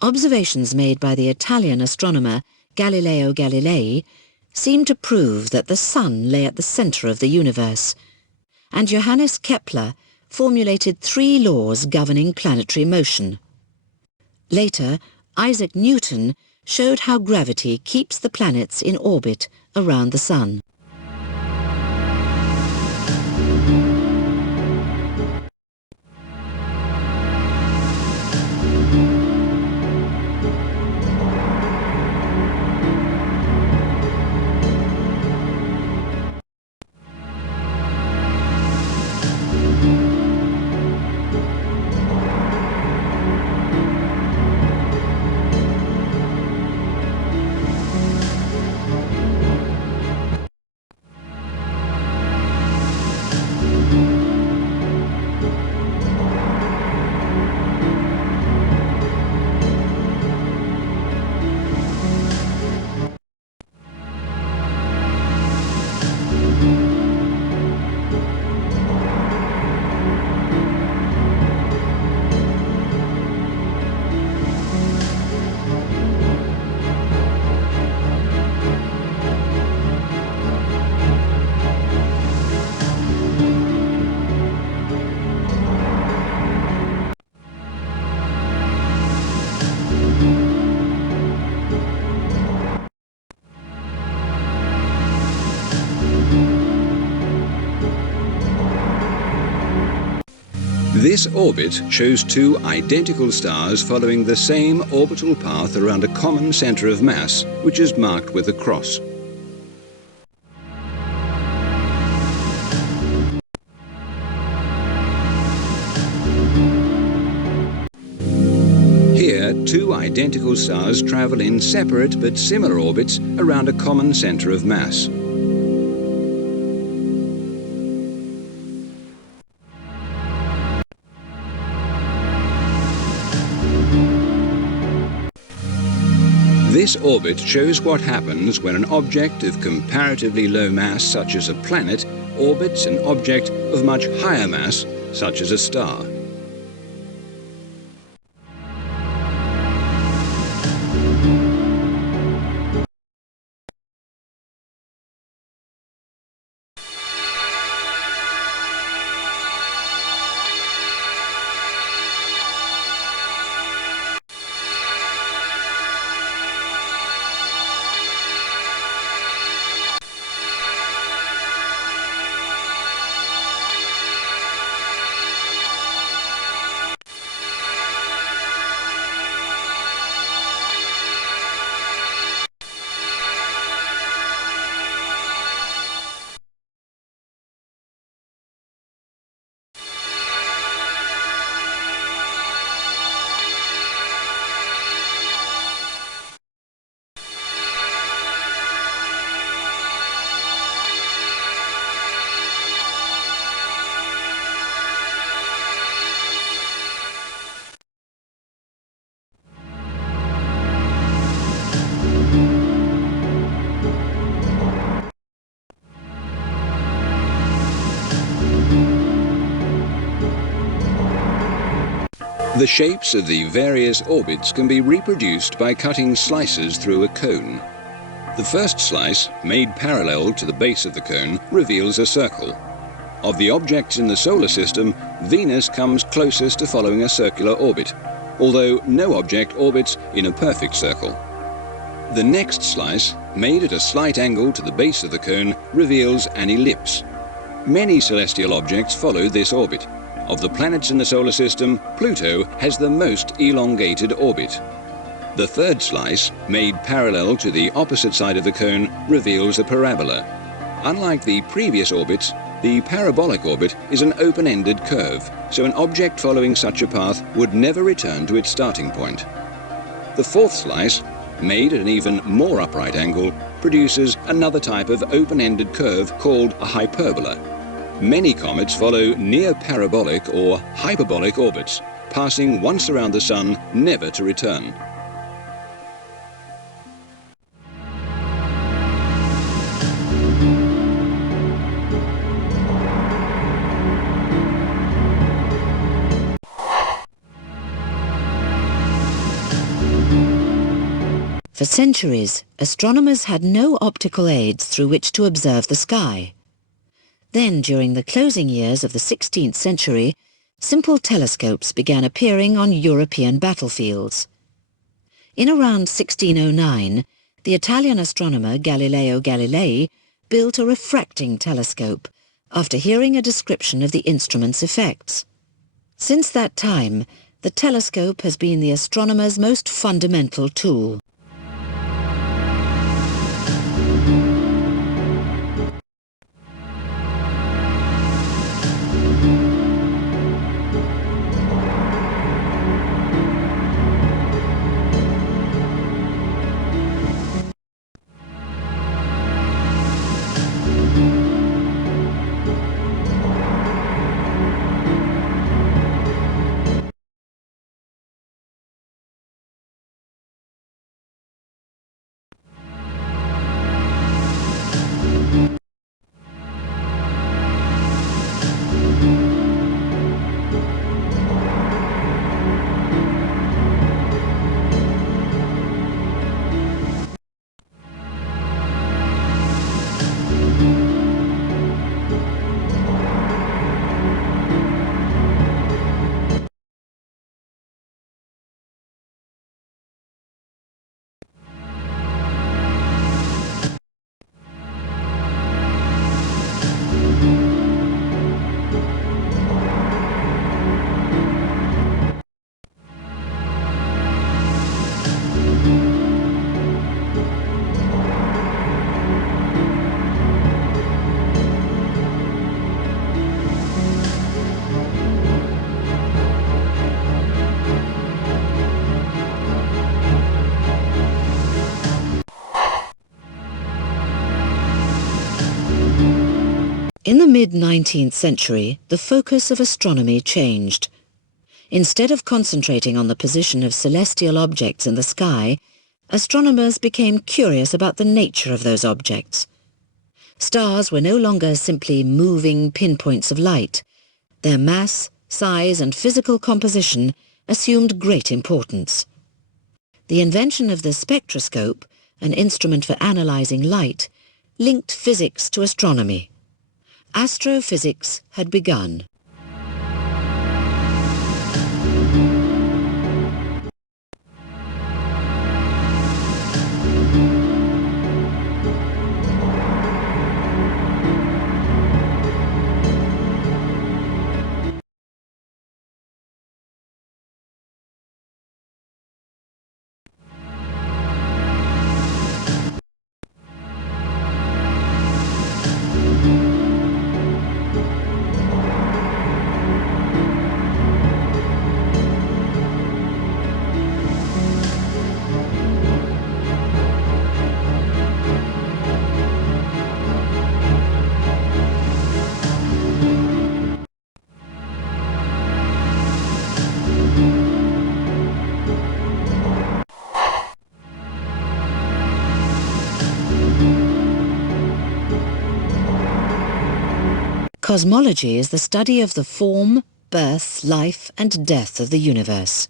Observations made by the Italian astronomer Galileo Galilei seemed to prove that the Sun lay at the centre of the universe, and Johannes Kepler formulated 3 laws governing planetary motion. Later, Isaac Newton showed how gravity keeps the planets in orbit around the Sun. This orbit shows 2 identical stars following the same orbital path around a common centre of mass, which is marked with a cross. Here, 2 identical stars travel in separate but similar orbits around a common centre of mass. This orbit shows what happens when an object of comparatively low mass, such as a planet, orbits an object of much higher mass, such as a star. The shapes of the various orbits can be reproduced by cutting slices through a cone. The first slice, made parallel to the base of the cone, reveals a circle. Of the objects in the solar system, Venus comes closest to following a circular orbit, although no object orbits in a perfect circle. The next slice, made at a slight angle to the base of the cone, reveals an ellipse. Many celestial objects follow this orbit. Of the planets in the solar system, Pluto has the most elongated orbit. The third slice, made parallel to the opposite side of the cone, reveals a parabola. Unlike the previous orbits, the parabolic orbit is an open-ended curve, so an object following such a path would never return to its starting point. The fourth slice, made at an even more upright angle, produces another type of open-ended curve called a hyperbola. Many comets follow near parabolic or hyperbolic orbits, passing once around the Sun, never to return. For centuries, astronomers had no optical aids through which to observe the sky. Then, during the closing years of the 16th century, simple telescopes began appearing on European battlefields. In around 1609, the Italian astronomer Galileo Galilei built a refracting telescope after hearing a description of the instrument's effects. Since that time, the telescope has been the astronomer's most fundamental tool. In the mid-19th century, the focus of astronomy changed. Instead of concentrating on the position of celestial objects in the sky, astronomers became curious about the nature of those objects. Stars were no longer simply moving pinpoints of light. Their mass, size, and physical composition assumed great importance. The invention of the spectroscope, an instrument for analyzing light, linked physics to astronomy. Astrophysics had begun. Cosmology is the study of the form, birth, life and death of the universe.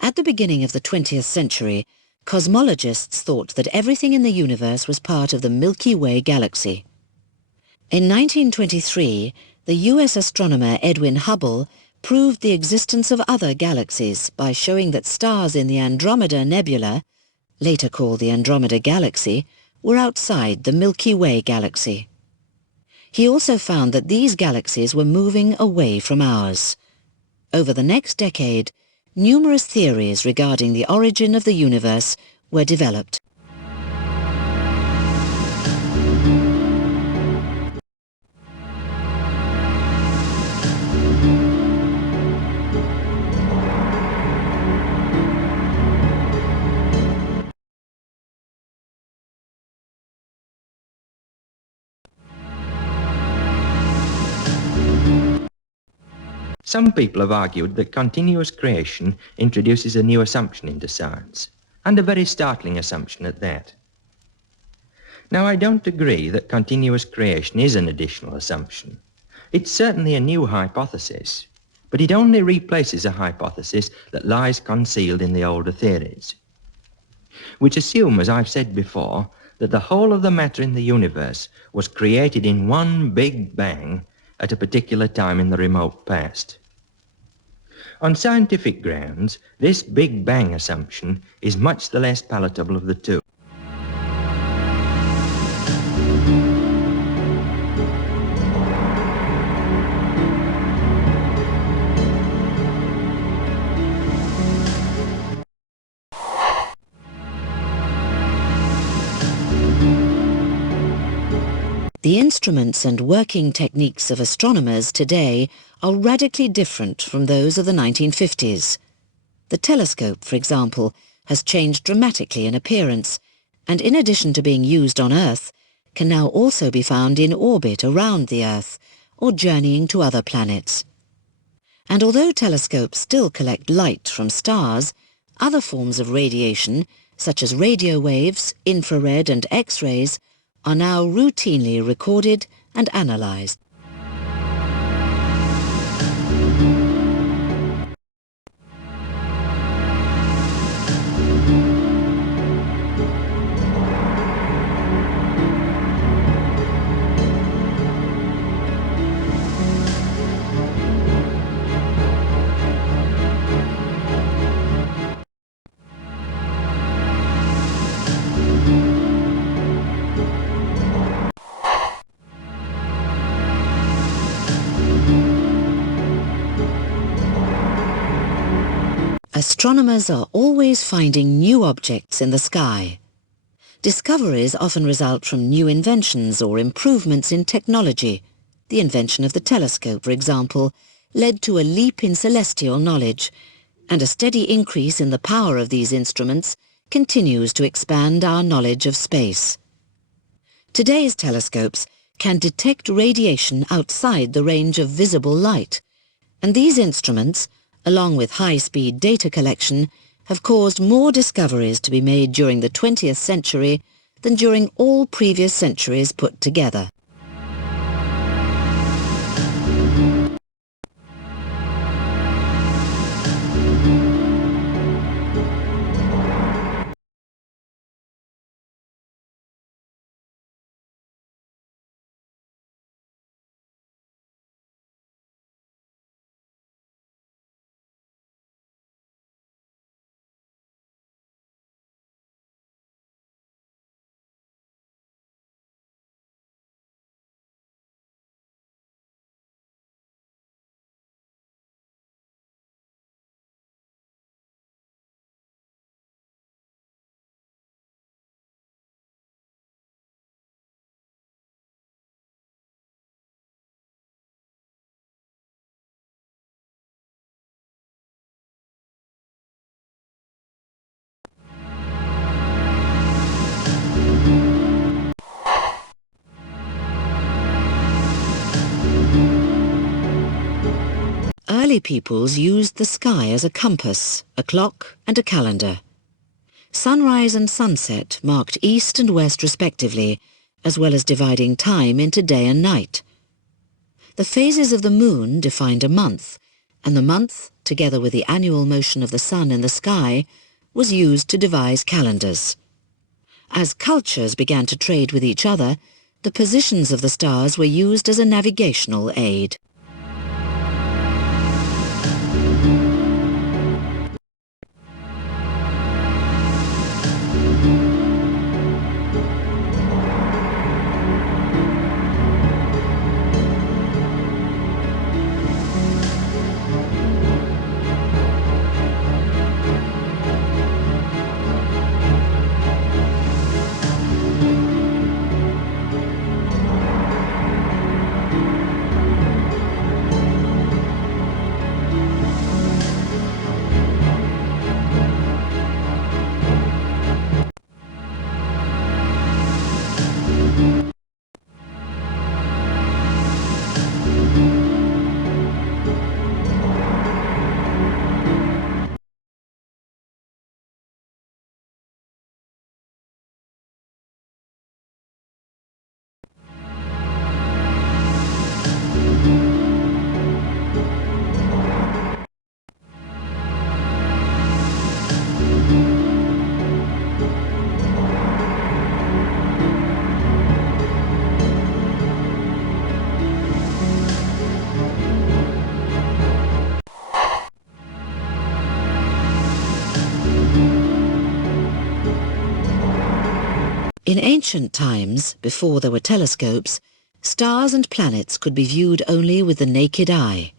At the beginning of the 20th century, cosmologists thought that everything in the universe was part of the Milky Way galaxy. In 1923, the US astronomer Edwin Hubble proved the existence of other galaxies by showing that stars in the Andromeda Nebula, later called the Andromeda Galaxy, were outside the Milky Way galaxy. He also found that these galaxies were moving away from ours. Over the next decade, numerous theories regarding the origin of the universe were developed. Some people have argued that continuous creation introduces a new assumption into science, and a very startling assumption at that. Now, I don't agree that continuous creation is an additional assumption. It's certainly a new hypothesis, but it only replaces a hypothesis that lies concealed in the older theories, which assume, as I've said before, that the whole of the matter in the universe was created in one big bang at a particular time in the remote past. On scientific grounds, this Big Bang assumption is much the less palatable of the two. The instruments and working techniques of astronomers today are radically different from those of the 1950s. The telescope, for example, has changed dramatically in appearance, and in addition to being used on Earth, can now also be found in orbit around the Earth or journeying to other planets. And although telescopes still collect light from stars, other forms of radiation, such as radio waves, infrared and X-rays, are now routinely recorded and analyzed. Astronomers are always finding new objects in the sky. Discoveries often result from new inventions or improvements in technology. The invention of the telescope, for example, led to a leap in celestial knowledge, and a steady increase in the power of these instruments continues to expand our knowledge of space. Today's telescopes can detect radiation outside the range of visible light, and these instruments, along with high-speed data collection, have caused more discoveries to be made during the 20th century than during all previous centuries put together. Early peoples used the sky as a compass, a clock and a calendar. Sunrise and sunset marked east and west respectively, as well as dividing time into day and night. The phases of the moon defined a month, and the month, together with the annual motion of the sun in the sky, was used to devise calendars. As cultures began to trade with each other, the positions of the stars were used as a navigational aid. In ancient times, before there were telescopes, stars and planets could be viewed only with the naked eye.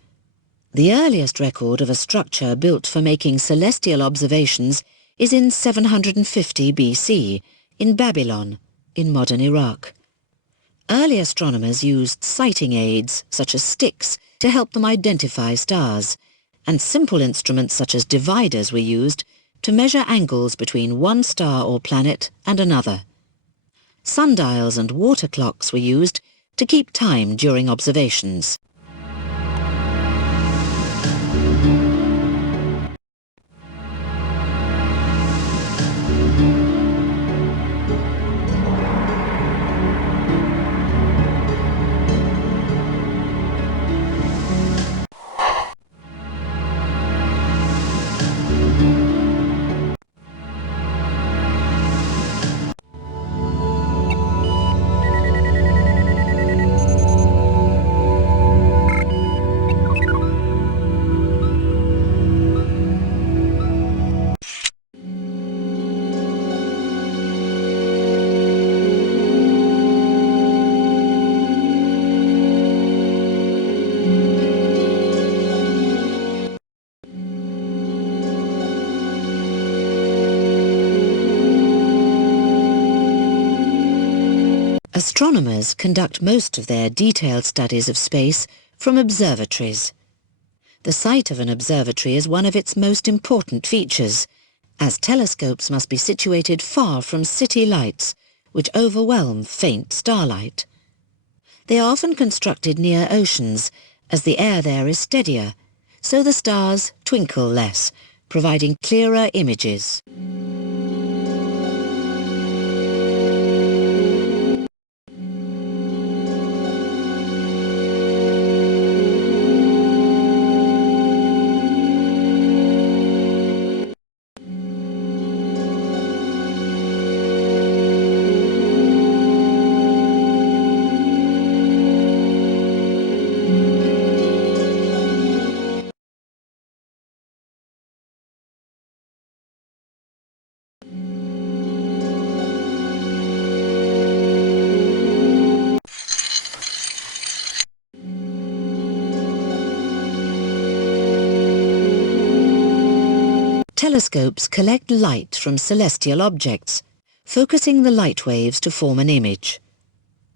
The earliest record of a structure built for making celestial observations is in 750 BC, in Babylon, in modern Iraq. Early astronomers used sighting aids, such as sticks, to help them identify stars, and simple instruments such as dividers were used to measure angles between one star or planet and another. Sundials and water clocks were used to keep time during observations. Astronomers conduct most of their detailed studies of space from observatories. The site of an observatory is one of its most important features, as telescopes must be situated far from city lights, which overwhelm faint starlight. They are often constructed near oceans, as the air there is steadier, so the stars twinkle less, providing clearer images. Telescopes collect light from celestial objects, focusing the light waves to form an image.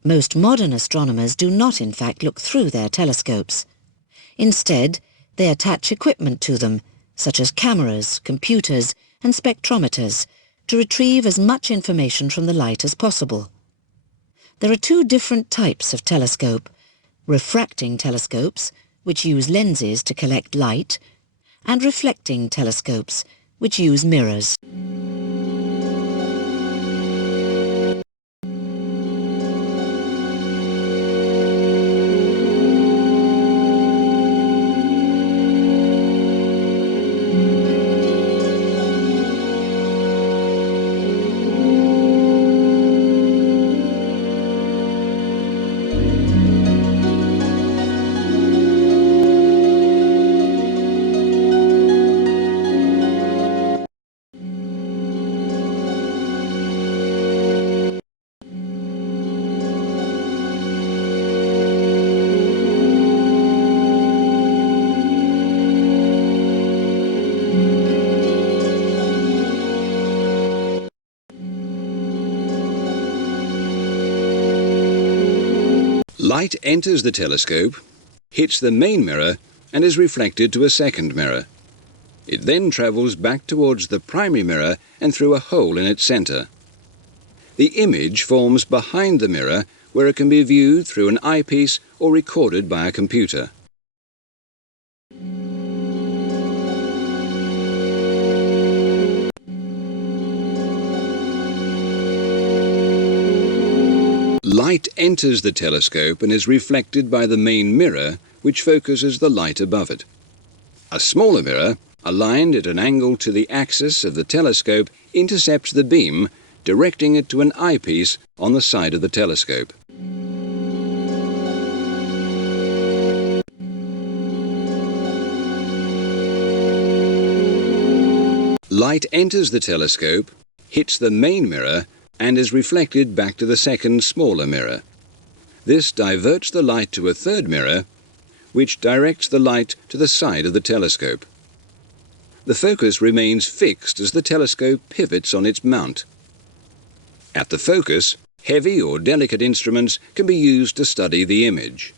Most modern astronomers do not in fact look through their telescopes. Instead, they attach equipment to them, such as cameras, computers, and spectrometers, to retrieve as much information from the light as possible. There are two different types of telescope: refracting telescopes, which use lenses to collect light, and reflecting telescopes, which use mirrors. Light enters the telescope, hits the main mirror, and is reflected to a second mirror. It then travels back towards the primary mirror and through a hole in its centre. The image forms behind the mirror, where it can be viewed through an eyepiece or recorded by a computer. Light enters the telescope and is reflected by the main mirror, which focuses the light above it. A smaller mirror, aligned at an angle to the axis of the telescope, intercepts the beam, directing it to an eyepiece on the side of the telescope. Light enters the telescope, hits the main mirror, and is reflected back to the second, smaller mirror. This diverts the light to a third mirror, which directs the light to the side of the telescope. The focus remains fixed as the telescope pivots on its mount. At the focus, heavy or delicate instruments can be used to study the image.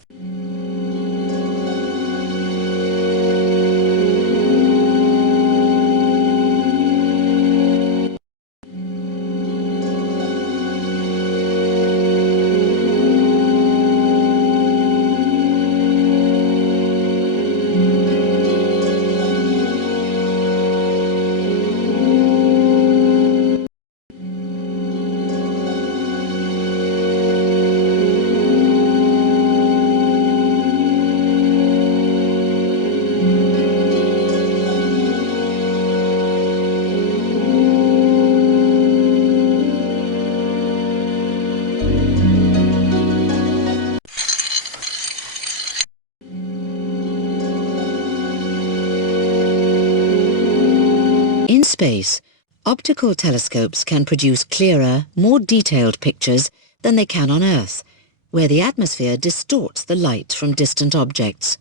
In space, optical telescopes can produce clearer, more detailed pictures than they can on Earth, where the atmosphere distorts the light from distant objects.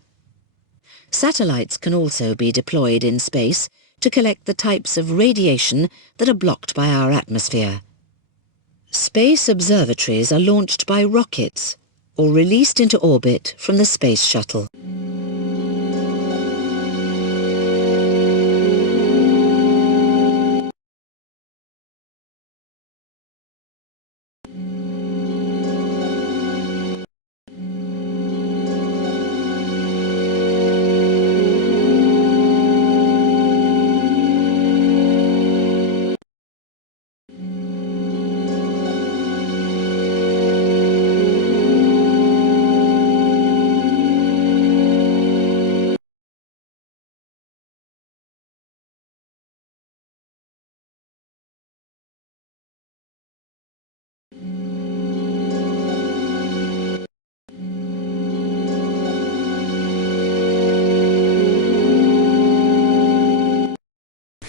Satellites can also be deployed in space to collect the types of radiation that are blocked by our atmosphere. Space observatories are launched by rockets or released into orbit from the Space Shuttle.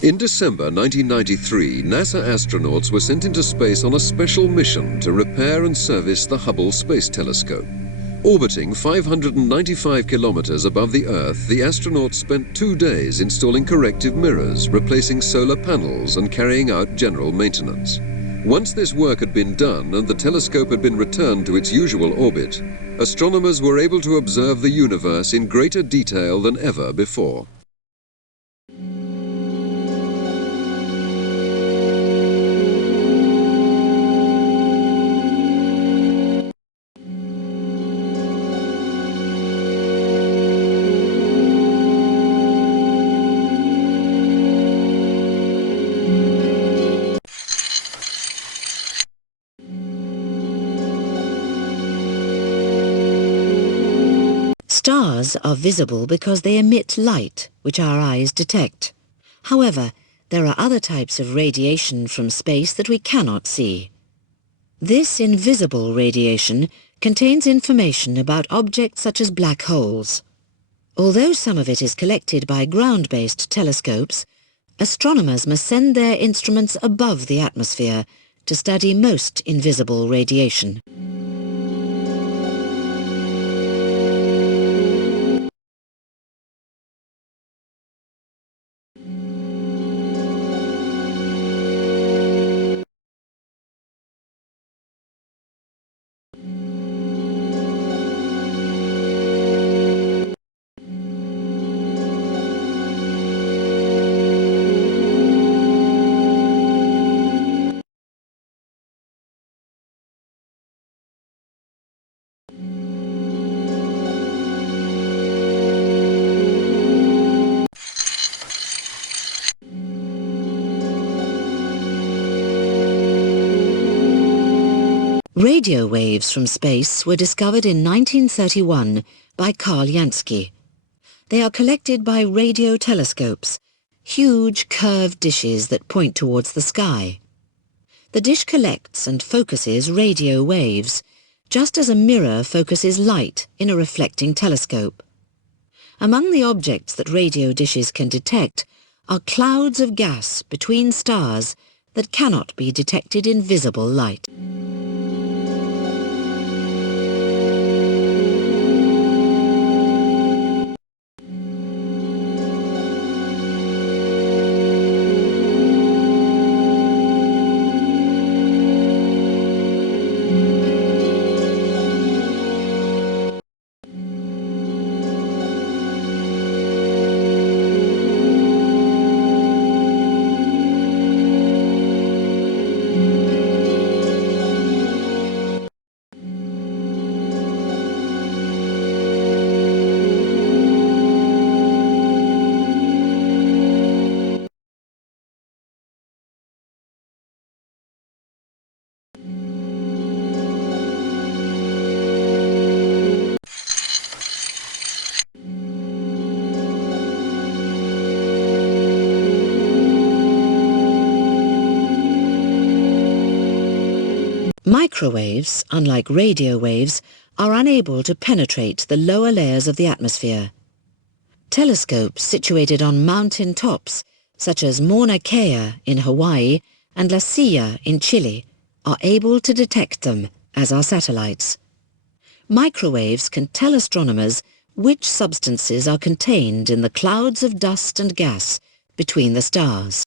In December 1993, NASA astronauts were sent into space on a special mission to repair and service the Hubble Space Telescope. Orbiting 595 kilometers above the Earth, the astronauts spent 2 days installing corrective mirrors, replacing solar panels, and carrying out general maintenance. Once this work had been done and the telescope had been returned to its usual orbit, astronomers were able to observe the universe in greater detail than ever before. Stars are visible because they emit light, which our eyes detect. However, there are other types of radiation from space that we cannot see. This invisible radiation contains information about objects such as black holes. Although some of it is collected by ground-based telescopes, astronomers must send their instruments above the atmosphere to study most invisible radiation. Radio waves from space were discovered in 1931 by Karl Jansky. They are collected by radio telescopes, huge curved dishes that point towards the sky. The dish collects and focuses radio waves, just as a mirror focuses light in a reflecting telescope. Among the objects that radio dishes can detect are clouds of gas between stars that cannot be detected in visible light. Microwaves, unlike radio waves, are unable to penetrate the lower layers of the atmosphere. Telescopes situated on mountain tops, such as Mauna Kea in Hawaii and La Silla in Chile, are able to detect them, as are satellites. Microwaves can tell astronomers which substances are contained in the clouds of dust and gas between the stars.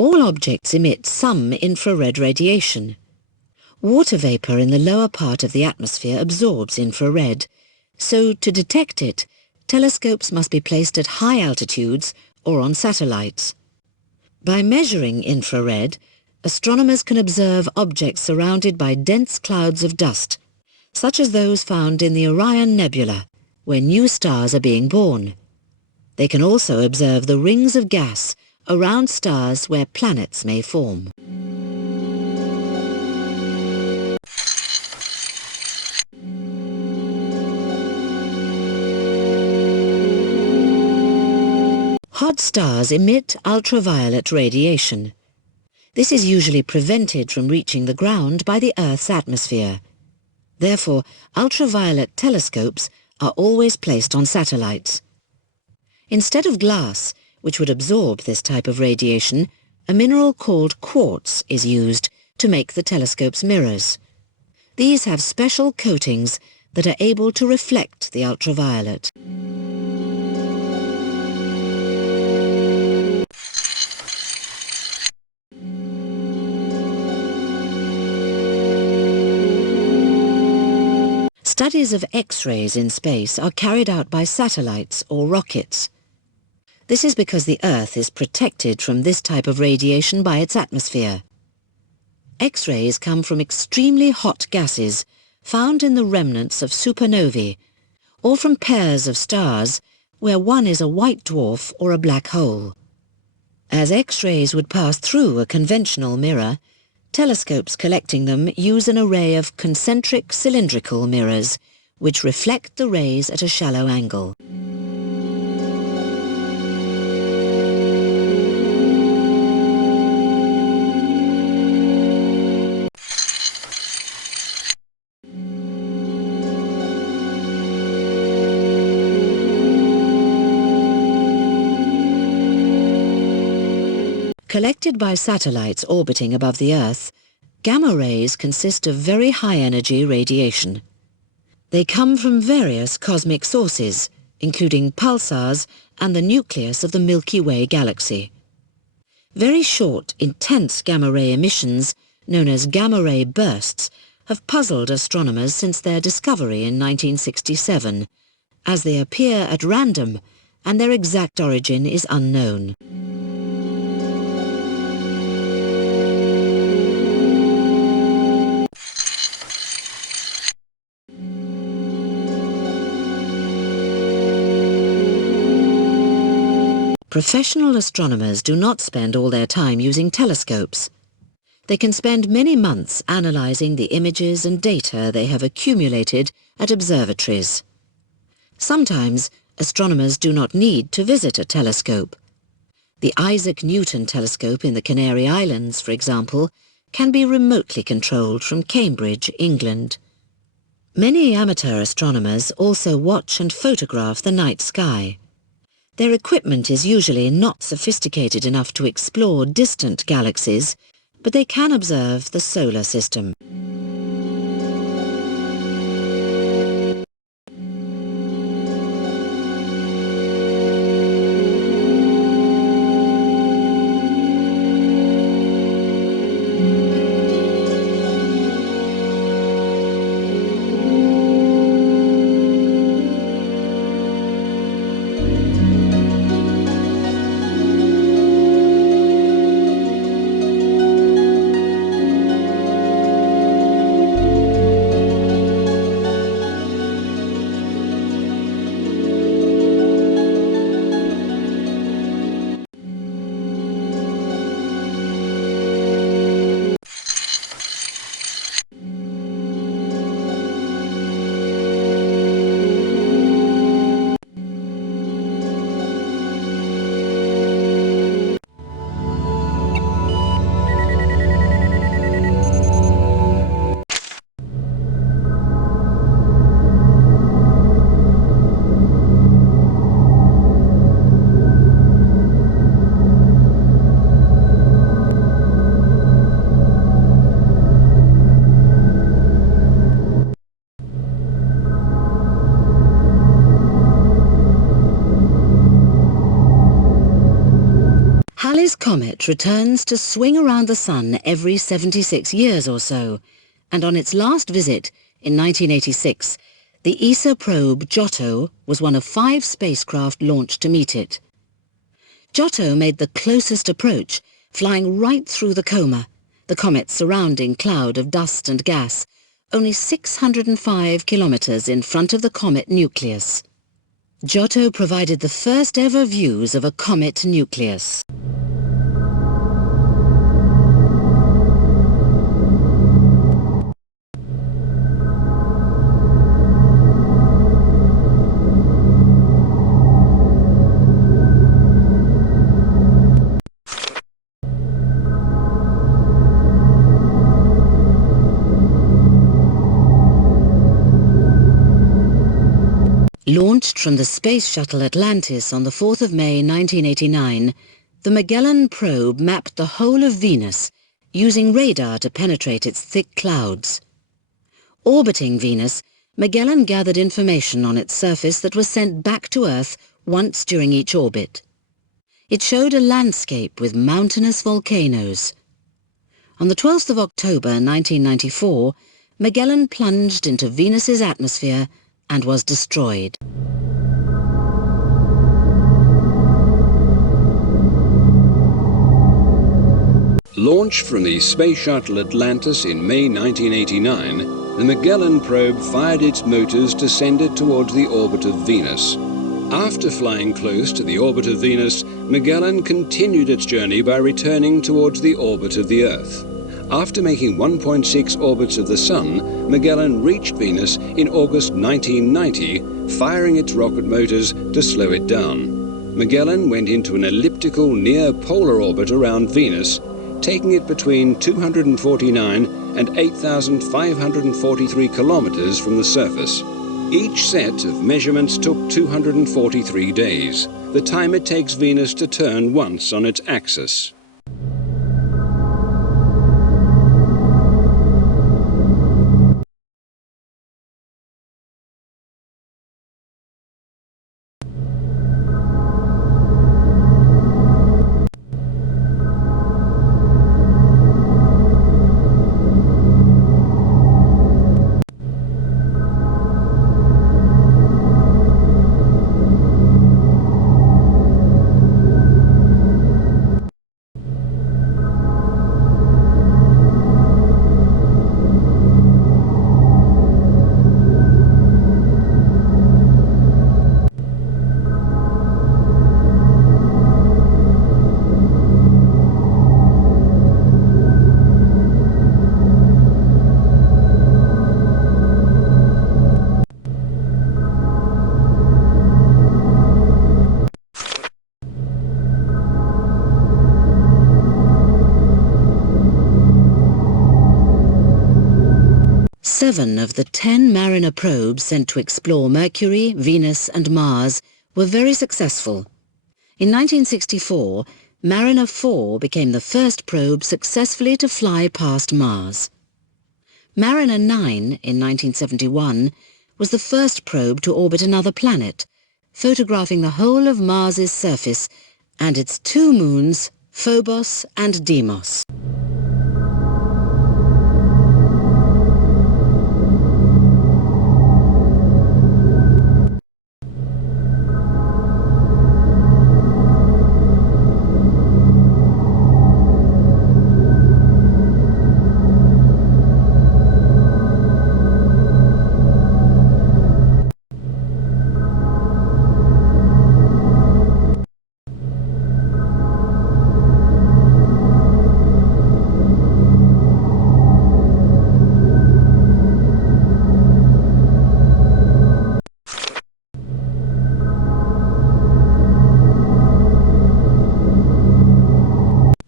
All objects emit some infrared radiation. Water vapor in the lower part of the atmosphere absorbs infrared, so to detect it, telescopes must be placed at high altitudes or on satellites. By measuring infrared, astronomers can observe objects surrounded by dense clouds of dust, such as those found in the Orion Nebula, where new stars are being born. They can also observe the rings of gas around stars where planets may form. Hot stars emit ultraviolet radiation. This is usually prevented from reaching the ground by the Earth's atmosphere. Therefore, ultraviolet telescopes are always placed on satellites. Instead of glass, which would absorb this type of radiation, a mineral called quartz is used to make the telescope's mirrors. These have special coatings that are able to reflect the ultraviolet. Studies of X-rays in space are carried out by satellites or rockets. This is because the Earth is protected from this type of radiation by its atmosphere. X-rays come from extremely hot gases found in the remnants of supernovae, or from pairs of stars where one is a white dwarf or a black hole. As X-rays would pass through a conventional mirror, telescopes collecting them use an array of concentric cylindrical mirrors, which reflect the rays at a shallow angle. Collected by satellites orbiting above the Earth, gamma rays consist of very high-energy radiation. They come from various cosmic sources, including pulsars and the nucleus of the Milky Way galaxy. Very short, intense gamma-ray emissions, known as gamma-ray bursts, have puzzled astronomers since their discovery in 1967, as they appear at random and their exact origin is unknown. Professional astronomers do not spend all their time using telescopes. They can spend many months analyzing the images and data they have accumulated at observatories. Sometimes, astronomers do not need to visit a telescope. The Isaac Newton telescope in the Canary Islands, for example, can be remotely controlled from Cambridge, England. Many amateur astronomers also watch and photograph the night sky. Their equipment is usually not sophisticated enough to explore distant galaxies, but they can observe the solar system. Halley's Comet returns to swing around the Sun every 76 years or so, and on its last visit, in 1986, the ESA probe Giotto was one of 5 spacecraft launched to meet it. Giotto made the closest approach, flying right through the coma, the comet's surrounding cloud of dust and gas, only 605 kilometers in front of the comet nucleus. Giotto provided the first ever views of a comet nucleus. Launched from the Space Shuttle Atlantis on the 4th of May 1989, the Magellan probe mapped the whole of Venus, using radar to penetrate its thick clouds. Orbiting Venus, Magellan gathered information on its surface that was sent back to Earth once during each orbit. It showed a landscape with mountainous volcanoes. On the 12th of October 1994, Magellan plunged into Venus's atmosphere and was destroyed. Launched from the Space Shuttle Atlantis in May 1989, the Magellan probe fired its motors to send it towards the orbit of Venus. After flying close to the orbit of Venus, Magellan continued its journey by returning towards the orbit of the Earth. After making 1.6 orbits of the Sun, Magellan reached Venus in August 1990, firing its rocket motors to slow it down. Magellan went into an elliptical near-polar orbit around Venus, taking it between 249 and 8,543 kilometers from the surface. Each set of measurements took 243 days, the time it takes Venus to turn once on its axis. 7 of the 10 Mariner probes sent to explore Mercury, Venus and Mars were very successful. In 1964, Mariner 4 became the first probe successfully to fly past Mars. Mariner 9 in 1971 was the first probe to orbit another planet, photographing the whole of Mars's surface and its 2 moons, Phobos and Deimos.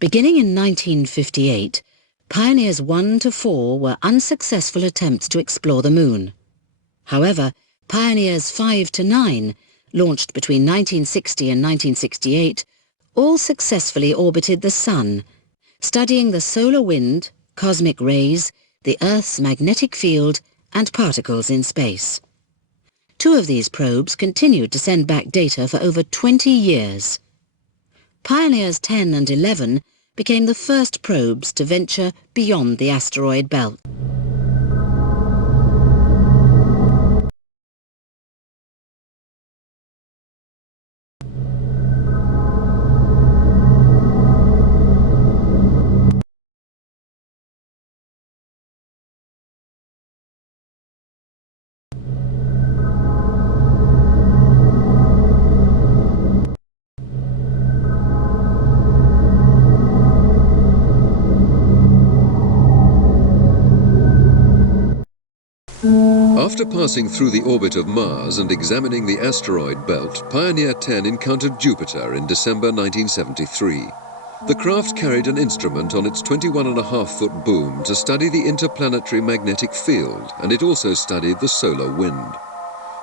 Beginning in 1958, Pioneers 1 to 4 were unsuccessful attempts to explore the Moon. However, Pioneers 5 to 9, launched between 1960 and 1968, all successfully orbited the Sun, studying the solar wind, cosmic rays, the Earth's magnetic field, and particles in space. 2 of these probes continued to send back data for over 20 years. Pioneers 10 and 11 became the first probes to venture beyond the asteroid belt. After passing through the orbit of Mars and examining the asteroid belt, Pioneer 10 encountered Jupiter in December 1973. The craft carried an instrument on its 21.5-foot boom to study the interplanetary magnetic field, and it also studied the solar wind.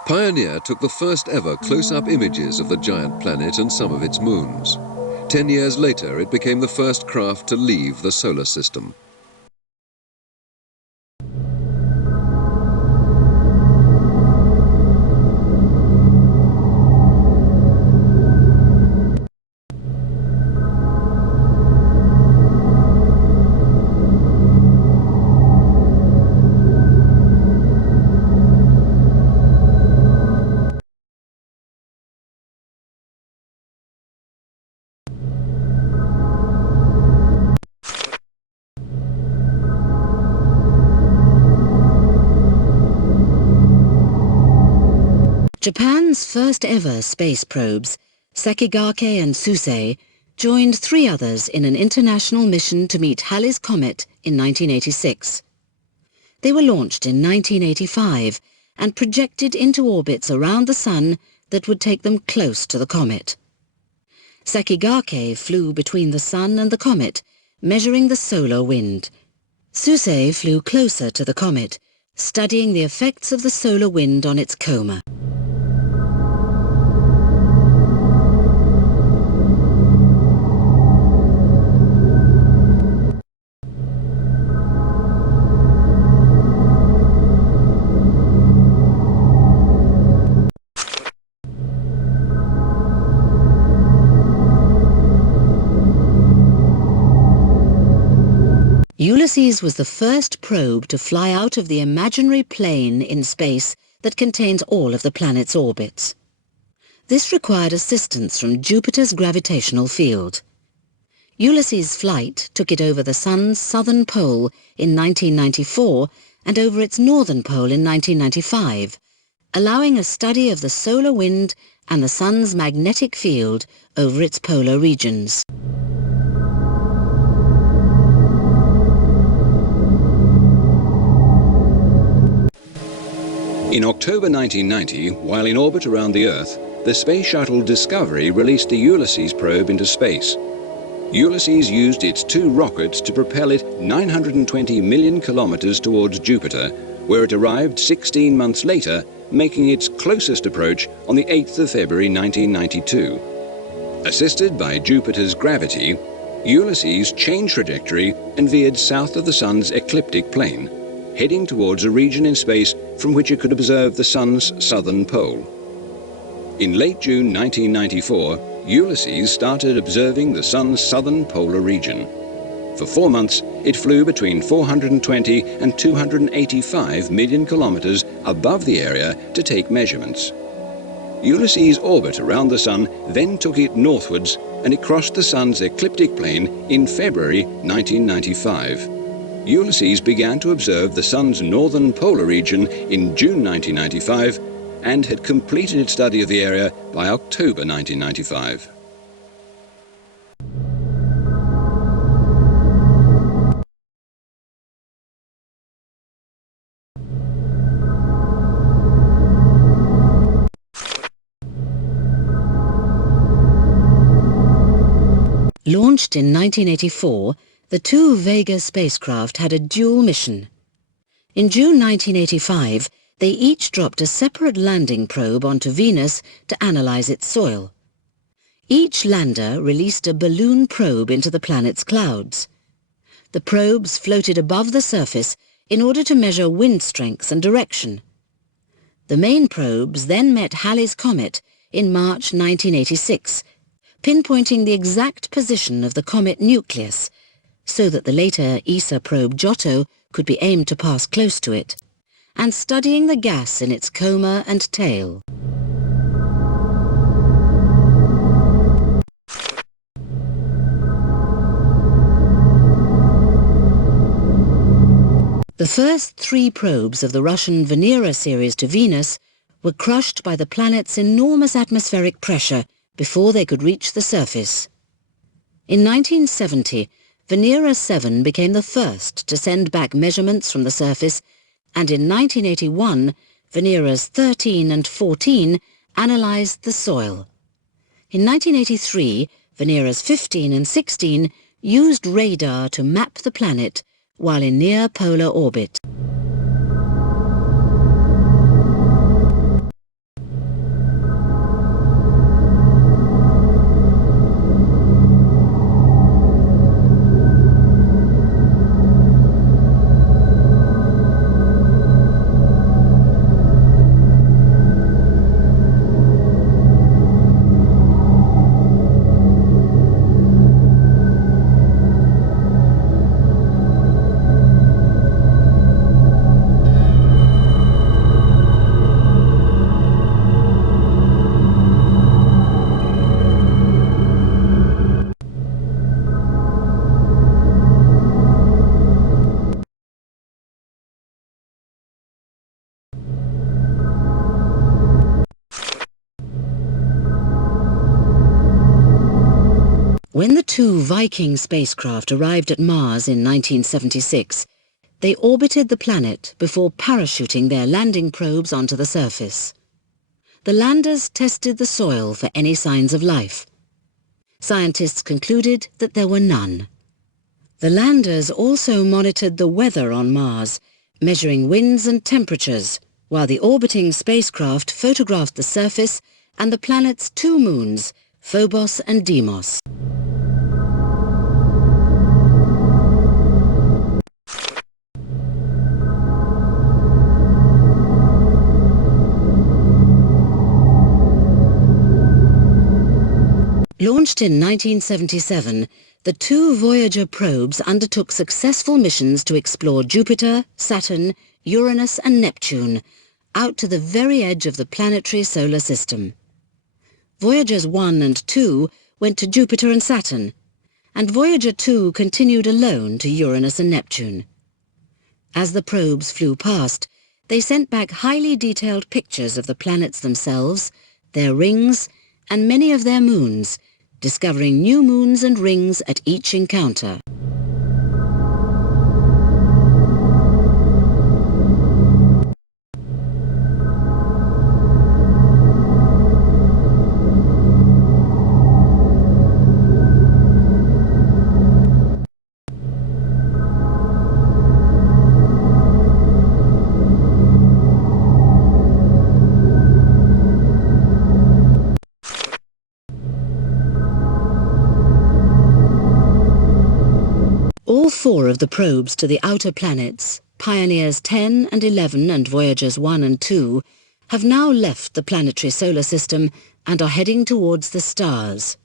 Pioneer took the first ever close-up images of the giant planet and some of its moons. 10 years later, it became the first craft to leave the solar system. Japan's first ever space probes, Sekigake and Susei, joined 3 others in an international mission to meet Halley's Comet in 1986. They were launched in 1985 and projected into orbits around the Sun that would take them close to the comet. Sekigake flew between the Sun and the comet, measuring the solar wind. Susei flew closer to the comet, studying the effects of the solar wind on its coma. Ulysses was the first probe to fly out of the imaginary plane in space that contains all of the planet's orbits. This required assistance from Jupiter's gravitational field. Ulysses' flight took it over the Sun's southern pole in 1994 and over its northern pole in 1995, allowing a study of the solar wind and the Sun's magnetic field over its polar regions. In October 1990, while in orbit around the Earth, the space shuttle Discovery released the Ulysses probe into space. Ulysses used its 2 rockets to propel it 920 million kilometers towards Jupiter, where it arrived 16 months later, making its closest approach on the 8th of February 1992. Assisted by Jupiter's gravity, Ulysses changed trajectory and veered south of the Sun's ecliptic plane, heading towards a region in space from which it could observe the Sun's southern pole. In late June 1994, Ulysses started observing the Sun's southern polar region. For 4 months, it flew between 420 and 285 million kilometers above the area to take measurements. Ulysses' orbit around the Sun then took it northwards, and it crossed the Sun's ecliptic plane in February 1995. Ulysses began to observe the Sun's northern polar region in June 1995 and had completed its study of the area by October 1995. Launched in 1984, the two Vega spacecraft had a dual mission. In June 1985, they each dropped a separate landing probe onto Venus to analyze its soil. Each lander released a balloon probe into the planet's clouds. The probes floated above the surface in order to measure wind strength and direction. The main probes then met Halley's Comet in March 1986, pinpointing the exact position of the comet nucleus, so that the later ESA probe Giotto could be aimed to pass close to it, and studying the gas in its coma and tail. The first 3 probes of the Russian Venera series to Venus were crushed by the planet's enormous atmospheric pressure before they could reach the surface. In 1970, Venera 7 became the first to send back measurements from the surface, and in 1981, Veneras 13 and 14 analyzed the soil. In 1983, Veneras 15 and 16 used radar to map the planet while in near polar orbit. When the two Viking spacecraft arrived at Mars in 1976, they orbited the planet before parachuting their landing probes onto the surface. The landers tested the soil for any signs of life. Scientists concluded that there were none. The landers also monitored the weather on Mars, measuring winds and temperatures, while the orbiting spacecraft photographed the surface and the planet's 2 moons, Phobos and Deimos. Launched in 1977, the 2 Voyager probes undertook successful missions to explore Jupiter, Saturn, Uranus and Neptune, out to the very edge of the planetary solar system. Voyagers 1 and 2 went to Jupiter and Saturn, and Voyager 2 continued alone to Uranus and Neptune. As the probes flew past, they sent back highly detailed pictures of the planets themselves, their rings, and many of their moons, discovering new moons and rings at each encounter. All four of the probes to the outer planets, Pioneers 10 and 11 and Voyagers 1 and 2, have now left the planetary solar system and are heading towards the stars.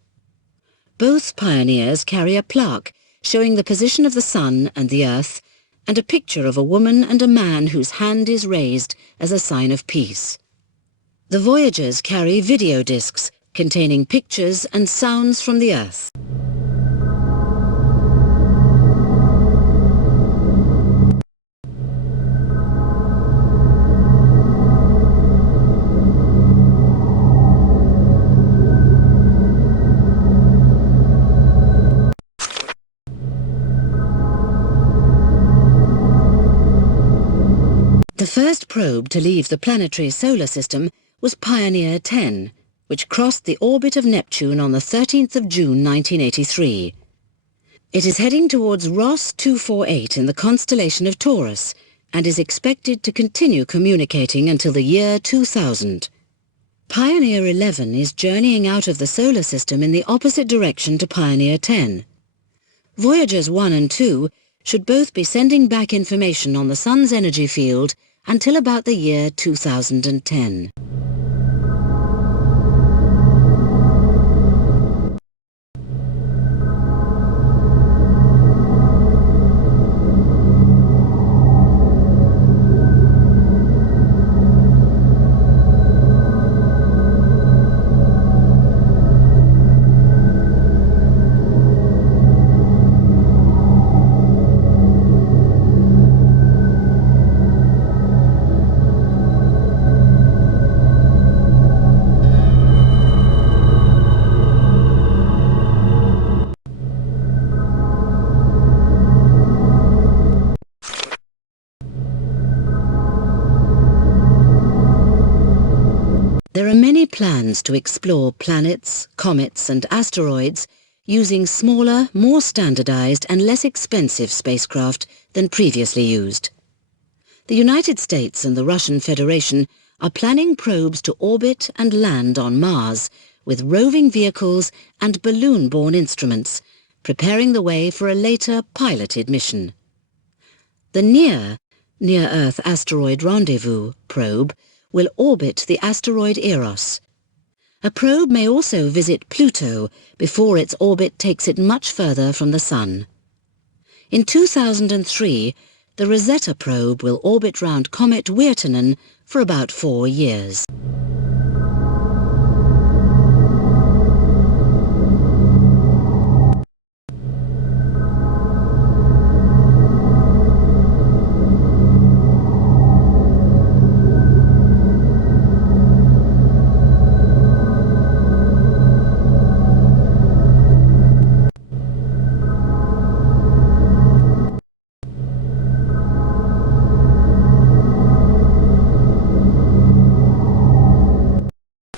Both Pioneers carry a plaque showing the position of the Sun and the Earth, and a picture of a woman and a man whose hand is raised as a sign of peace. The Voyagers carry video discs containing pictures and sounds from the Earth. The first probe to leave the planetary solar system was Pioneer 10, which crossed the orbit of Neptune on the 13th of June 1983. It is heading towards Ross 248 in the constellation of Taurus and is expected to continue communicating until the year 2000. Pioneer 11 is journeying out of the solar system in the opposite direction to Pioneer 10. Voyagers 1 and 2 should both be sending back information on the Sun's energy field until about the year 2010. There are many plans to explore planets, comets and asteroids using smaller, more standardized and less expensive spacecraft than previously used. The United States and the Russian Federation are planning probes to orbit and land on Mars with roving vehicles and balloon-borne instruments, preparing the way for a later piloted mission. The Near-Earth Asteroid Rendezvous probe will orbit the asteroid Eros. A probe may also visit Pluto before its orbit takes it much further from the Sun. In 2003, the Rosetta probe will orbit round Comet Wirtanen for about 4 years.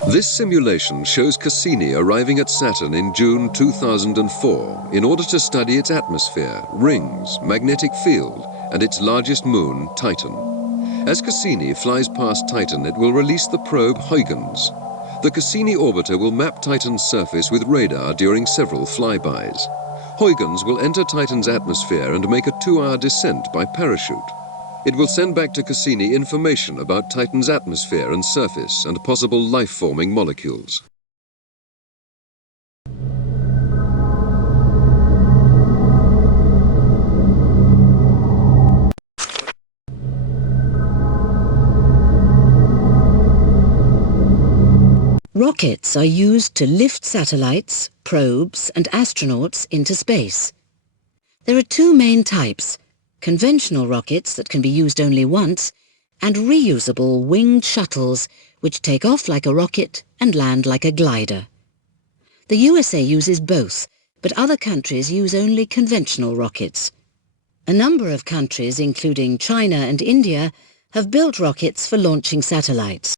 This simulation shows Cassini arriving at Saturn in June 2004 in order to study its atmosphere, rings, magnetic field, and its largest moon, Titan. As Cassini flies past Titan, it will release the probe Huygens. The Cassini orbiter will map Titan's surface with radar during several flybys. Huygens will enter Titan's atmosphere and make a 2-hour descent by parachute. It will send back to Cassini information about Titan's atmosphere and surface and possible life-forming molecules. Rockets are used to lift satellites, probes and astronauts into space. There are 2 main types: conventional rockets that can be used only once, and reusable winged shuttles which take off like a rocket and land like a glider. The USA uses both, but other countries use only conventional rockets. A number of countries, including China and India, have built rockets for launching satellites.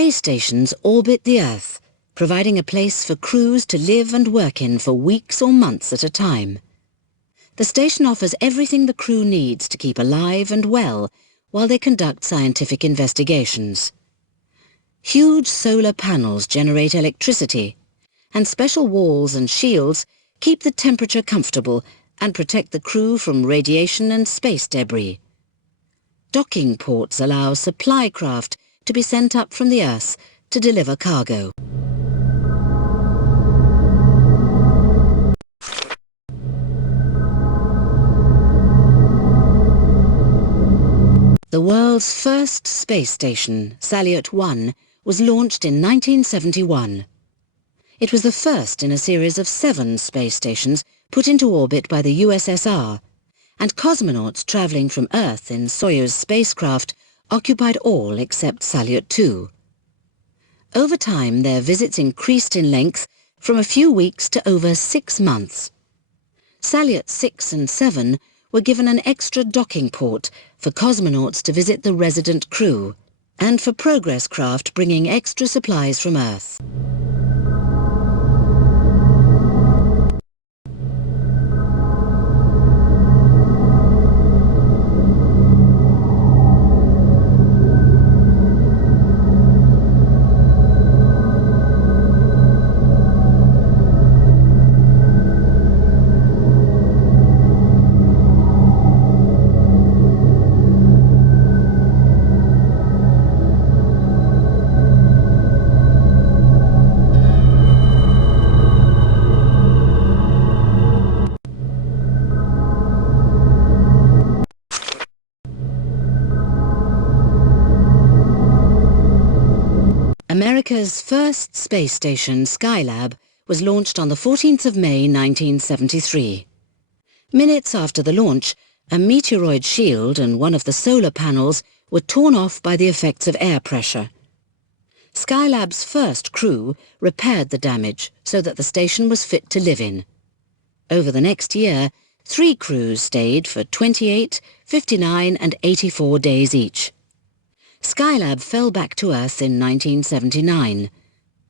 Space stations orbit the Earth, providing a place for crews to live and work in for weeks or months at a time. The station offers everything the crew needs to keep alive and well while they conduct scientific investigations. Huge solar panels generate electricity, and special walls and shields keep the temperature comfortable and protect the crew from radiation and space debris. Docking ports allow supply craft to be sent up from the Earth to deliver cargo. The world's first space station, Salyut 1, was launched in 1971. It was the first in a series of 7 space stations put into orbit by the USSR, and cosmonauts travelling from Earth in Soyuz spacecraft occupied all except Salyut 2. Over time, their visits increased in length from a few weeks to over 6 months. Salyut 6 and 7 were given an extra docking port for cosmonauts to visit the resident crew, and for progress craft bringing extra supplies from Earth. America's first space station, Skylab, was launched on the 14th of May 1973. Minutes after the launch, a meteoroid shield and one of the solar panels were torn off by the effects of air pressure. Skylab's first crew repaired the damage so that the station was fit to live in. Over the next year, 3 crews stayed for 28, 59 and 84 days each. Skylab fell back to Earth in 1979.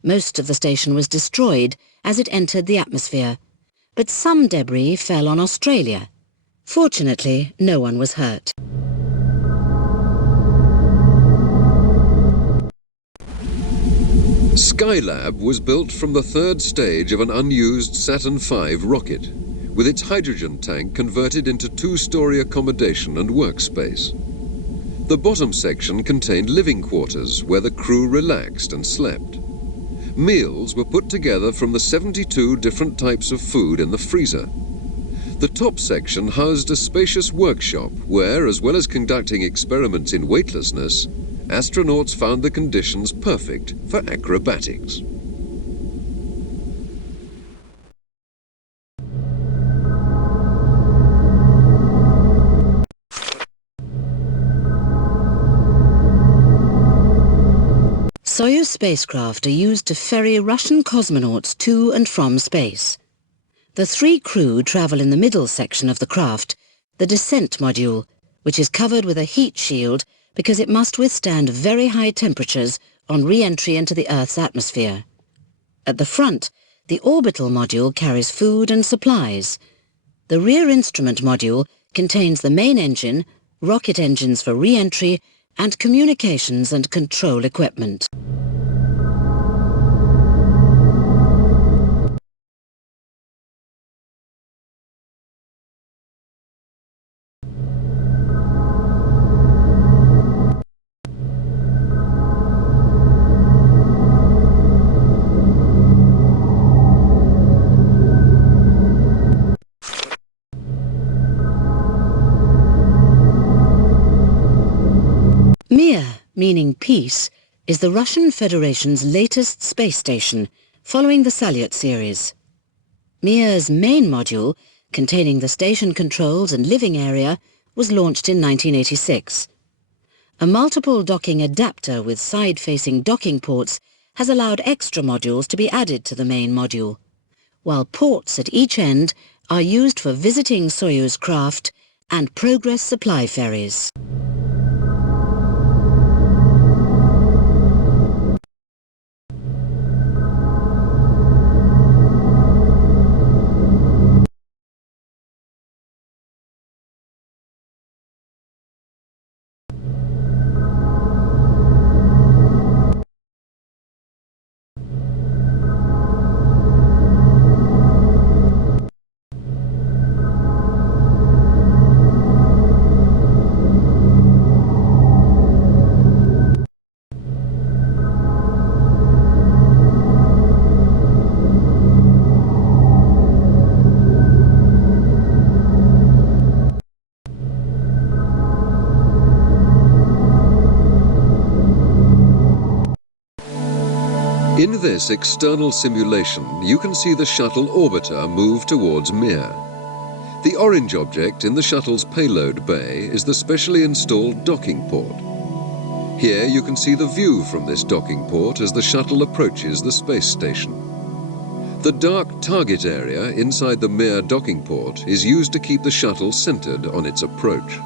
Most of the station was destroyed as it entered the atmosphere, but some debris fell on Australia. Fortunately, no one was hurt. Skylab was built from the 3rd stage of an unused Saturn V rocket, with its hydrogen tank converted into 2-story accommodation and workspace. The bottom section contained living quarters where the crew relaxed and slept. Meals were put together from the 72 different types of food in the freezer. The top section housed a spacious workshop where, as well as conducting experiments in weightlessness, astronauts found the conditions perfect for acrobatics. Soyuz spacecraft are used to ferry Russian cosmonauts to and from space. The 3 crew travel in the middle section of the craft, the descent module, which is covered with a heat shield because it must withstand very high temperatures on re-entry into the Earth's atmosphere. At the front, the orbital module carries food and supplies. The rear instrument module contains the main engine, rocket engines for re-entry, and communications and control equipment. Mir, meaning peace, is the Russian Federation's latest space station, following the Salyut series. Mir's main module, containing the station controls and living area, was launched in 1986. A multiple docking adapter with side-facing docking ports has allowed extra modules to be added to the main module, while ports at each end are used for visiting Soyuz craft and Progress supply ferries. this external simulation, you can see the shuttle orbiter move towards Mir. The orange object in the shuttle's payload bay is the specially installed docking port. Here you can see the view from this docking port as the shuttle approaches the space station. The dark target area inside the Mir docking port is used to keep the shuttle centered on its approach.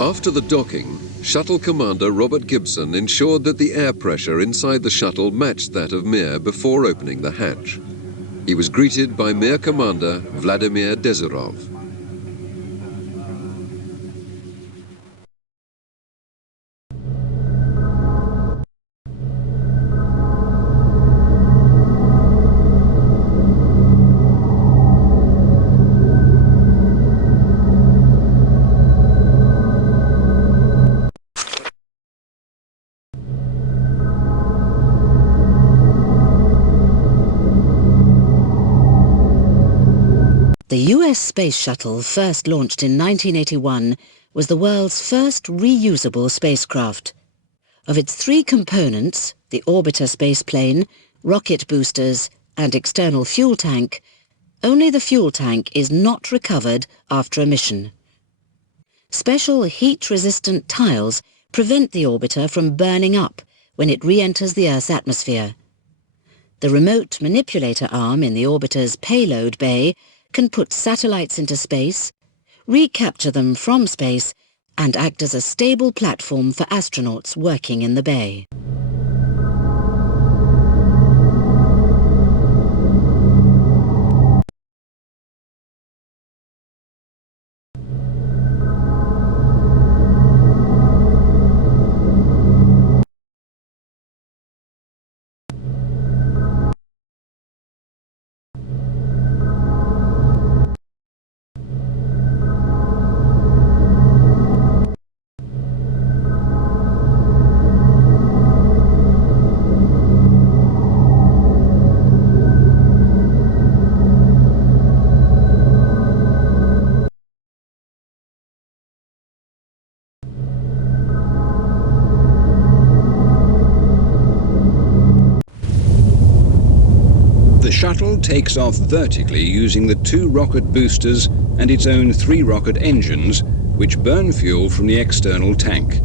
After the docking, Shuttle Commander Robert Gibson ensured that the air pressure inside the shuttle matched that of Mir before opening the hatch. He was greeted by Mir Commander Vladimir Deserov. The US Space Shuttle, first launched in 1981, was the world's first reusable spacecraft. Of its three components, the orbiter spaceplane, rocket boosters, and external fuel tank, only the fuel tank is not recovered after a mission. Special heat-resistant tiles prevent the orbiter from burning up when it re-enters the Earth's atmosphere. The remote manipulator arm in the orbiter's payload bay can put satellites into space, recapture them from space, and act as a stable platform for astronauts working in the bay. The shuttle takes off vertically using the 2 rocket boosters and its own 3 rocket engines, which burn fuel from the external tank.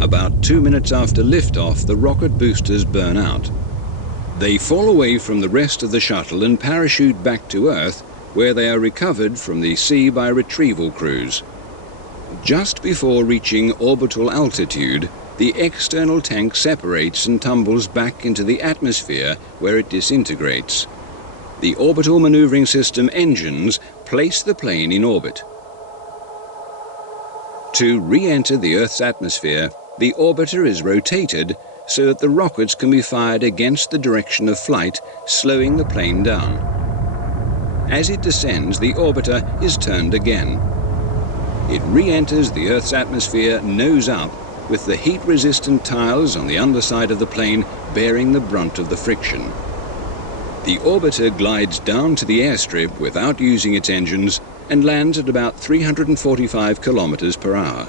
About 2 minutes after liftoff, the rocket boosters burn out. They fall away from the rest of the shuttle and parachute back to Earth, where they are recovered from the sea by retrieval crews. Just before reaching orbital altitude, the external tank separates and tumbles back into the atmosphere, where it disintegrates. The orbital maneuvering system engines place the plane in orbit. To re-enter the Earth's atmosphere, the orbiter is rotated so that the rockets can be fired against the direction of flight, slowing the plane down. As it descends, the orbiter is turned again. It re-enters the Earth's atmosphere nose up, with the heat-resistant tiles on the underside of the plane bearing the brunt of the friction. The orbiter glides down to the airstrip without using its engines and lands at about 345 kilometers per hour.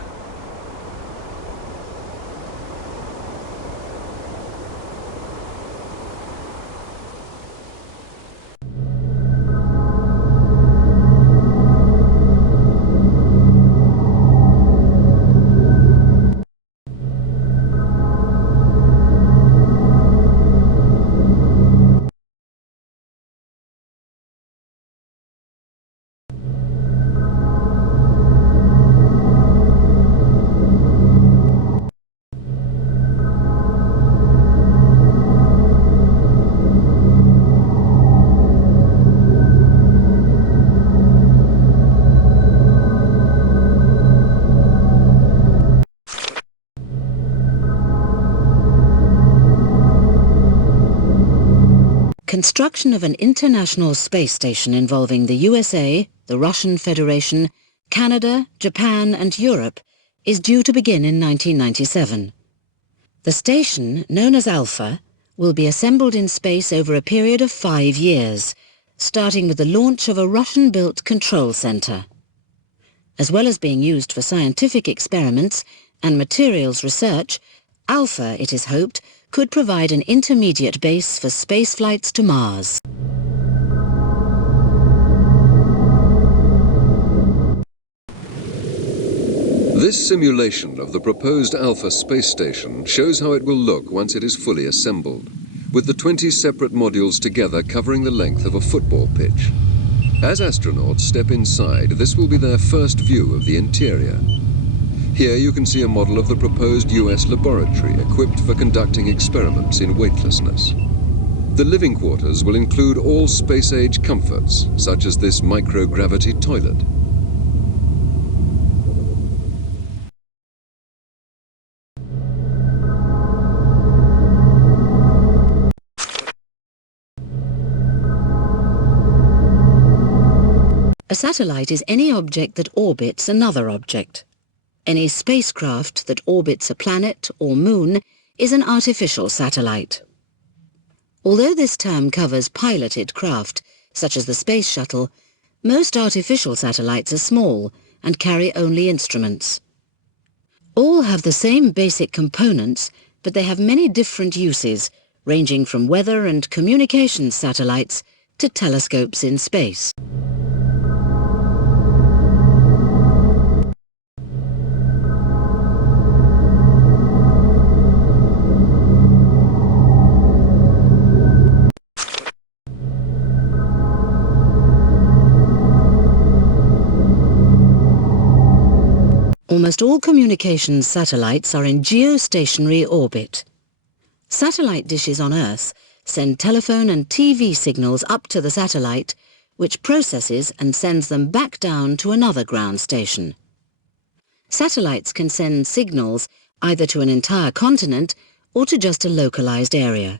Construction of an international space station involving the USA, the Russian Federation, Canada, Japan and Europe is due to begin in 1997. The station, known as Alpha, will be assembled in space over a period of 5 years, starting with the launch of a Russian-built control center. As well as being used for scientific experiments and materials research, Alpha, it is hoped, could provide an intermediate base for space flights to Mars. This simulation of the proposed Alpha space station shows how it will look once it is fully assembled, with the 20 separate modules together covering the length of a football pitch. As astronauts step inside, this will be their first view of the interior. Here you can see a model of the proposed US laboratory equipped for conducting experiments in weightlessness. The living quarters will include all space-age comforts, such as this microgravity toilet. A satellite is any object that orbits another object. Any spacecraft that orbits a planet or moon is an artificial satellite. Although this term covers piloted craft, such as the space shuttle, most artificial satellites are small and carry only instruments. All have the same basic components, but they have many different uses, ranging from weather and communications satellites to telescopes in space. Almost all communications satellites are in geostationary orbit. Satellite dishes on Earth send telephone and TV signals up to the satellite, which processes and sends them back down to another ground station. Satellites can send signals either to an entire continent or to just a localized area.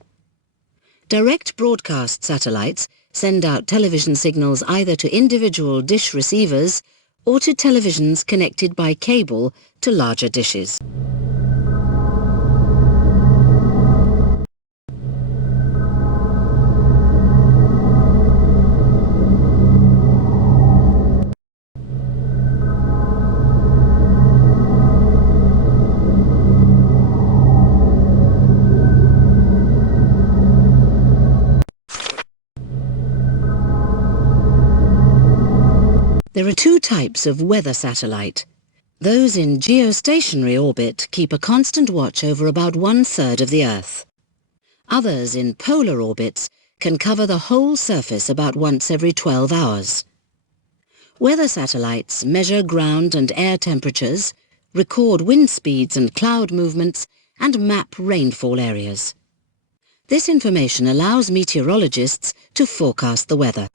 Direct broadcast satellites send out television signals either to individual dish receivers or to televisions connected by cable to larger dishes. There are two types of weather satellite. Those in geostationary orbit keep a constant watch over about 1/3 of the Earth. Others in polar orbits can cover the whole surface about once every 12 hours. Weather satellites measure ground and air temperatures, record wind speeds and cloud movements, and map rainfall areas. This information allows meteorologists to forecast the weather.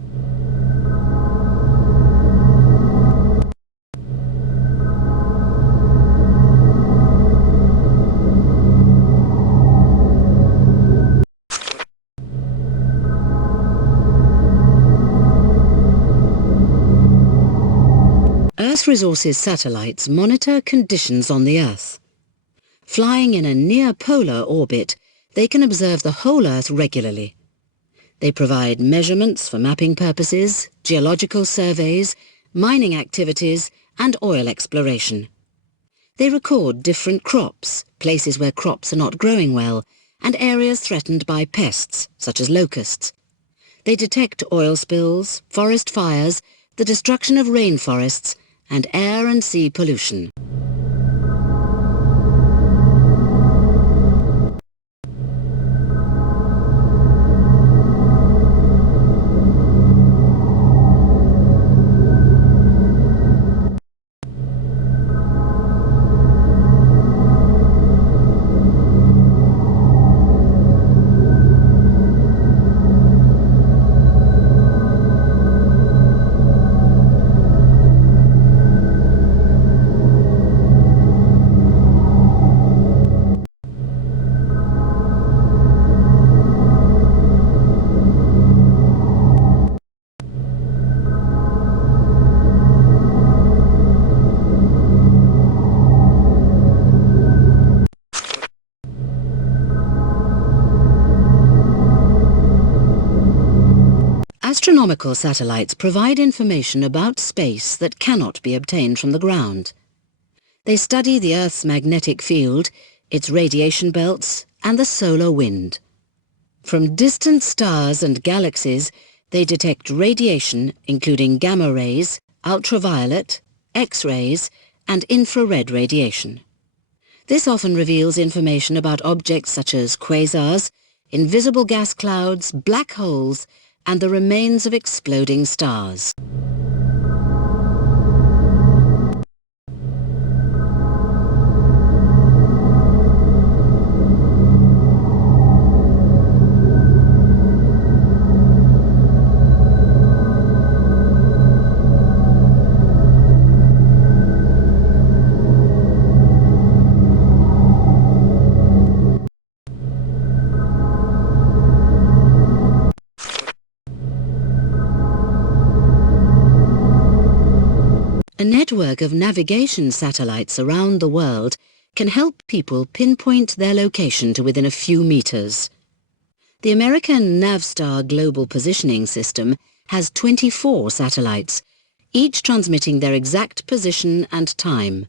Earth Resources satellites monitor conditions on the Earth. Flying in a near-polar orbit, they can observe the whole Earth regularly. They provide measurements for mapping purposes, geological surveys, mining activities, and oil exploration. They record different crops, places where crops are not growing well, and areas threatened by pests, such as locusts. They detect oil spills, forest fires, the destruction of rainforests, and air and sea pollution. Astronomical satellites provide information about space that cannot be obtained from the ground. They study the Earth's magnetic field, its radiation belts, and the solar wind. From distant stars and galaxies, they detect radiation including gamma rays, ultraviolet, X-rays, and infrared radiation. This often reveals information about objects such as quasars, invisible gas clouds, black holes, and the remains of exploding stars. A network of navigation satellites around the world can help people pinpoint their location to within a few meters. The American Navstar Global Positioning System has 24 satellites, each transmitting their exact position and time.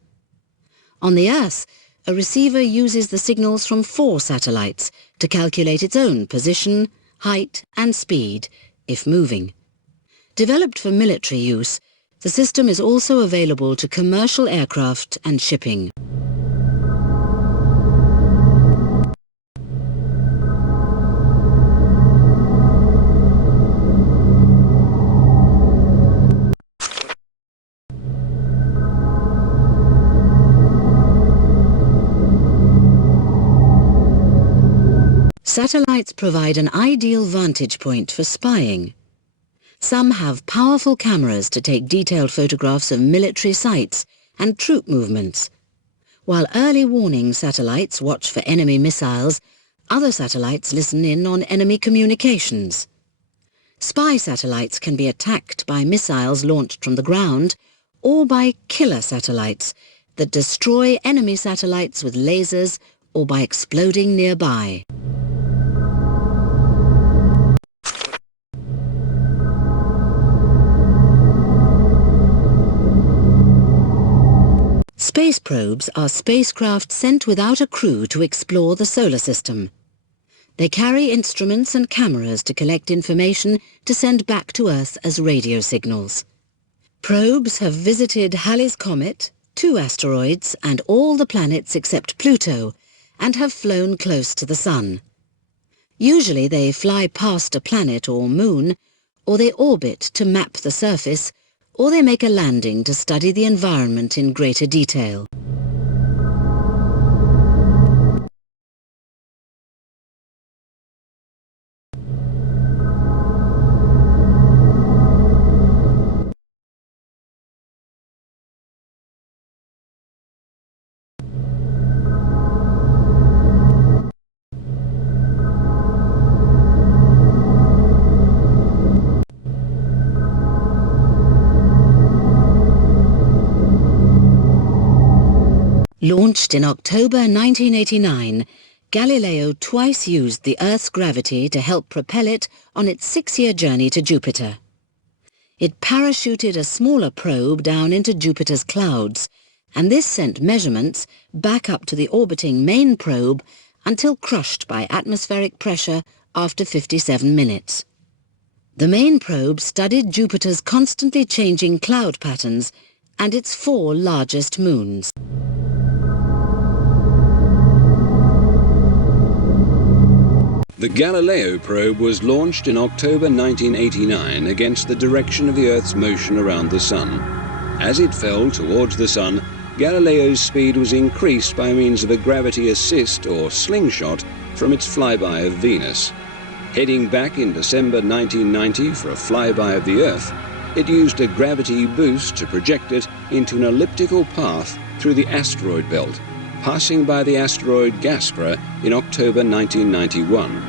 On the Earth, a receiver uses the signals from 4 satellites to calculate its own position, height, and speed, if moving. Developed for military use, the system is also available to commercial aircraft and shipping. Satellites provide an ideal vantage point for spying. Some have powerful cameras to take detailed photographs of military sites and troop movements. While early warning satellites watch for enemy missiles, other satellites listen in on enemy communications. Spy satellites can be attacked by missiles launched from the ground or by killer satellites that destroy enemy satellites with lasers or by exploding nearby. Space probes are spacecraft sent without a crew to explore the solar system. They carry instruments and cameras to collect information to send back to Earth as radio signals. Probes have visited Halley's Comet, 2 asteroids, and all the planets except Pluto, and have flown close to the Sun. Usually they fly past a planet or moon, or they orbit to map the surface, or they make a landing to study the environment in greater detail. Launched in October 1989, Galileo twice used the Earth's gravity to help propel it on its 6-year journey to Jupiter. It parachuted a smaller probe down into Jupiter's clouds, and this sent measurements back up to the orbiting main probe until crushed by atmospheric pressure after 57 minutes. The main probe studied Jupiter's constantly changing cloud patterns and its 4 largest moons. The Galileo probe was launched in October 1989 against the direction of the Earth's motion around the Sun. As it fell towards the Sun, Galileo's speed was increased by means of a gravity assist or slingshot from its flyby of Venus. Heading back in December 1990 for a flyby of the Earth, it used a gravity boost to project it into an elliptical path through the asteroid belt, passing by the asteroid Gaspra in October 1991.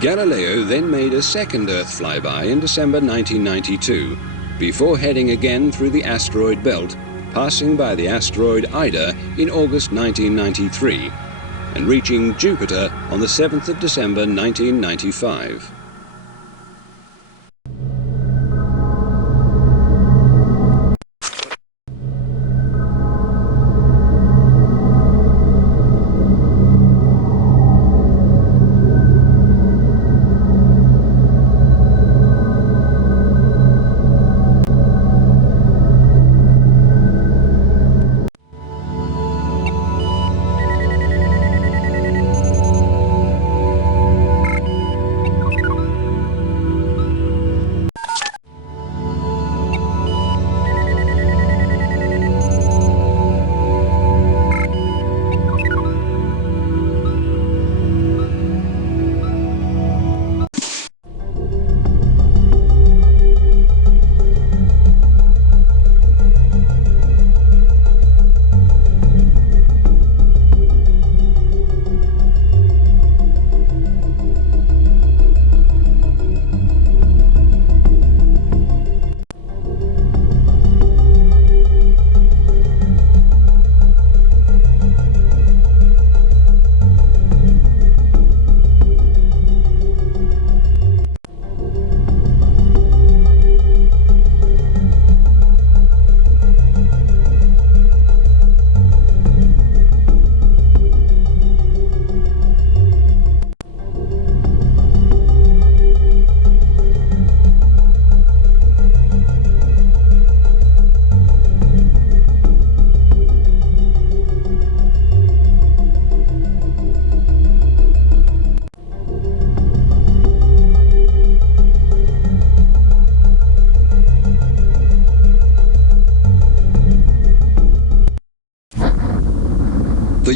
Galileo then made a second Earth flyby in December 1992, before heading again through the asteroid belt, passing by the asteroid Ida in August 1993, and reaching Jupiter on the 7th of December 1995.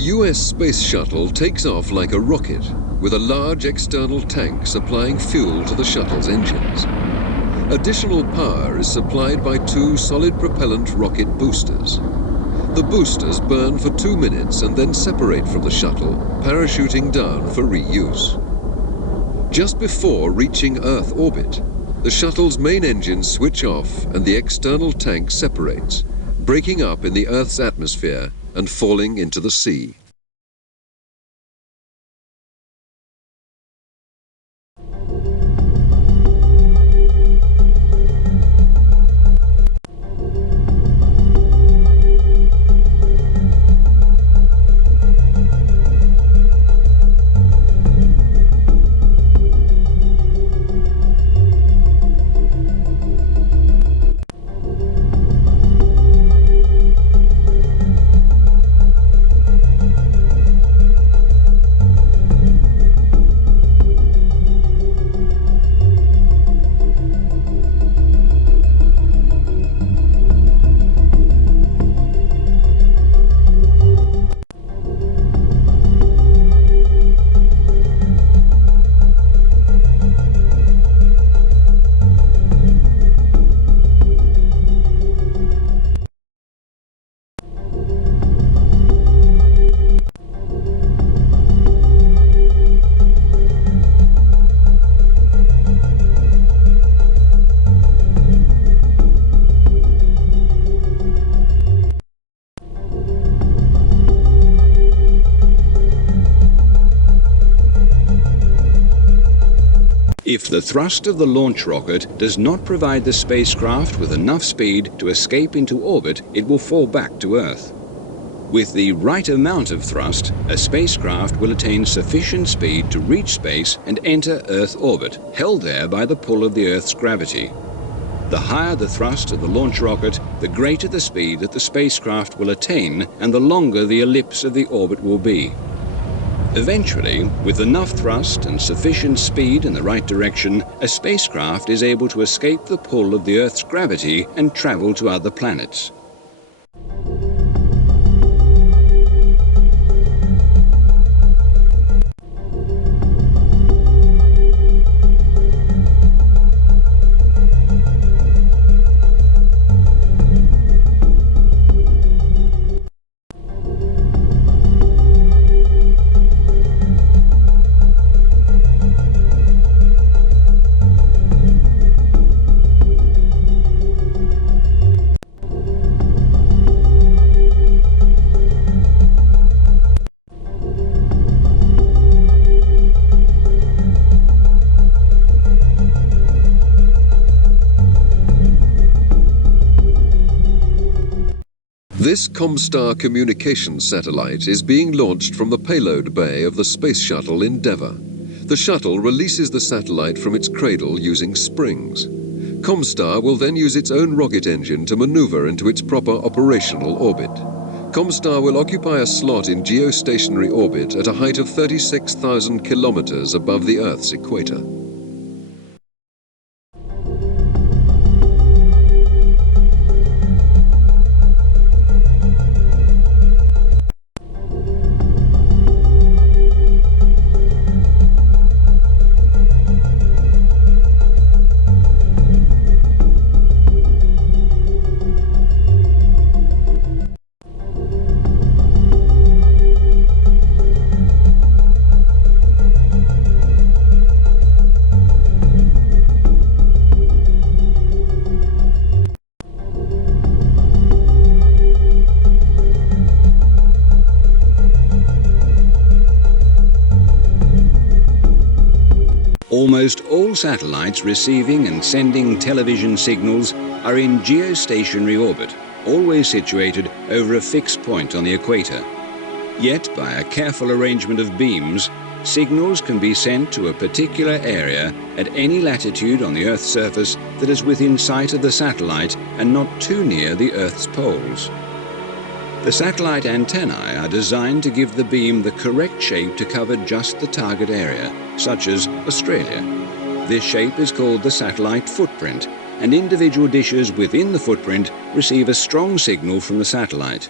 US space shuttle takes off like a rocket, with a large external tank supplying fuel to the shuttle's engines. Additional power is supplied by 2 solid propellant rocket boosters. The boosters burn for 2 minutes and then separate from the shuttle, parachuting down for reuse. Just before reaching Earth orbit, the shuttle's main engines switch off and the external tank separates, breaking up in the Earth's atmosphere and falling into the sea. If the thrust of the launch rocket does not provide the spacecraft with enough speed to escape into orbit, it will fall back to Earth. With the right amount of thrust, a spacecraft will attain sufficient speed to reach space and enter Earth orbit, held there by the pull of the Earth's gravity. The higher the thrust of the launch rocket, the greater the speed that the spacecraft will attain and the longer the ellipse of the orbit will be. Eventually, with enough thrust and sufficient speed in the right direction, a spacecraft is able to escape the pull of the Earth's gravity and travel to other planets. This Comstar communications satellite is being launched from the payload bay of the Space Shuttle Endeavour. The shuttle releases the satellite from its cradle using springs. Comstar will then use its own rocket engine to maneuver into its proper operational orbit. Comstar will occupy a slot in geostationary orbit at a height of 36,000 kilometers above the Earth's equator. Almost all satellites receiving and sending television signals are in geostationary orbit, always situated over a fixed point on the equator. Yet, by a careful arrangement of beams, signals can be sent to a particular area at any latitude on the Earth's surface that is within sight of the satellite and not too near the Earth's poles. The satellite antennae are designed to give the beam the correct shape to cover just the target area, such as Australia. This shape is called the satellite footprint, and individual dishes within the footprint receive a strong signal from the satellite.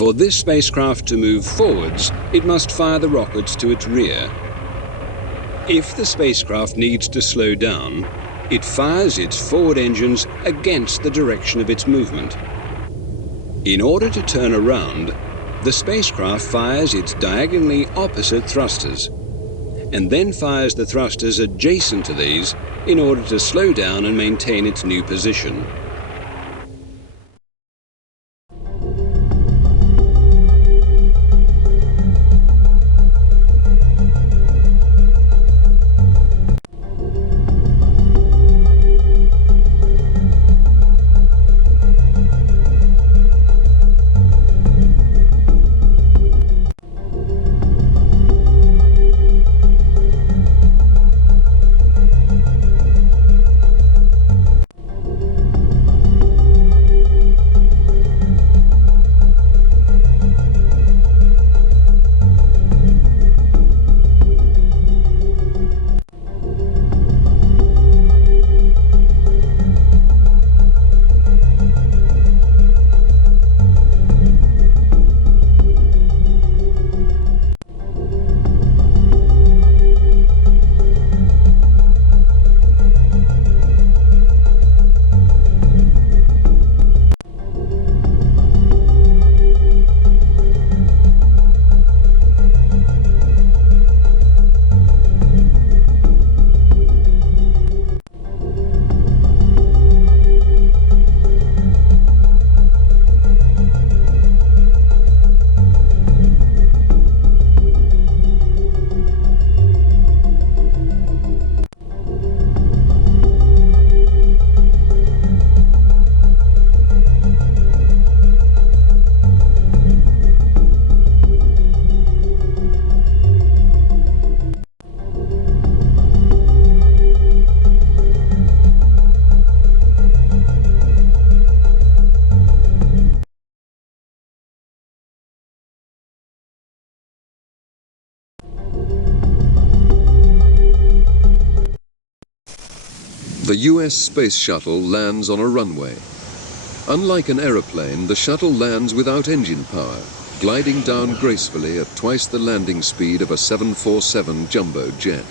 For this spacecraft to move forwards, it must fire the rockets to its rear. If the spacecraft needs to slow down, it fires its forward engines against the direction of its movement. In order to turn around, the spacecraft fires its diagonally opposite thrusters, and then fires the thrusters adjacent to these in order to slow down and maintain its new position. The US Space Shuttle lands on a runway. Unlike an aeroplane, the shuttle lands without engine power, gliding down gracefully at twice the landing speed of a 747 jumbo jet.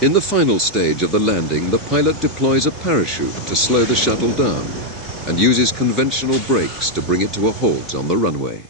In the final stage of the landing, the pilot deploys a parachute to slow the shuttle down and uses conventional brakes to bring it to a halt on the runway.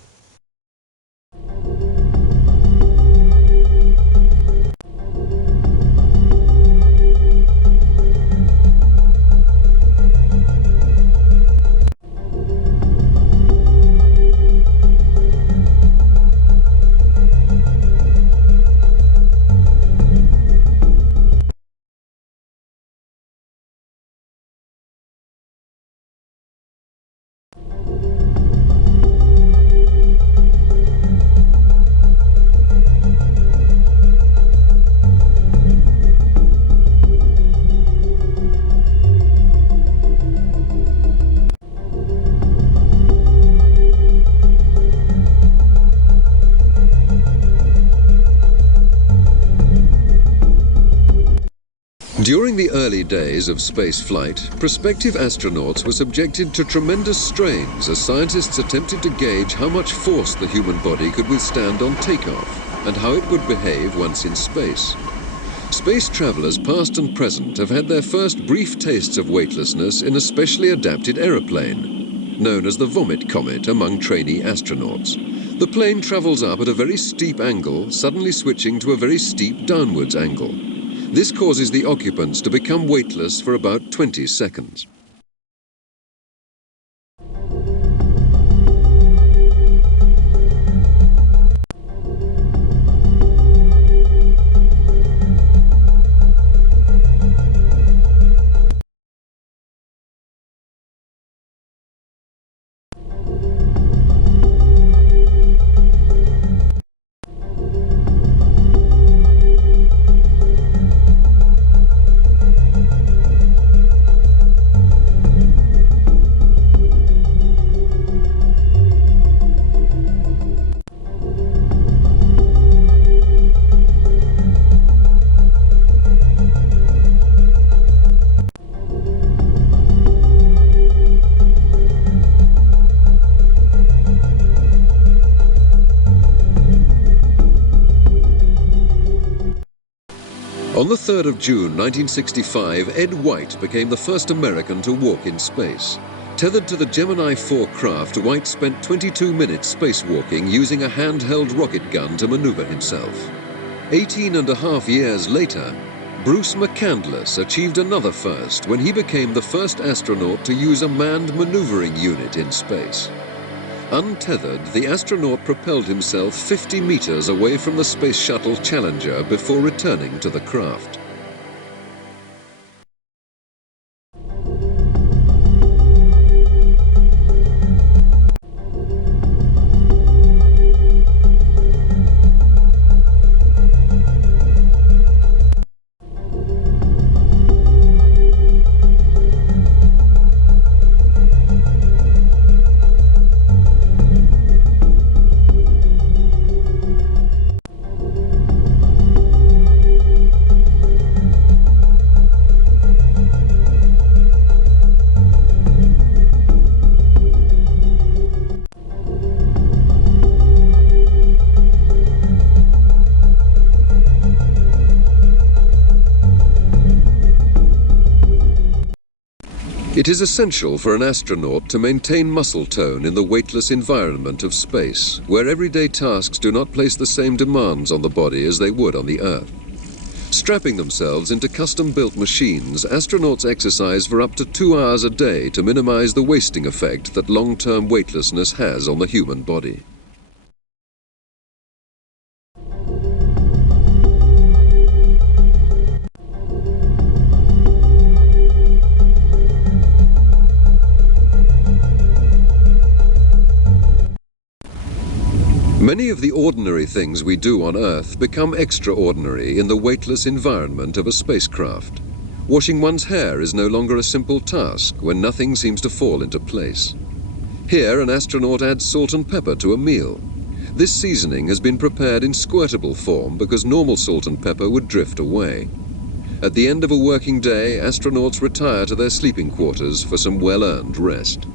During the early days of space flight, prospective astronauts were subjected to tremendous strains as scientists attempted to gauge how much force the human body could withstand on takeoff and how it would behave once in space. Space travelers past and present have had their first brief tastes of weightlessness in a specially adapted aeroplane, known as the Vomit Comet among trainee astronauts. The plane travels up at a very steep angle, suddenly switching to a very steep downwards angle. This causes the occupants to become weightless for about 20 seconds. On the 3rd of June 1965, Ed White became the first American to walk in space. Tethered to the Gemini 4 craft, White spent 22 minutes spacewalking using a handheld rocket gun to maneuver himself. 18.5 years later, Bruce McCandless achieved another first when he became the first astronaut to use a manned maneuvering unit in space. Untethered, the astronaut propelled himself 50 meters away from the Space Shuttle Challenger before returning to the craft. It is essential for an astronaut to maintain muscle tone in the weightless environment of space, where everyday tasks do not place the same demands on the body as they would on the Earth. Strapping themselves into custom-built machines, astronauts exercise for up to 2 hours a day to minimize the wasting effect that long-term weightlessness has on the human body. Many of the ordinary things we do on Earth become extraordinary in the weightless environment of a spacecraft. Washing one's hair is no longer a simple task when nothing seems to fall into place. Here, an astronaut adds salt and pepper to a meal. This seasoning has been prepared in squirtable form because normal salt and pepper would drift away. At the end of a working day, astronauts retire to their sleeping quarters for some well-earned rest.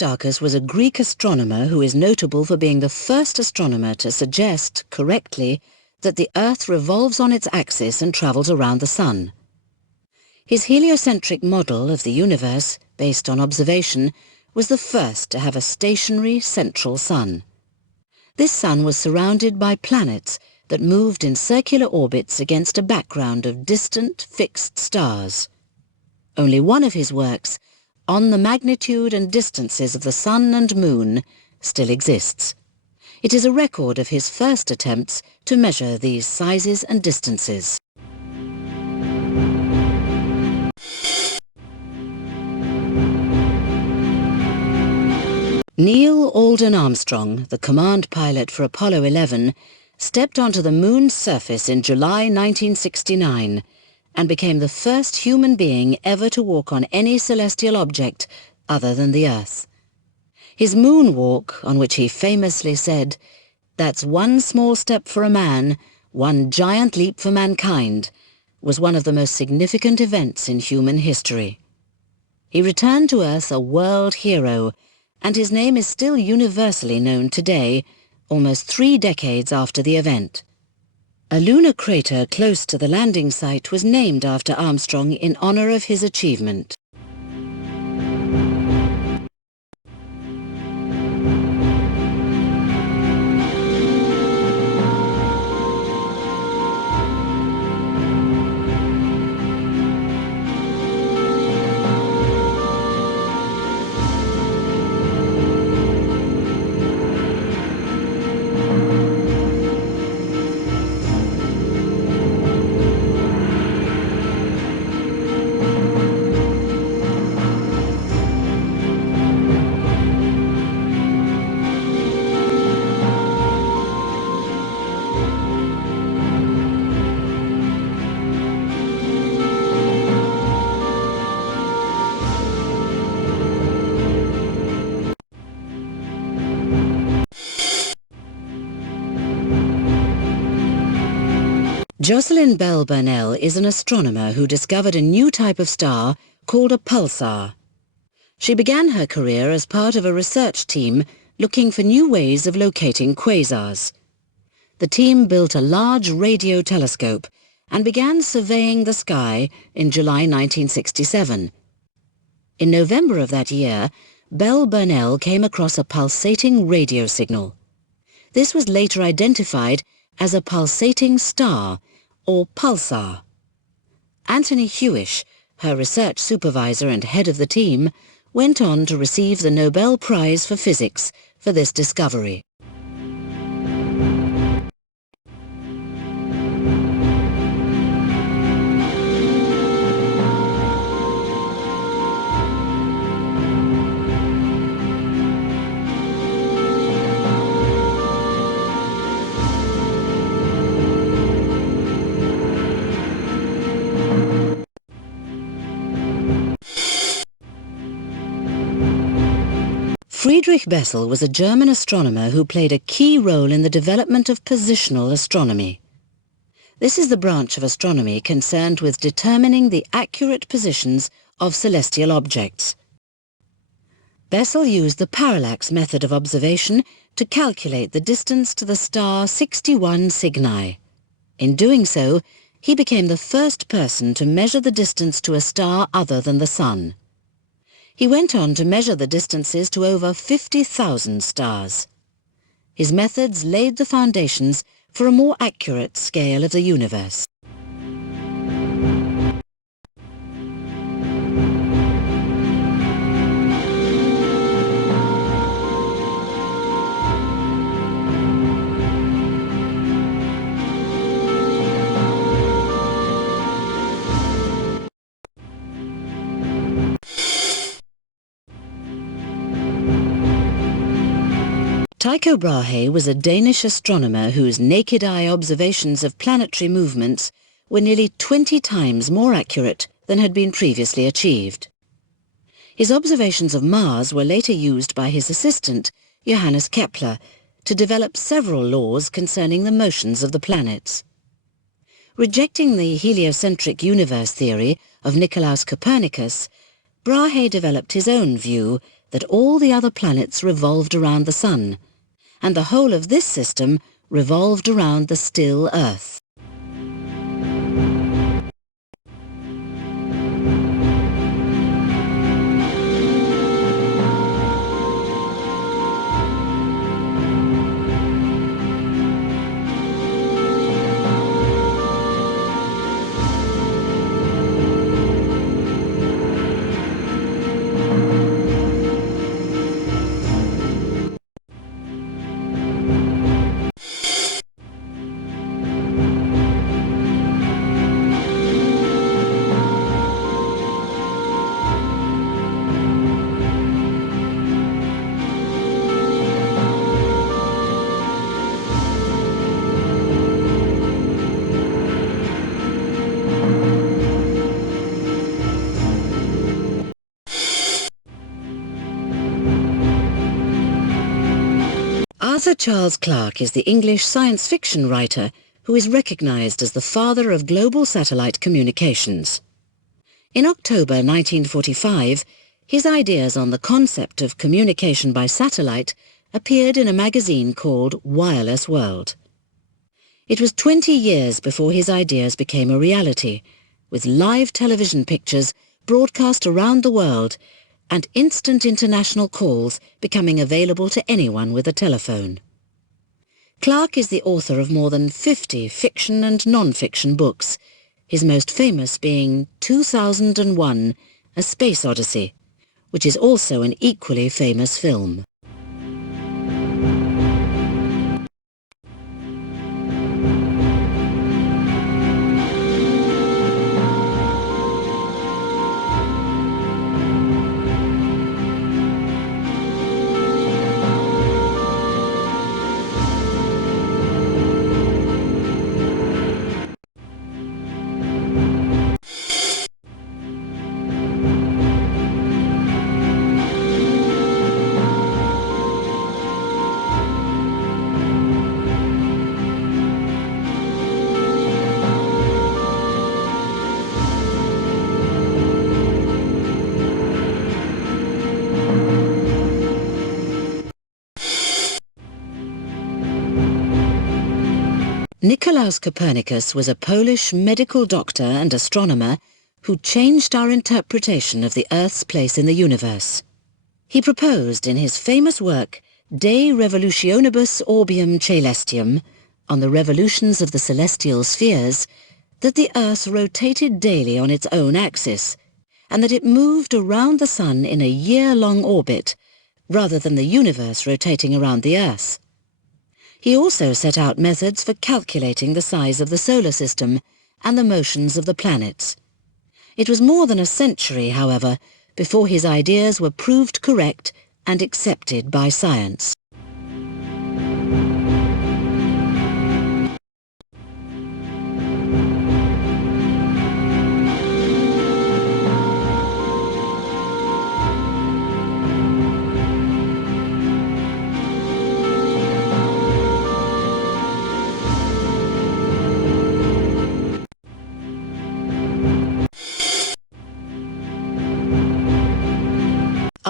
Aristarchus was a Greek astronomer who is notable for being the first astronomer to suggest, correctly, that the Earth revolves on its axis and travels around the Sun. His heliocentric model of the universe, based on observation, was the first to have a stationary central sun. This sun was surrounded by planets that moved in circular orbits against a background of distant, fixed stars. Only one of his works, On the Magnitude and Distances of the Sun and Moon, still exists. It is a record of his first attempts to measure these sizes and distances. Neil Alden Armstrong, the command pilot for Apollo 11, stepped onto the moon's surface in July 1969 and became the first human being ever to walk on any celestial object other than the Earth. His moonwalk, on which he famously said, "That's one small step for a man, one giant leap for mankind," was one of the most significant events in human history. He returned to Earth a world hero, and his name is still universally known today, almost 3 decades after the event. A lunar crater close to the landing site was named after Armstrong in honor of his achievement. Jocelyn Bell Burnell is an astronomer who discovered a new type of star called a pulsar. She began her career as part of a research team looking for new ways of locating quasars. The team built a large radio telescope and began surveying the sky in July 1967. In November of that year, Bell Burnell came across a pulsating radio signal. This was later identified as a pulsating star, or pulsar. Anthony Hewish, her research supervisor and head of the team, went on to receive the Nobel Prize for Physics for this discovery. Friedrich Bessel was a German astronomer who played a key role in the development of positional astronomy. This is the branch of astronomy concerned with determining the accurate positions of celestial objects. Bessel used the parallax method of observation to calculate the distance to the star 61 Cygni. In doing so, he became the first person to measure the distance to a star other than the Sun. He went on to measure the distances to over 50,000 stars. His methods laid the foundations for a more accurate scale of the universe. Tycho Brahe was a Danish astronomer whose naked-eye observations of planetary movements were nearly 20 times more accurate than had been previously achieved. His observations of Mars were later used by his assistant, Johannes Kepler, to develop several laws concerning the motions of the planets. Rejecting the heliocentric universe theory of Nicolaus Copernicus, Brahe developed his own view that all the other planets revolved around the Sun, and the whole of this system revolved around the still Earth. Arthur Charles Clarke is the English science fiction writer who is recognized as the father of global satellite communications. In October 1945, his ideas on the concept of communication by satellite appeared in a magazine called Wireless World. It was 20 years before his ideas became a reality, with live television pictures broadcast around the world and instant international calls becoming available to anyone with a telephone. Clarke is the author of more than 50 fiction and non-fiction books, his most famous being 2001: A Space Odyssey, which is also an equally famous film. Nicolaus Copernicus was a Polish medical doctor and astronomer who changed our interpretation of the Earth's place in the universe. He proposed in his famous work De Revolutionibus Orbium Caelestium, on the revolutions of the celestial spheres, that the Earth rotated daily on its own axis, and that it moved around the Sun in a year-long orbit, rather than the universe rotating around the Earth. He also set out methods for calculating the size of the solar system and the motions of the planets. It was more than a century, however, before his ideas were proved correct and accepted by science.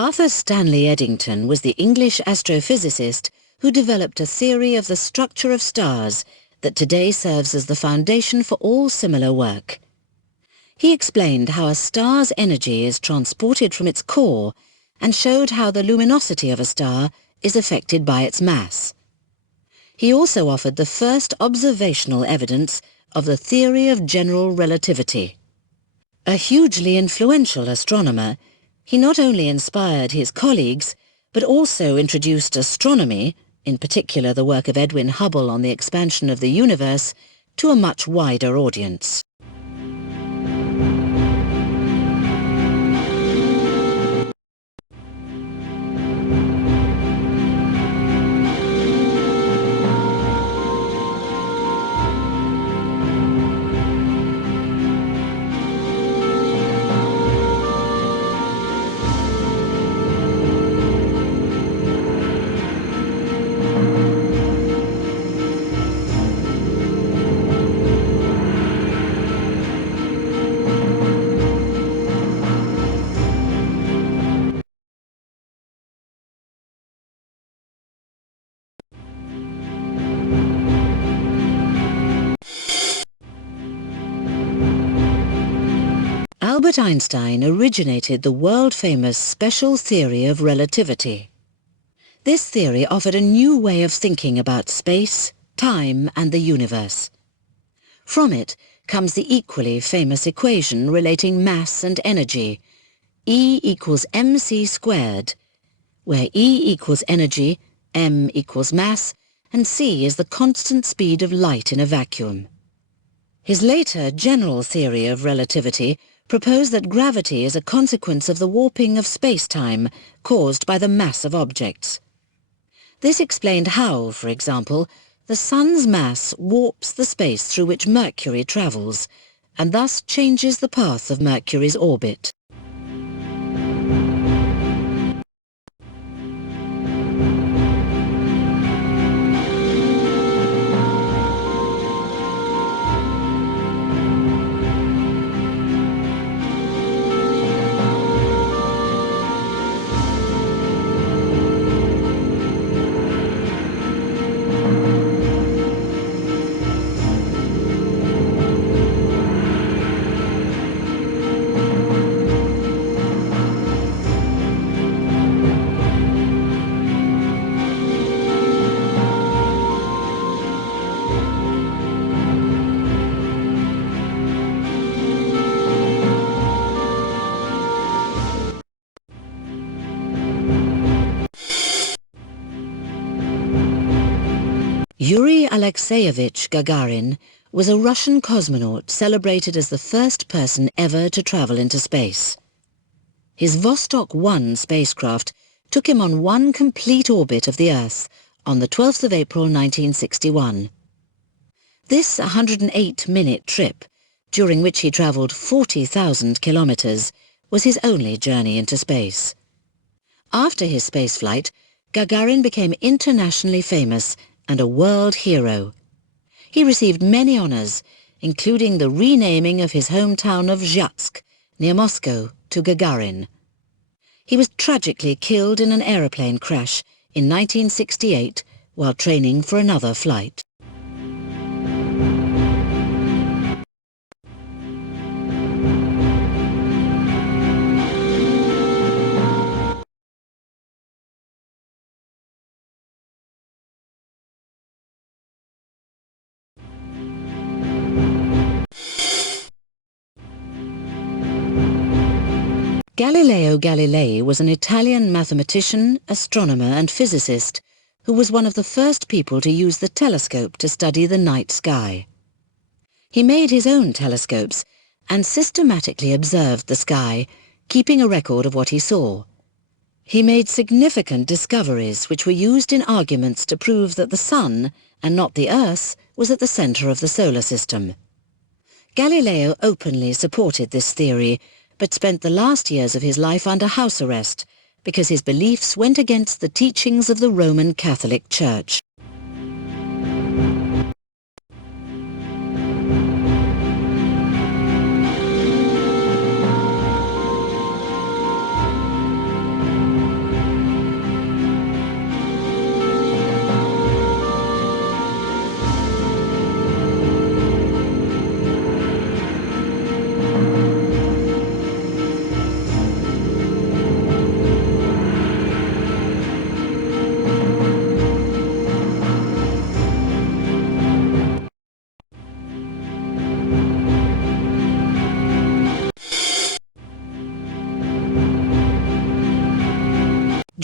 Arthur Stanley Eddington was the English astrophysicist who developed a theory of the structure of stars that today serves as the foundation for all similar work. He explained how a star's energy is transported from its core and showed how the luminosity of a star is affected by its mass. He also offered the first observational evidence of the theory of general relativity. A hugely influential astronomer, he not only inspired his colleagues, but also introduced astronomy, in particular the work of Edwin Hubble on the expansion of the universe, to a much wider audience. Albert Einstein originated the world-famous special theory of relativity. This theory offered a new way of thinking about space, time, and the universe. From it comes the equally famous equation relating mass and energy, E equals mc squared, where E equals energy, m equals mass, and c is the constant speed of light in a vacuum. His later general theory of relativity proposed that gravity is a consequence of the warping of space-time caused by the mass of objects. This explained how, for example, the Sun's mass warps the space through which Mercury travels, and thus changes the path of Mercury's orbit. Yuri Alexeyevich Gagarin was a Russian cosmonaut celebrated as the first person ever to travel into space. His Vostok 1 spacecraft took him on one complete orbit of the Earth on the 12th of April 1961. This 108-minute trip, during which he travelled 40,000 kilometres, was his only journey into space. After his spaceflight, Gagarin became internationally famous and a world hero. He received many honours, including the renaming of his hometown of Zhyatsk, near Moscow, to Gagarin. He was tragically killed in an aeroplane crash in 1968 while training for another flight. Galileo Galilei was an Italian mathematician, astronomer and physicist who was one of the first people to use the telescope to study the night sky. He made his own telescopes and systematically observed the sky, keeping a record of what he saw. He made significant discoveries which were used in arguments to prove that the Sun, and not the Earth, was at the centre of the solar system. Galileo openly supported this theory, but spent the last years of his life under house arrest because his beliefs went against the teachings of the Roman Catholic Church.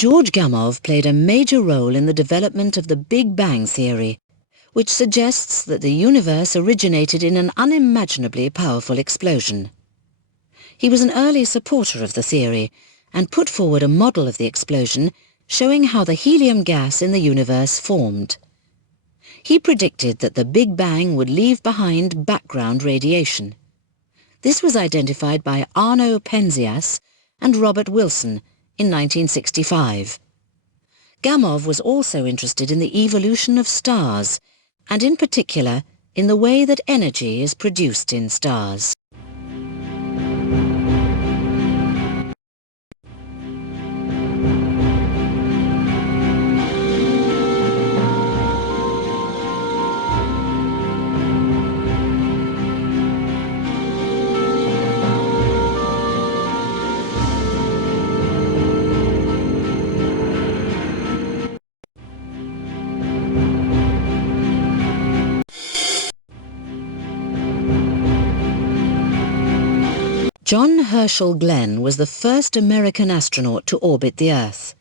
George Gamow played a major role in the development of the Big Bang theory, which suggests that the universe originated in an unimaginably powerful explosion. He was an early supporter of the theory and put forward a model of the explosion showing how the helium gas in the universe formed. He predicted that the Big Bang would leave behind background radiation. This was identified by Arno Penzias and Robert Wilson in 1965. Gamow was also interested in the evolution of stars, and in particular in the way that energy is produced in stars. John Herschel Glenn was the first American astronaut to orbit the Earth.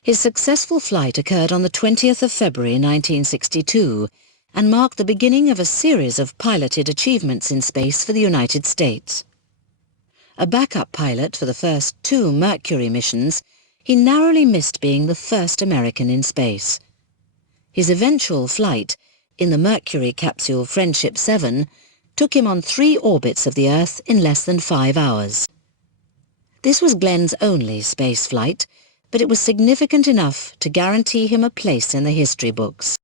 His successful flight occurred on the 20th of February 1962 and marked the beginning of a series of piloted achievements in space for the United States. A backup pilot for the first 2 Mercury missions, he narrowly missed being the first American in space. His eventual flight, in the Mercury capsule Friendship 7, took him on 3 orbits of the Earth in less than 5 hours. This was Glenn's only space flight, but it was significant enough to guarantee him a place in the history books.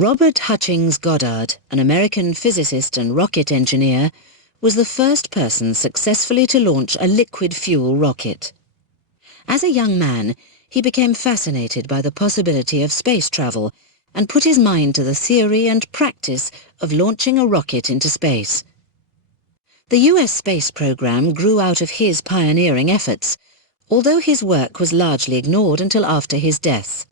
Robert Hutchings Goddard, an American physicist and rocket engineer, was the first person successfully to launch a liquid-fuel rocket. As a young man, he became fascinated by the possibility of space travel and put his mind to the theory and practice of launching a rocket into space. The US space program grew out of his pioneering efforts, although his work was largely ignored until after his death.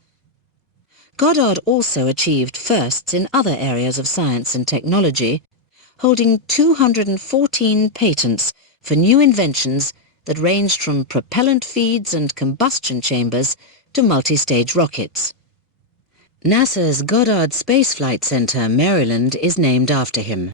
Goddard also achieved firsts in other areas of science and technology, holding 214 patents for new inventions that ranged from propellant feeds and combustion chambers to multi-stage rockets. NASA's Goddard Space Flight Center, Maryland, is named after him.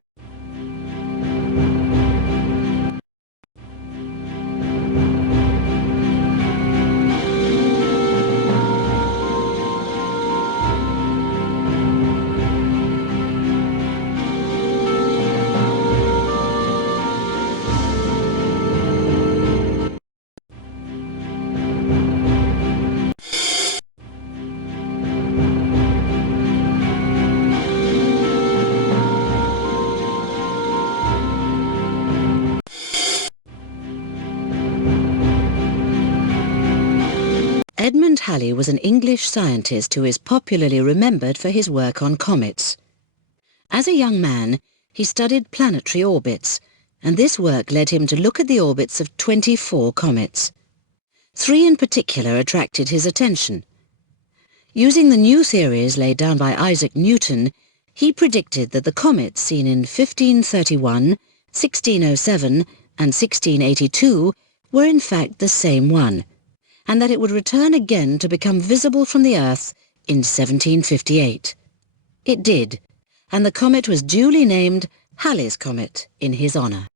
Edmund Halley was an English scientist who is popularly remembered for his work on comets. As a young man, he studied planetary orbits, and this work led him to look at the orbits of 24 comets. 3 in particular attracted his attention. Using the new theories laid down by Isaac Newton, he predicted that the comets seen in 1531, 1607 and 1682 were in fact the same one, and that it would return again to become visible from the Earth in 1758. It did, and the comet was duly named Halley's Comet in his honour.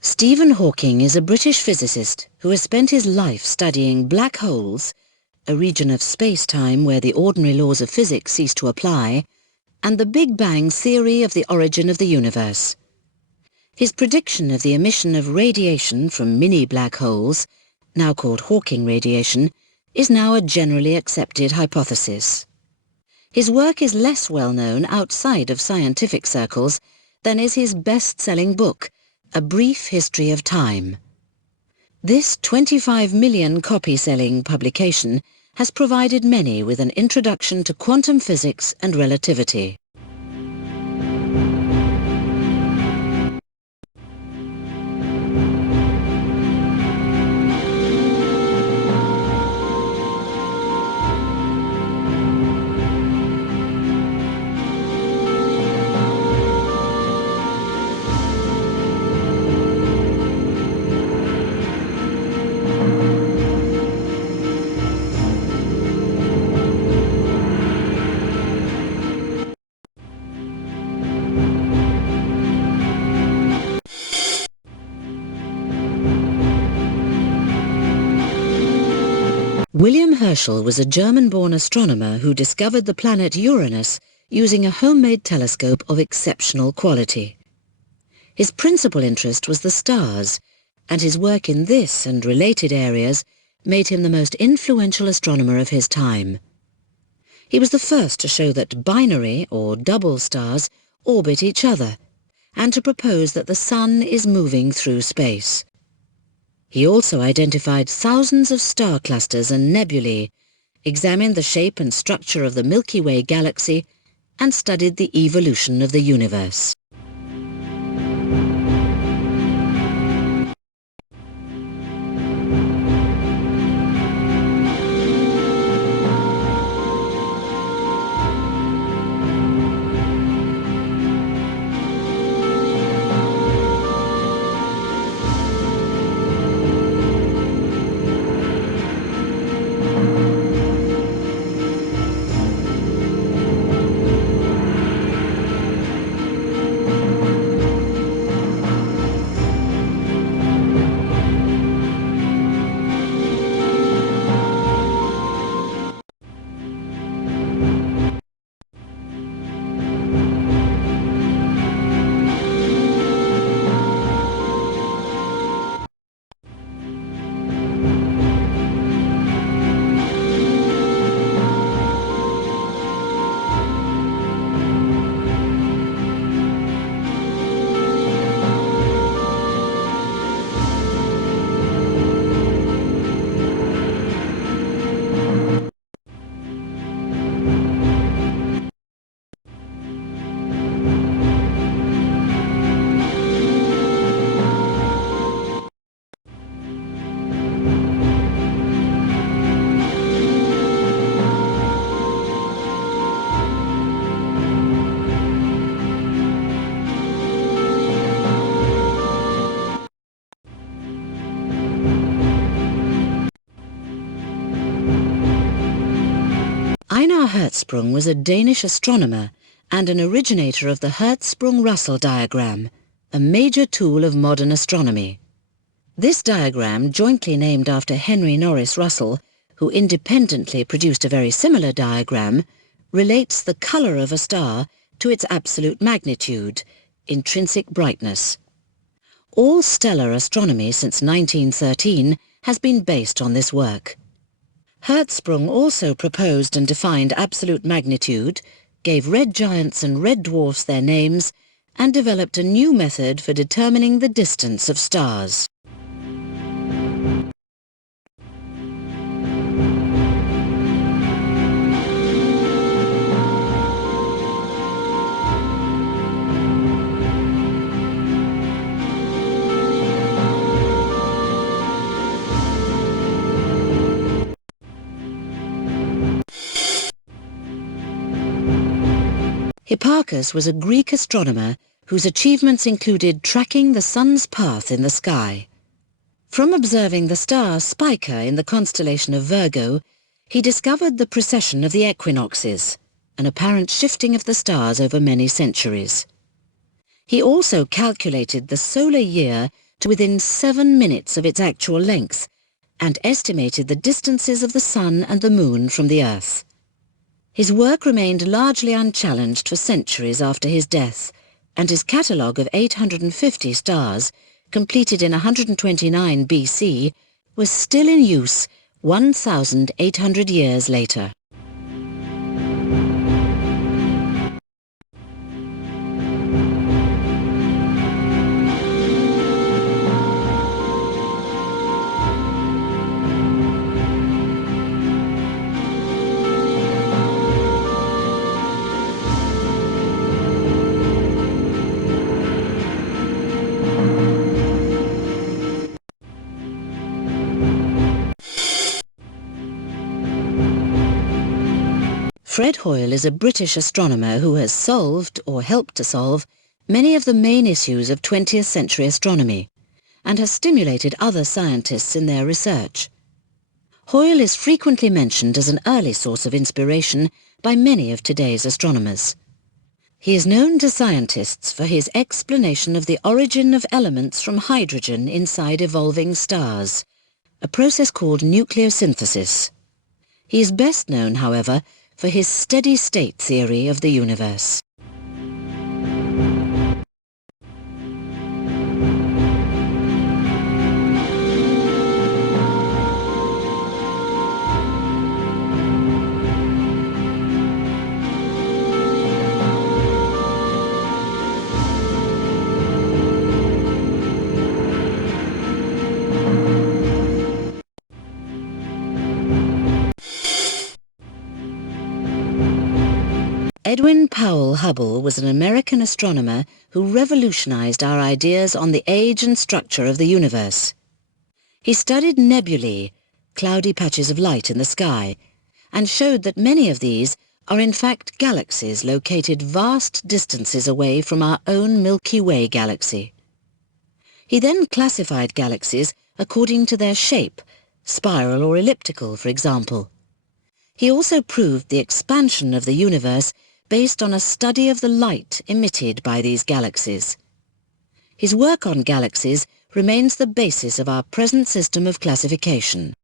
Stephen Hawking is a British physicist who has spent his life studying black holes, a region of space-time where the ordinary laws of physics cease to apply, and the Big Bang theory of the origin of the universe. His prediction of the emission of radiation from mini-black holes, now called Hawking radiation, is now a generally accepted hypothesis. His work is less well known outside of scientific circles than is his best-selling book, A Brief History of Time. This 25 million copy-selling publication has provided many with an introduction to quantum physics and relativity. William Herschel was a German-born astronomer who discovered the planet Uranus using a homemade telescope of exceptional quality. His principal interest was the stars, and his work in this and related areas made him the most influential astronomer of his time. He was the first to show that binary or double stars orbit each other, and to propose that the Sun is moving through space. He also identified thousands of star clusters and nebulae, examined the shape and structure of the Milky Way galaxy, and studied the evolution of the universe. Einar Hertzsprung was a Danish astronomer and an originator of the Hertzsprung-Russell diagram, a major tool of modern astronomy. This diagram, jointly named after Henry Norris Russell, who independently produced a very similar diagram, relates the colour of a star to its absolute magnitude, intrinsic brightness. All stellar astronomy since 1913 has been based on this work. Hertzsprung also proposed and defined absolute magnitude, gave red giants and red dwarfs their names, and developed a new method for determining the distance of stars. Hipparchus was a Greek astronomer whose achievements included tracking the sun's path in the sky. From observing the star Spica in the constellation of Virgo, he discovered the precession of the equinoxes, an apparent shifting of the stars over many centuries. He also calculated the solar year to within 7 minutes of its actual length, and estimated the distances of the Sun and the Moon from the Earth. His work remained largely unchallenged for centuries after his death, and his catalogue of 850 stars, completed in 129 BC, was still in use 1,800 years later. Fred Hoyle is a British astronomer who has solved, or helped to solve, many of the main issues of 20th century astronomy, and has stimulated other scientists in their research. Hoyle is frequently mentioned as an early source of inspiration by many of today's astronomers. He is known to scientists for his explanation of the origin of elements from hydrogen inside evolving stars, a process called nucleosynthesis. He is best known, however, for his steady-state theory of the universe. Edwin Powell Hubble was an American astronomer who revolutionized our ideas on the age and structure of the universe. He studied nebulae, cloudy patches of light in the sky, and showed that many of these are in fact galaxies located vast distances away from our own Milky Way galaxy. He then classified galaxies according to their shape, spiral or elliptical, for example. He also proved the expansion of the universe based on a study of the light emitted by these galaxies. His work on galaxies remains the basis of our present system of classification.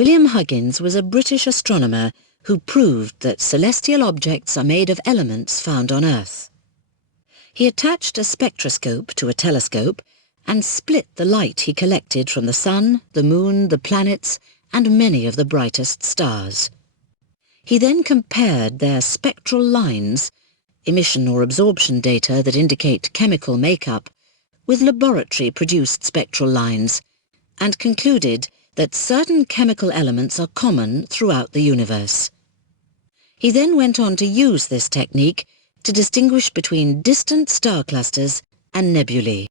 William Huggins was a British astronomer who proved that celestial objects are made of elements found on Earth. He attached a spectroscope to a telescope and split the light he collected from the sun, the moon, the planets, and many of the brightest stars. He then compared their spectral lines, emission or absorption data that indicate chemical makeup, with laboratory-produced spectral lines, and concluded that certain chemical elements are common throughout the universe. He then went on to use this technique to distinguish between distant star clusters and nebulae.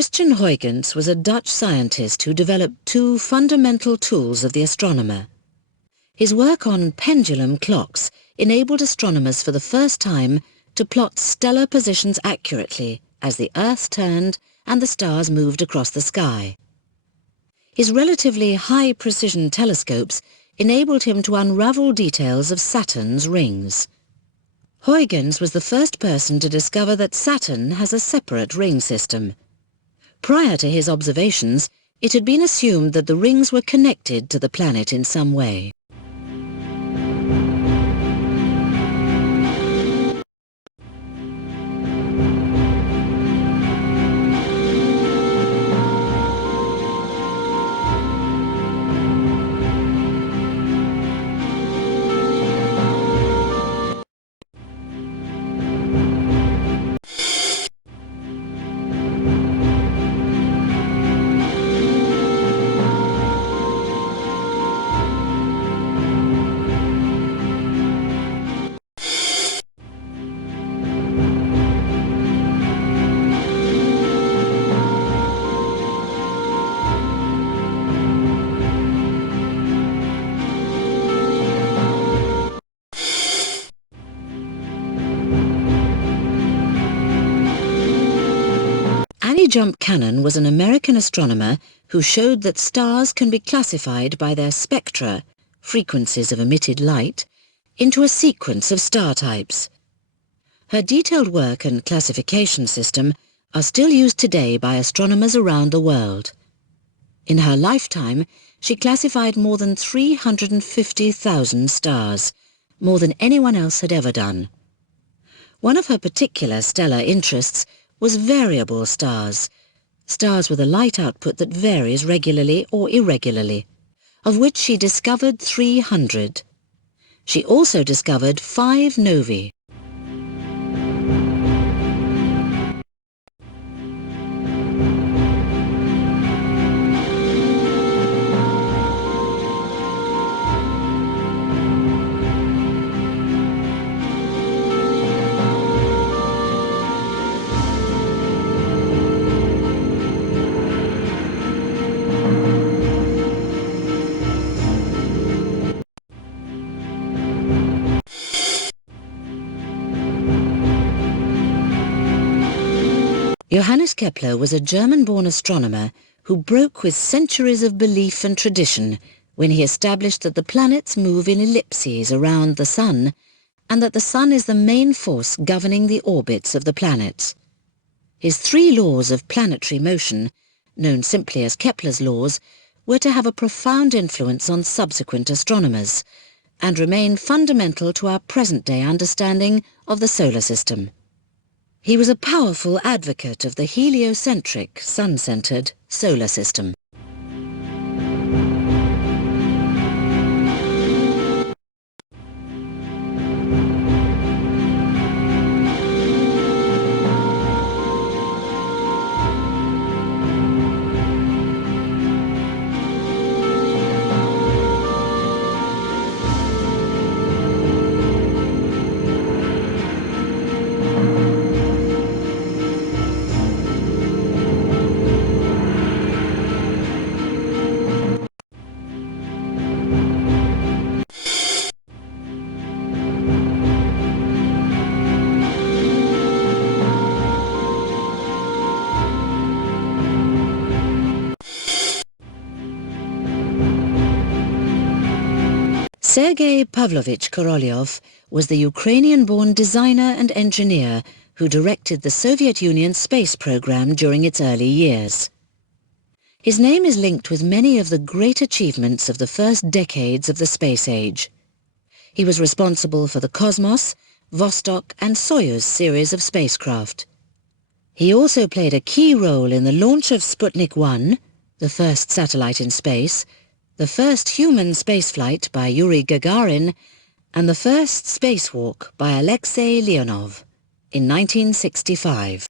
Christian Huygens was a Dutch scientist who developed two fundamental tools of the astronomer. His work on pendulum clocks enabled astronomers for the first time to plot stellar positions accurately as the Earth turned and the stars moved across the sky. His relatively high-precision telescopes enabled him to unravel details of Saturn's rings. Huygens was the first person to discover that Saturn has a separate ring system. Prior to his observations, it had been assumed that the rings were connected to the planet in some way. Jump Cannon was an American astronomer who showed that stars can be classified by their spectra, frequencies of emitted light, into a sequence of star types. Her detailed work and classification system are still used today by astronomers around the world. In her lifetime, she classified more than 350,000 stars, more than anyone else had ever done. One of her particular stellar interests was variable stars, stars with a light output that varies regularly or irregularly, of which she discovered 300. She also discovered 5 novae. Johannes Kepler was a German-born astronomer who broke with centuries of belief and tradition when he established that the planets move in ellipses around the Sun and that the Sun is the main force governing the orbits of the planets. His 3 laws of planetary motion, known simply as Kepler's laws, were to have a profound influence on subsequent astronomers and remain fundamental to our present-day understanding of the solar system. He was a powerful advocate of the heliocentric, sun-centered solar system. Sergei Pavlovich Korolev was the Ukrainian-born designer and engineer who directed the Soviet Union's space program during its early years. His name is linked with many of the great achievements of the first decades of the space age. He was responsible for the Cosmos, Vostok and Soyuz series of spacecraft. He also played a key role in the launch of Sputnik 1, the first satellite in space, the first human spaceflight by Yuri Gagarin, and the first spacewalk by Alexei Leonov in 1965.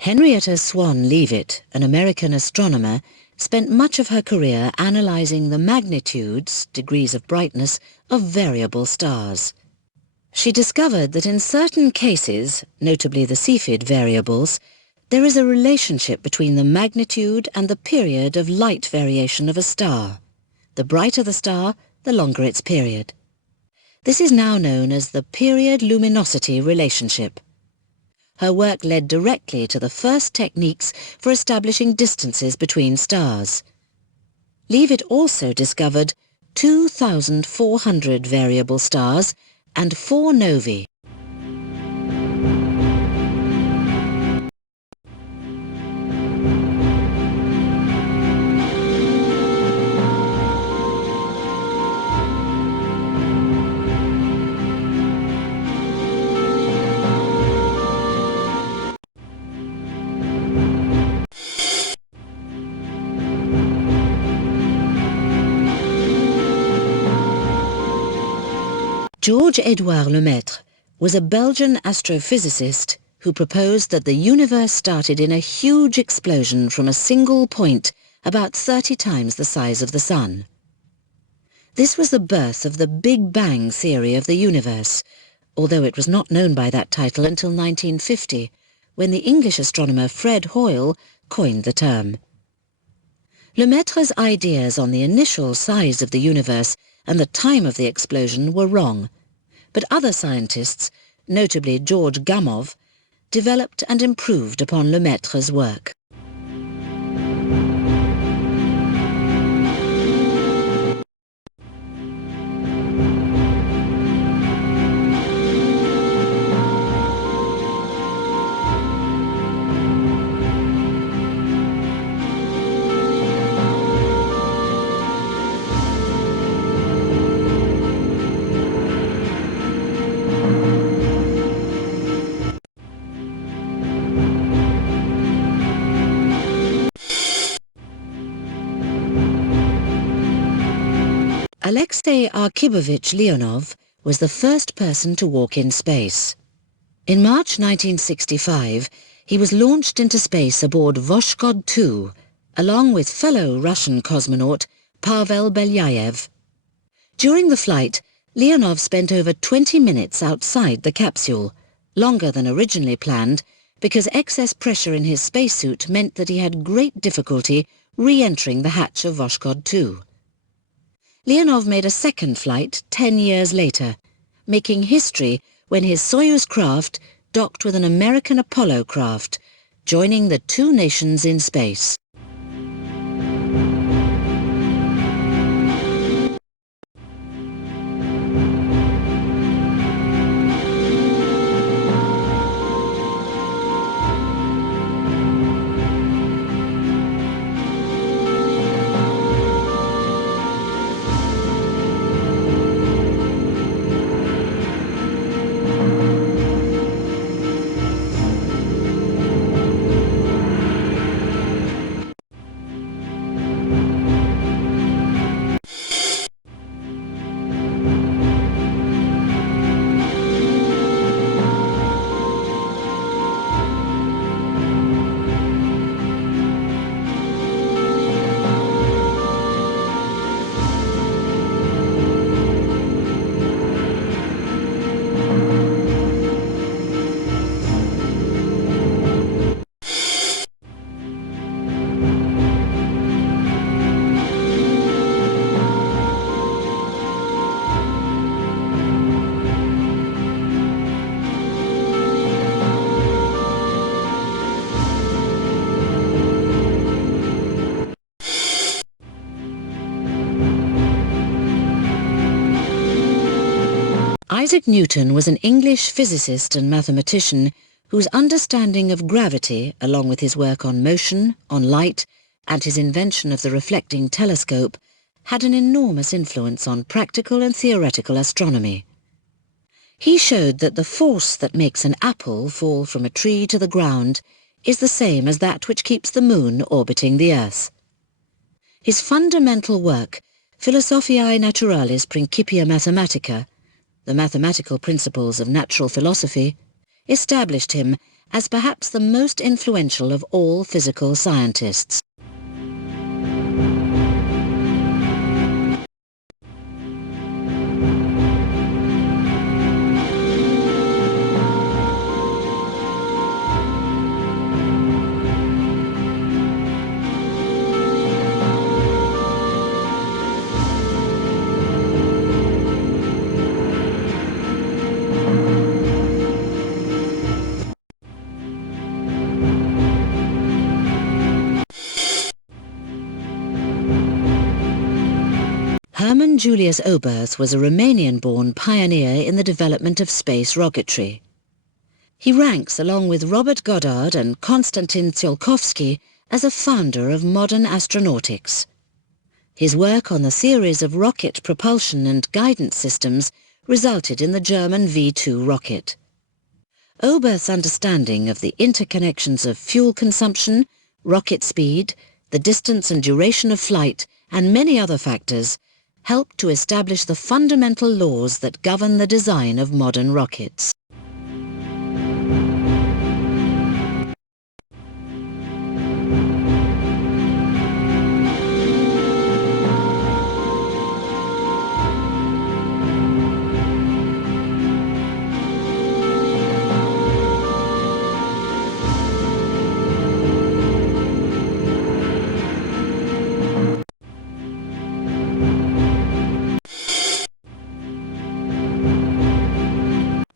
Henrietta Swan Leavitt, an American astronomer, spent much of her career analyzing the magnitudes, degrees of brightness, of variable stars. She discovered that in certain cases, notably the Cepheid variables, there is a relationship between the magnitude and the period of light variation of a star. The brighter the star, the longer its period. This is now known as the period-luminosity relationship. Her work led directly to the first techniques for establishing distances between stars. Leavitt also discovered 2,400 variable stars and 4 novae. Georges-Édouard Lemaitre was a Belgian astrophysicist who proposed that the universe started in a huge explosion from a single point about 30 times the size of the Sun. This was the birth of the Big Bang theory of the universe, although it was not known by that title until 1950, when the English astronomer Fred Hoyle coined the term. Lemaitre's ideas on the initial size of the universe and the time of the explosion were wrong, but other scientists, notably George Gamow, developed and improved upon Lemaitre's work. Alexei Arkhibovich Leonov was the first person to walk in space. In March 1965, he was launched into space aboard Voskhod 2, along with fellow Russian cosmonaut Pavel Belyayev. During the flight, Leonov spent over 20 minutes outside the capsule, longer than originally planned, because excess pressure in his spacesuit meant that he had great difficulty re-entering the hatch of Voskhod 2. Leonov made a second flight 10 years later, making history when his Soyuz craft docked with an American Apollo craft, joining the two nations in space. Isaac Newton was an English physicist and mathematician whose understanding of gravity, along with his work on motion, on light, and his invention of the reflecting telescope, had an enormous influence on practical and theoretical astronomy. He showed that the force that makes an apple fall from a tree to the ground is the same as that which keeps the moon orbiting the Earth. His fundamental work, Philosophiae Naturalis Principia Mathematica, the mathematical principles of natural philosophy, established him as perhaps the most influential of all physical scientists. Hermann Julius Oberth was a Romanian-born pioneer in the development of space rocketry. He ranks along with Robert Goddard and Konstantin Tsiolkovsky as a founder of modern astronautics. His work on the theories of rocket propulsion and guidance systems resulted in the German V-2 rocket. Oberth's understanding of the interconnections of fuel consumption, rocket speed, the distance and duration of flight, and many other factors helped to establish the fundamental laws that govern the design of modern rockets.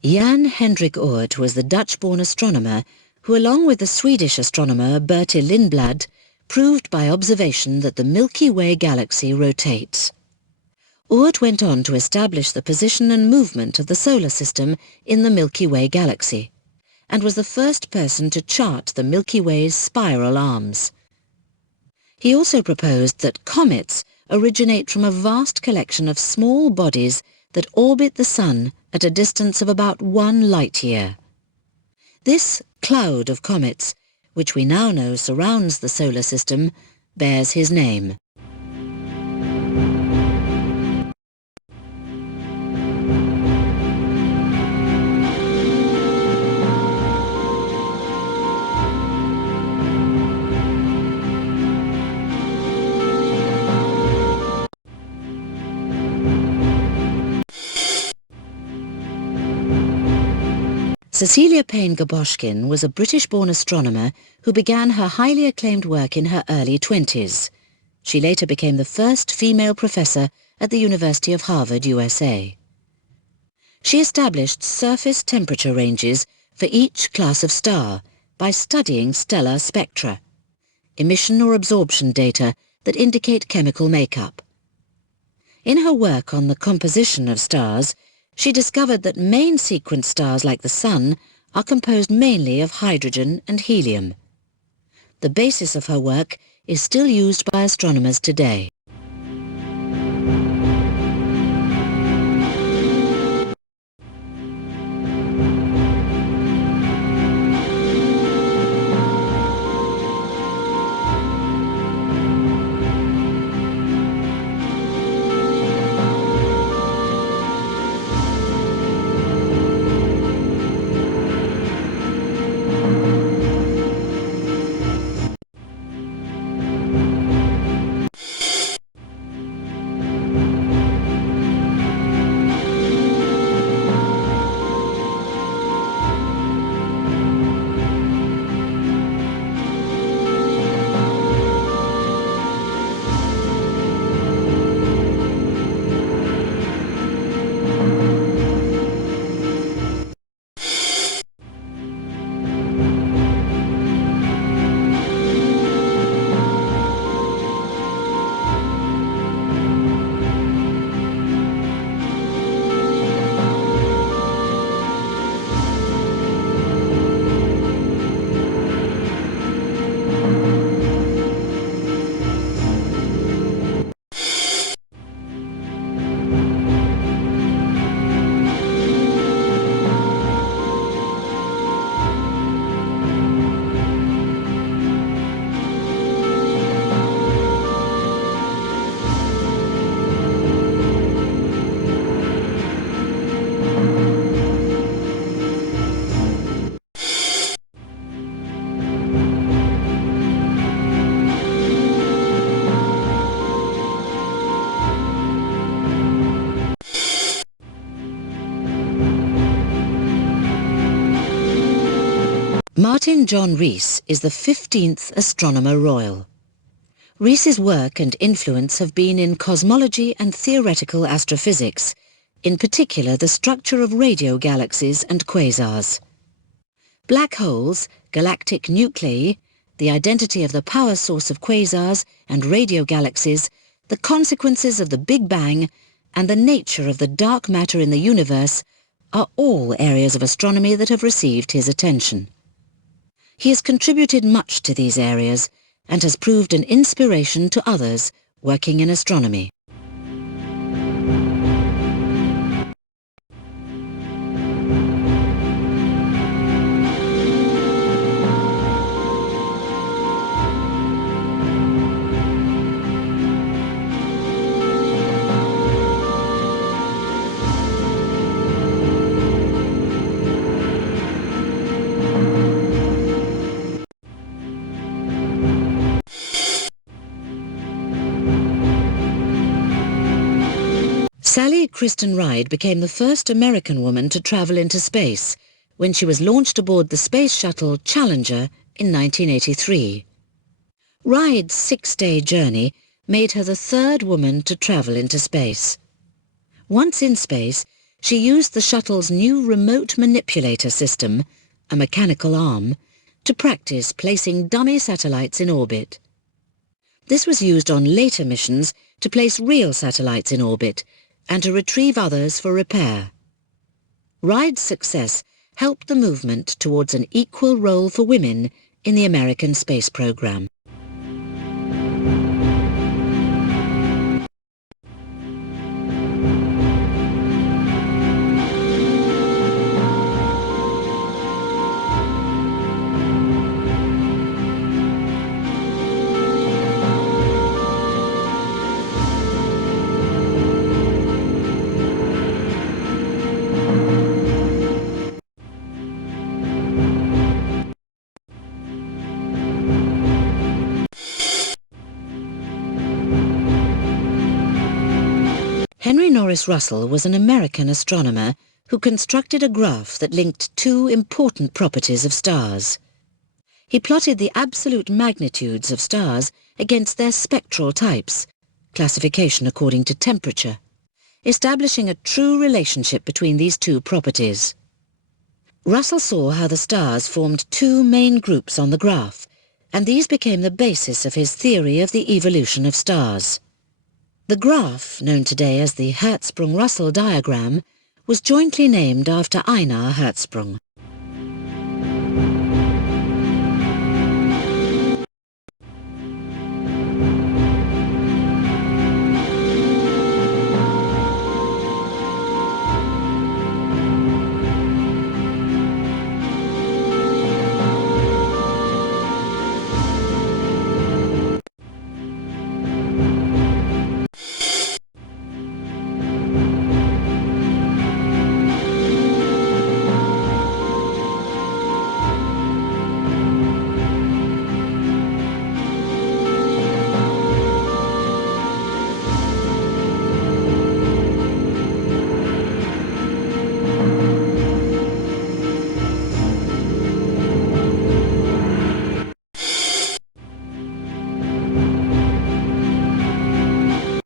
Jan Hendrik Oort was the Dutch-born astronomer who, along with the Swedish astronomer Bertil Lindblad, proved by observation that the Milky Way galaxy rotates. Oort went on to establish the position and movement of the solar system in the Milky Way galaxy, and was the first person to chart the Milky Way's spiral arms. He also proposed that comets originate from a vast collection of small bodies that orbit the Sun at a distance of about 1 light-year. This cloud of comets, which we now know surrounds the solar system, bears his name. Cecilia Payne-Gaposchkin was a British-born astronomer who began her highly acclaimed work in her early 20s. She later became the first female professor at the University of Harvard, USA. She established surface temperature ranges for each class of star by studying stellar spectra, emission or absorption data that indicate chemical makeup. In her work on the composition of stars, she discovered that main sequence stars like the Sun are composed mainly of hydrogen and helium. The basis of her work is still used by astronomers today. Martin John Rees is the 15th Astronomer Royal. Rees's work and influence have been in cosmology and theoretical astrophysics, in particular the structure of radio galaxies and quasars. Black holes, galactic nuclei, the identity of the power source of quasars and radio galaxies, the consequences of the Big Bang, and the nature of the dark matter in the universe are all areas of astronomy that have received his attention. He has contributed much to these areas and has proved an inspiration to others working in astronomy. Sally Kristen Ride became the first American woman to travel into space when she was launched aboard the space shuttle Challenger in 1983. Ride's 6-day journey made her the third woman to travel into space. Once in space, she used the shuttle's new remote manipulator system, a mechanical arm, to practice placing dummy satellites in orbit. This was used on later missions to place real satellites in orbit and to retrieve others for repair. Ride's success helped the movement towards an equal role for women in the American space program. Henry Norris Russell was an American astronomer who constructed a graph that linked two important properties of stars. He plotted the absolute magnitudes of stars against their spectral types, classification according to temperature, establishing a true relationship between these two properties. Russell saw how the stars formed two main groups on the graph, and these became the basis of his theory of the evolution of stars. The graph, known today as the Hertzsprung-Russell diagram, was jointly named after Einar Hertzsprung.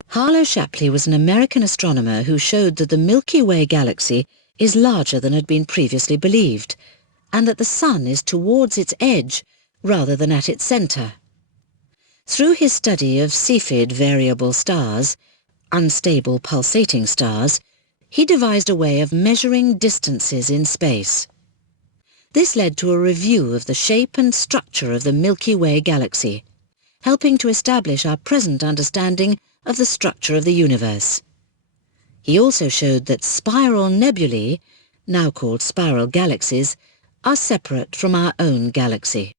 Harlow Shapley was an American astronomer who showed that the Milky Way galaxy is larger than had been previously believed, and that the Sun is towards its edge rather than at its centre. Through his study of Cepheid variable stars, unstable pulsating stars, he devised a way of measuring distances in space. This led to a review of the shape and structure of the Milky Way galaxy, helping to establish our present understanding of the structure of the universe. He also showed that spiral nebulae, now called spiral galaxies, are separate from our own galaxy.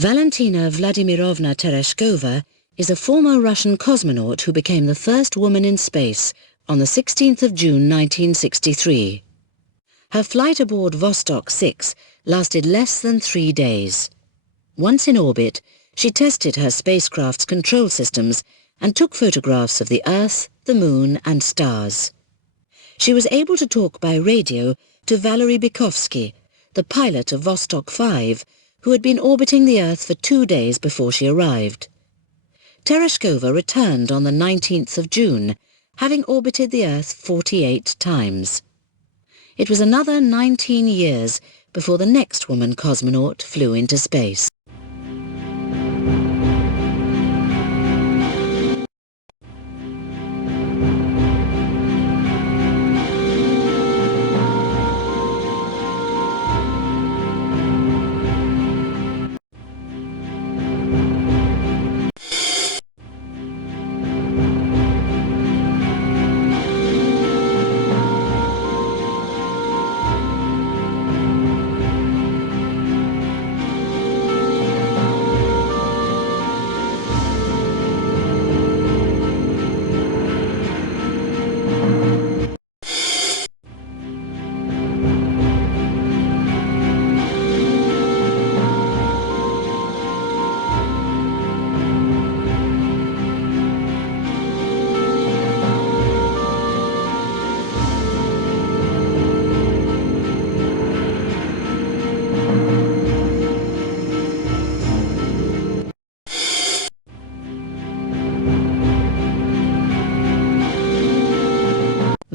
Valentina Vladimirovna Tereshkova is a former Russian cosmonaut who became the first woman in space on the 16th of June 1963. Her flight aboard Vostok 6 lasted less than 3 days. Once in orbit, she tested her spacecraft's control systems and took photographs of the Earth, the Moon and stars. She was able to talk by radio to Valery Bykovsky, the pilot of Vostok 5, who had been orbiting the Earth for 2 days before she arrived. Tereshkova returned on the 19th of June, having orbited the Earth 48 times. It was another 19 years before the next woman cosmonaut flew into space.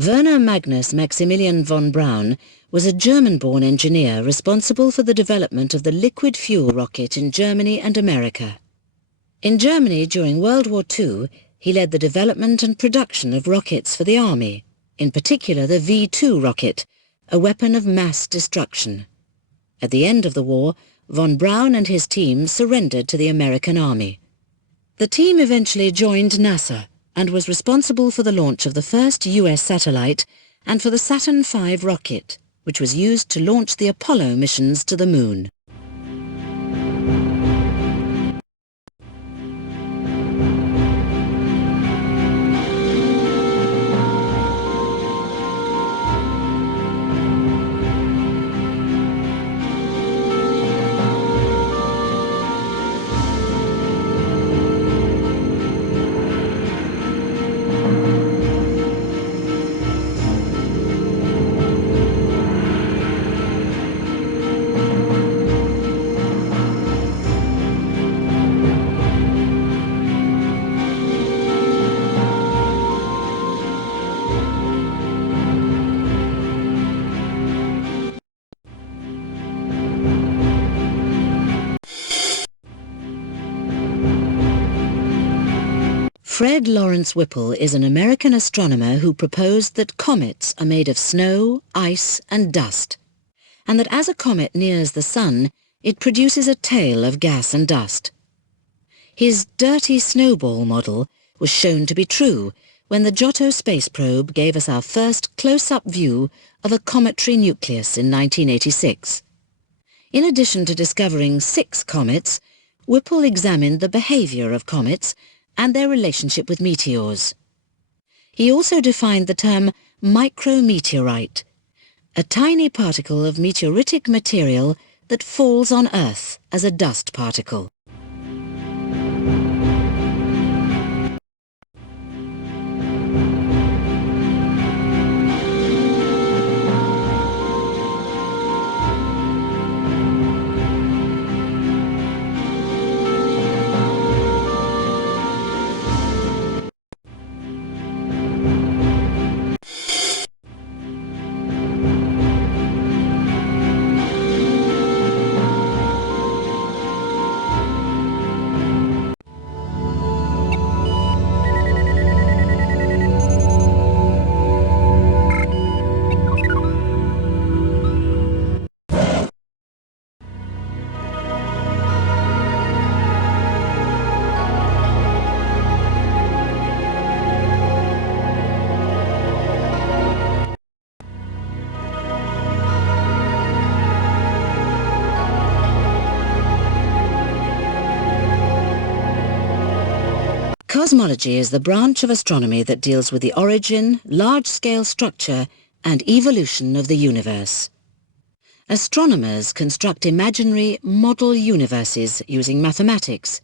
Werner Magnus Maximilian von Braun was a German-born engineer responsible for the development of the liquid fuel rocket in Germany and America. In Germany during World War II, he led the development and production of rockets for the army, in particular the V-2 rocket, a weapon of mass destruction. At the end of the war, von Braun and his team surrendered to the American Army. The team eventually joined NASA and was responsible for the launch of the first US satellite and for the Saturn V rocket, which was used to launch the Apollo missions to the Moon. Fred Lawrence Whipple is an American astronomer who proposed that comets are made of snow, ice and dust, and that as a comet nears the Sun, it produces a tail of gas and dust. His dirty snowball model was shown to be true when the Giotto space probe gave us our first close-up view of a cometary nucleus in 1986. In addition to discovering 6 comets, Whipple examined the behavior of comets and their relationship with meteors. He also defined the term micrometeorite, a tiny particle of meteoritic material that falls on Earth as a dust particle. Cosmology is the branch of astronomy that deals with the origin, large-scale structure, and evolution of the universe. Astronomers construct imaginary model universes using mathematics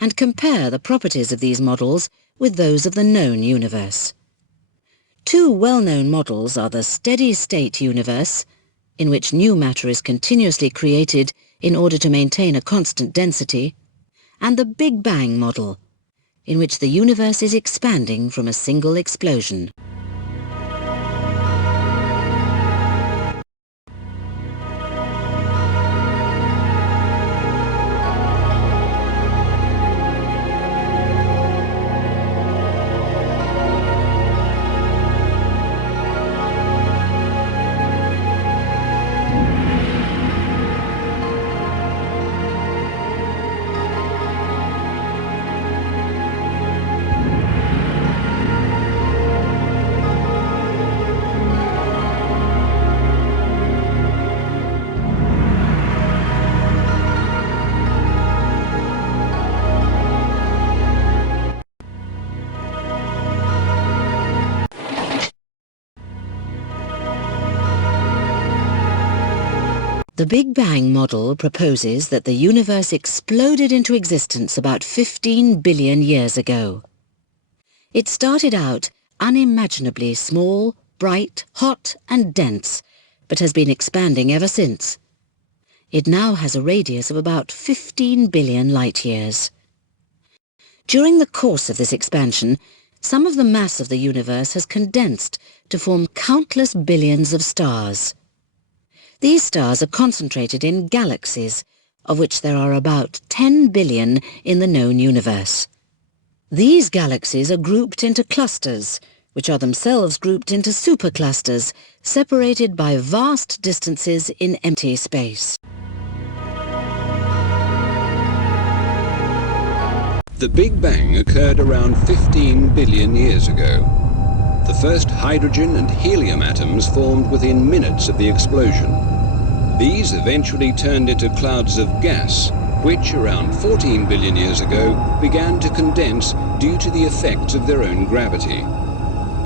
and compare the properties of these models with those of the known universe. 2 well-known models are the steady-state universe, in which new matter is continuously created in order to maintain a constant density, and the Big Bang model, in which the universe is expanding from a single explosion. The Big Bang model proposes that the universe exploded into existence about 15 billion years ago. It started out unimaginably small, bright, hot and dense, but has been expanding ever since. It now has a radius of about 15 billion light-years. During the course of this expansion, some of the mass of the universe has condensed to form countless billions of stars. These stars are concentrated in galaxies, of which there are about 10 billion in the known universe. These galaxies are grouped into clusters, which are themselves grouped into superclusters, separated by vast distances in empty space. The Big Bang occurred around 15 billion years ago. The first hydrogen and helium atoms formed within minutes of the explosion. These eventually turned into clouds of gas, which around 14 billion years ago began to condense due to the effects of their own gravity.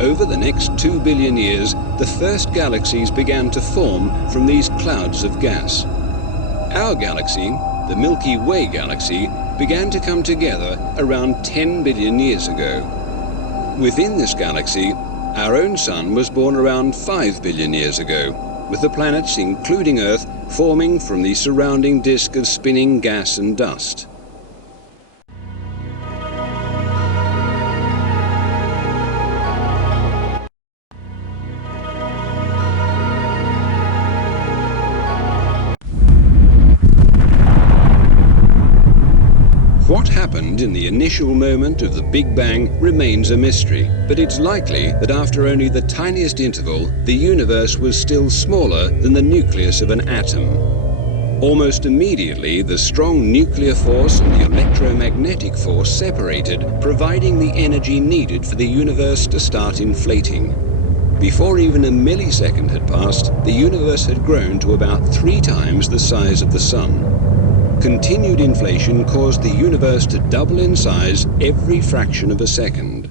Over the next 2 billion years, the first galaxies began to form from these clouds of gas. Our galaxy, the Milky Way galaxy, began to come together around 10 billion years ago. Within this galaxy, our own sun was born around 5 billion years ago, with the planets, including Earth, forming from the surrounding disk of spinning gas and dust. What happened in the initial moment of the Big Bang remains a mystery, but it's likely that after only the tiniest interval, the universe was still smaller than the nucleus of an atom. Almost immediately, the strong nuclear force and the electromagnetic force separated, providing the energy needed for the universe to start inflating. Before even a millisecond had passed, the universe had grown to about 3 times the size of the Sun. Continued inflation caused the universe to double in size every fraction of a second.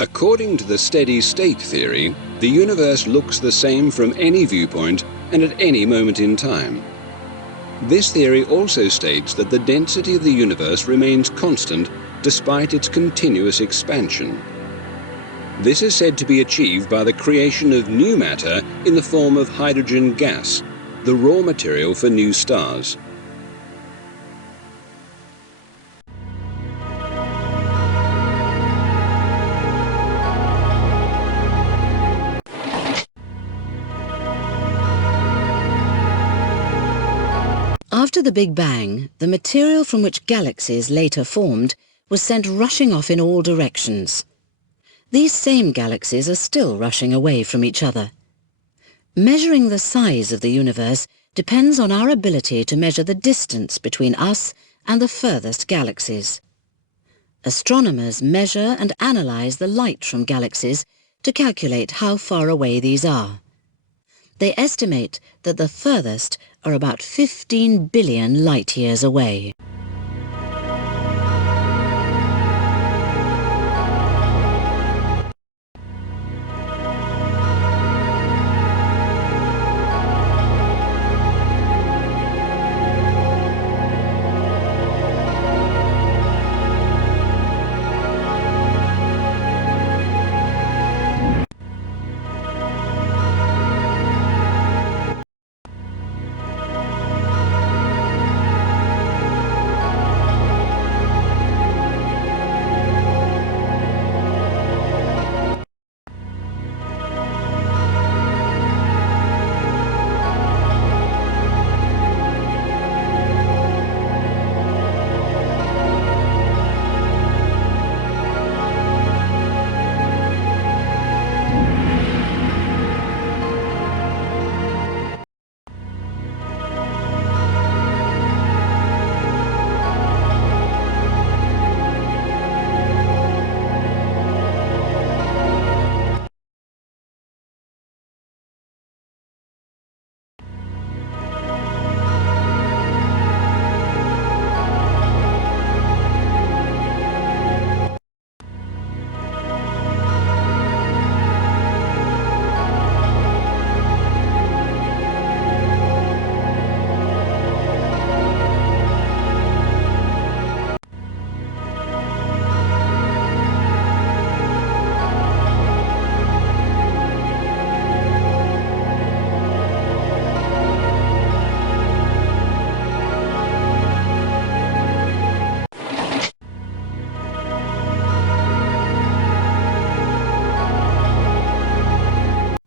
According to the steady-state theory, the universe looks the same from any viewpoint and at any moment in time. This theory also states that the density of the universe remains constant despite its continuous expansion. This is said to be achieved by the creation of new matter in the form of hydrogen gas, the raw material for new stars. After the Big Bang, the material from which galaxies later formed was sent rushing off in all directions. These same galaxies are still rushing away from each other. Measuring the size of the universe depends on our ability to measure the distance between us and the furthest galaxies. Astronomers measure and analyze the light from galaxies to calculate how far away these are. They estimate that the furthest are about 15 billion light-years away.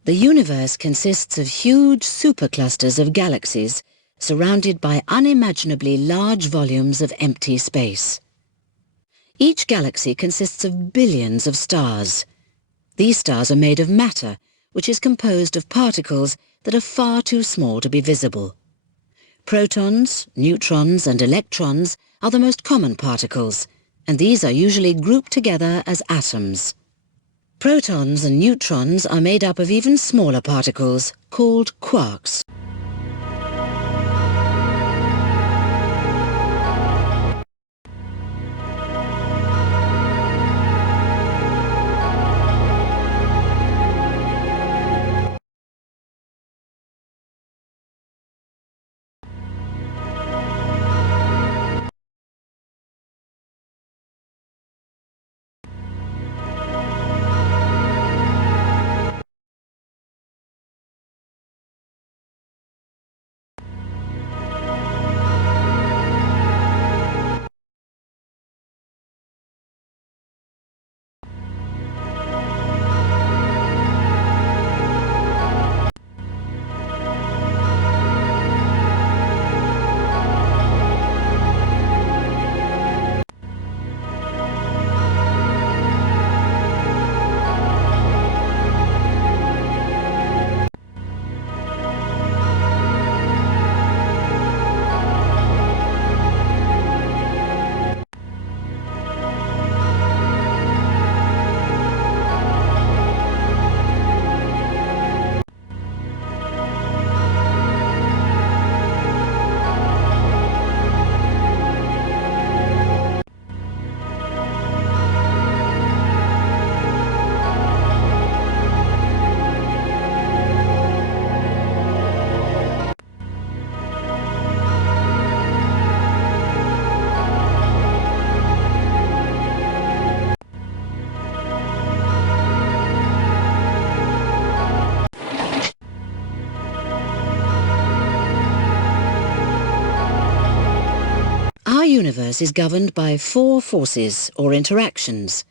The universe consists of huge superclusters of galaxies surrounded by unimaginably large volumes of empty space. Each galaxy consists of billions of stars. These stars are made of matter, which is composed of particles that are far too small to be visible. Protons, neutrons and electrons are the most common particles, and these are usually grouped together as atoms. Protons and neutrons are made up of even smaller particles, called quarks. Our universe is governed by 4 forces or interactions: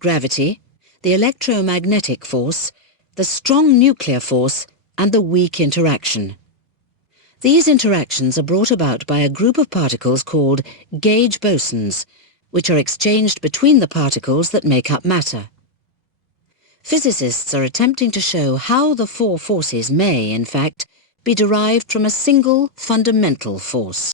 gravity, the electromagnetic force, the strong nuclear force, and the weak interaction. These interactions are brought about by a group of particles called gauge bosons, which are exchanged between the particles that make up matter. Physicists are attempting to show how the 4 forces may, in fact, be derived from a single fundamental force.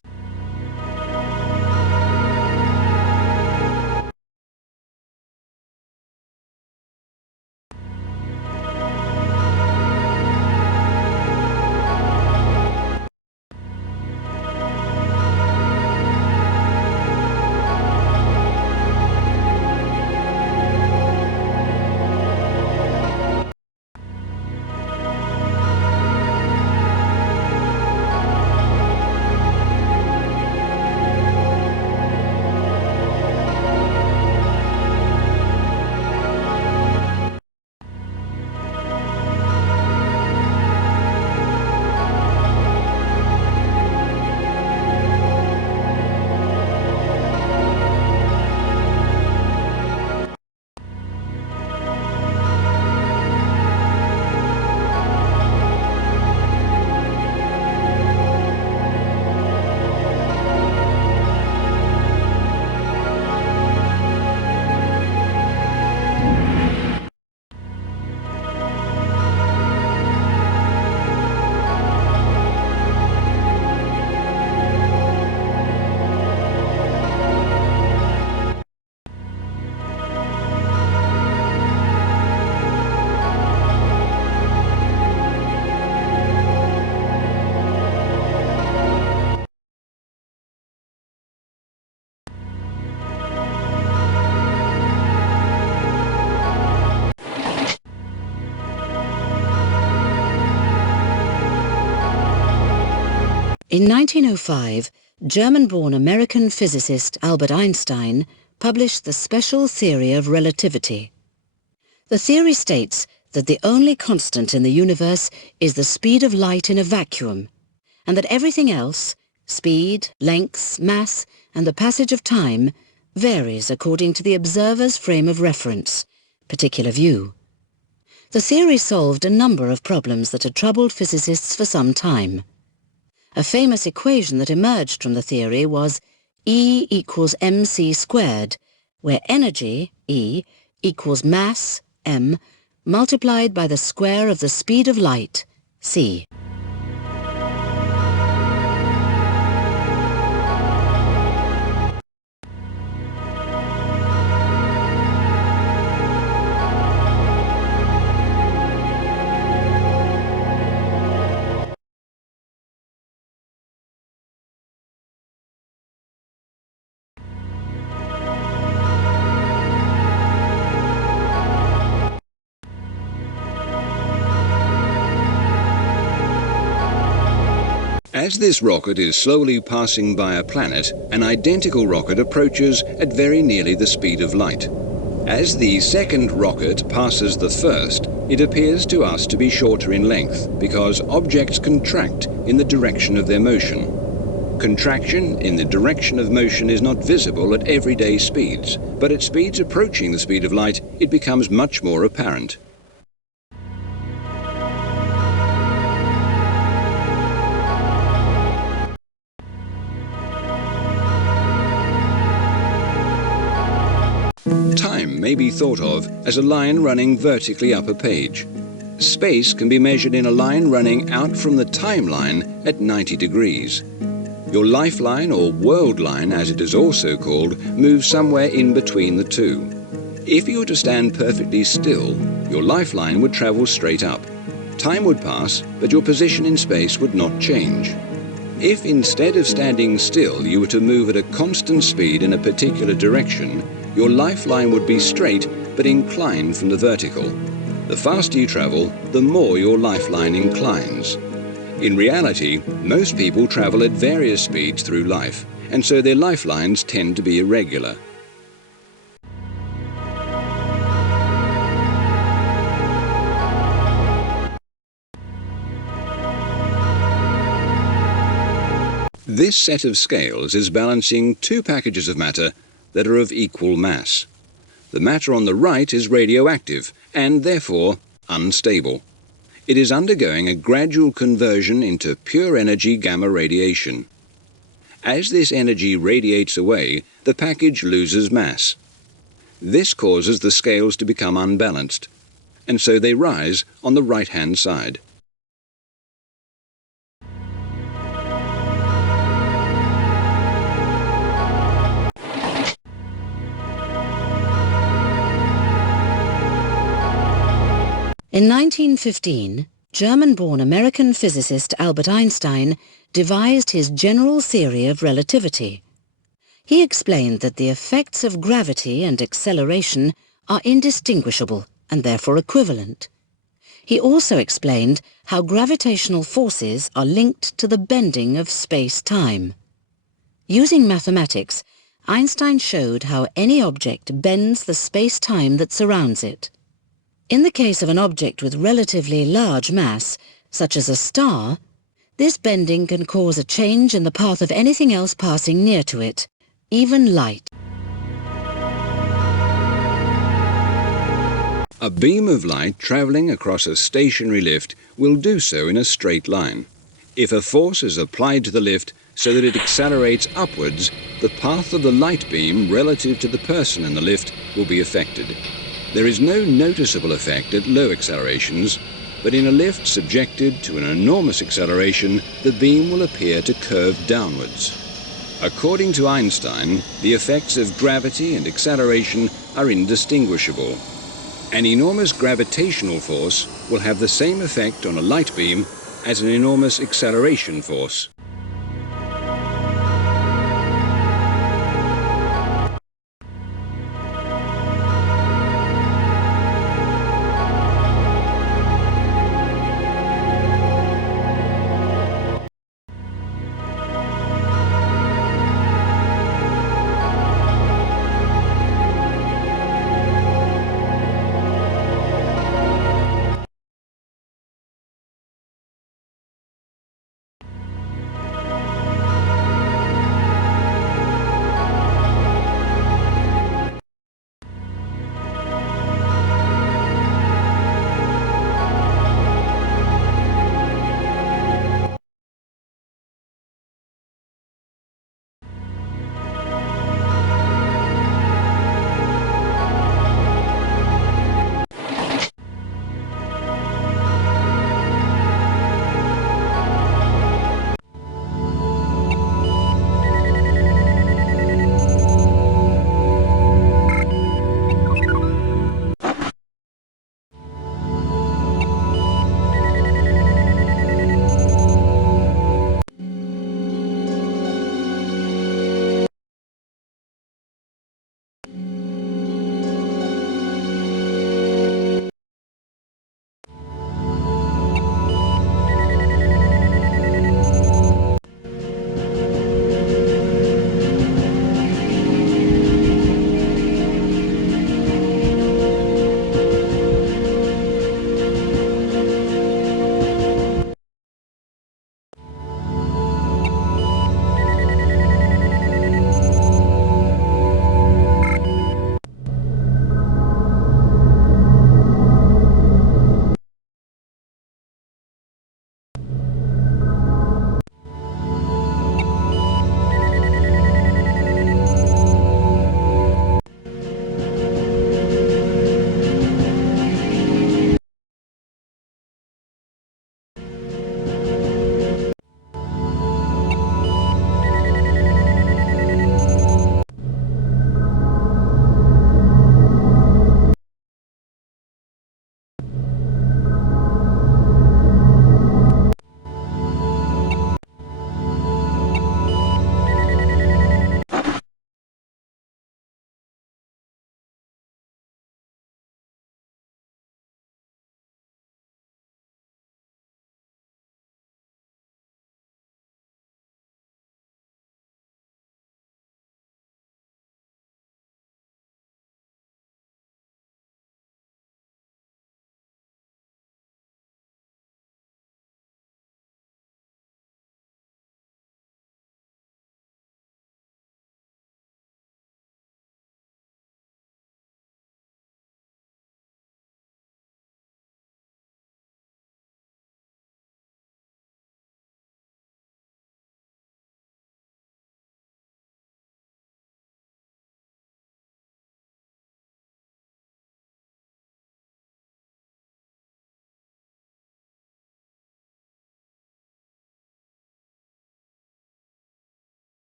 In 1905, German-born American physicist Albert Einstein published the special theory of relativity. The theory states that the only constant in the universe is the speed of light in a vacuum, and that everything else, speed, length, mass, and the passage of time, varies according to the observer's frame of reference, particular view. The theory solved a number of problems that had troubled physicists for some time. A famous equation that emerged from the theory was E equals mc squared, where energy, E, equals mass, m, multiplied by the square of the speed of light, c. As this rocket is slowly passing by a planet, an identical rocket approaches at very nearly the speed of light. As the second rocket passes the first, it appears to us to be shorter in length because objects contract in the direction of their motion. Contraction in the direction of motion is not visible at everyday speeds, but at speeds approaching the speed of light, it becomes much more apparent. Time may be thought of as a line running vertically up a page. Space can be measured in a line running out from the timeline at 90 degrees. Your lifeline, or world line as it is also called, moves somewhere in between the two. If you were to stand perfectly still, your lifeline would travel straight up. Time would pass, but your position in space would not change. If instead of standing still you were to move at a constant speed in a particular direction, your lifeline would be straight but inclined from the vertical. The faster you travel, the more your lifeline inclines. In reality, most people travel at various speeds through life, and so their lifelines tend to be irregular. This set of scales is balancing two packages of matter that are of equal mass. The matter on the right is radioactive and therefore unstable. It is undergoing a gradual conversion into pure energy gamma radiation. As this energy radiates away, the package loses mass. This causes the scales to become unbalanced, and so they rise on the right-hand side. In 1915, German-born American physicist Albert Einstein devised his general theory of relativity. He explained that the effects of gravity and acceleration are indistinguishable and therefore equivalent. He also explained how gravitational forces are linked to the bending of space-time. Using mathematics, Einstein showed how any object bends the space-time that surrounds it. In the case of an object with relatively large mass, such as a star, this bending can cause a change in the path of anything else passing near to it, even light. A beam of light travelling across a stationary lift will do so in a straight line. If a force is applied to the lift so that it accelerates upwards, the path of the light beam relative to the person in the lift will be affected. There is no noticeable effect at low accelerations, but in a lift subjected to an enormous acceleration, the beam will appear to curve downwards. According to Einstein, the effects of gravity and acceleration are indistinguishable. An enormous gravitational force will have the same effect on a light beam as an enormous acceleration force.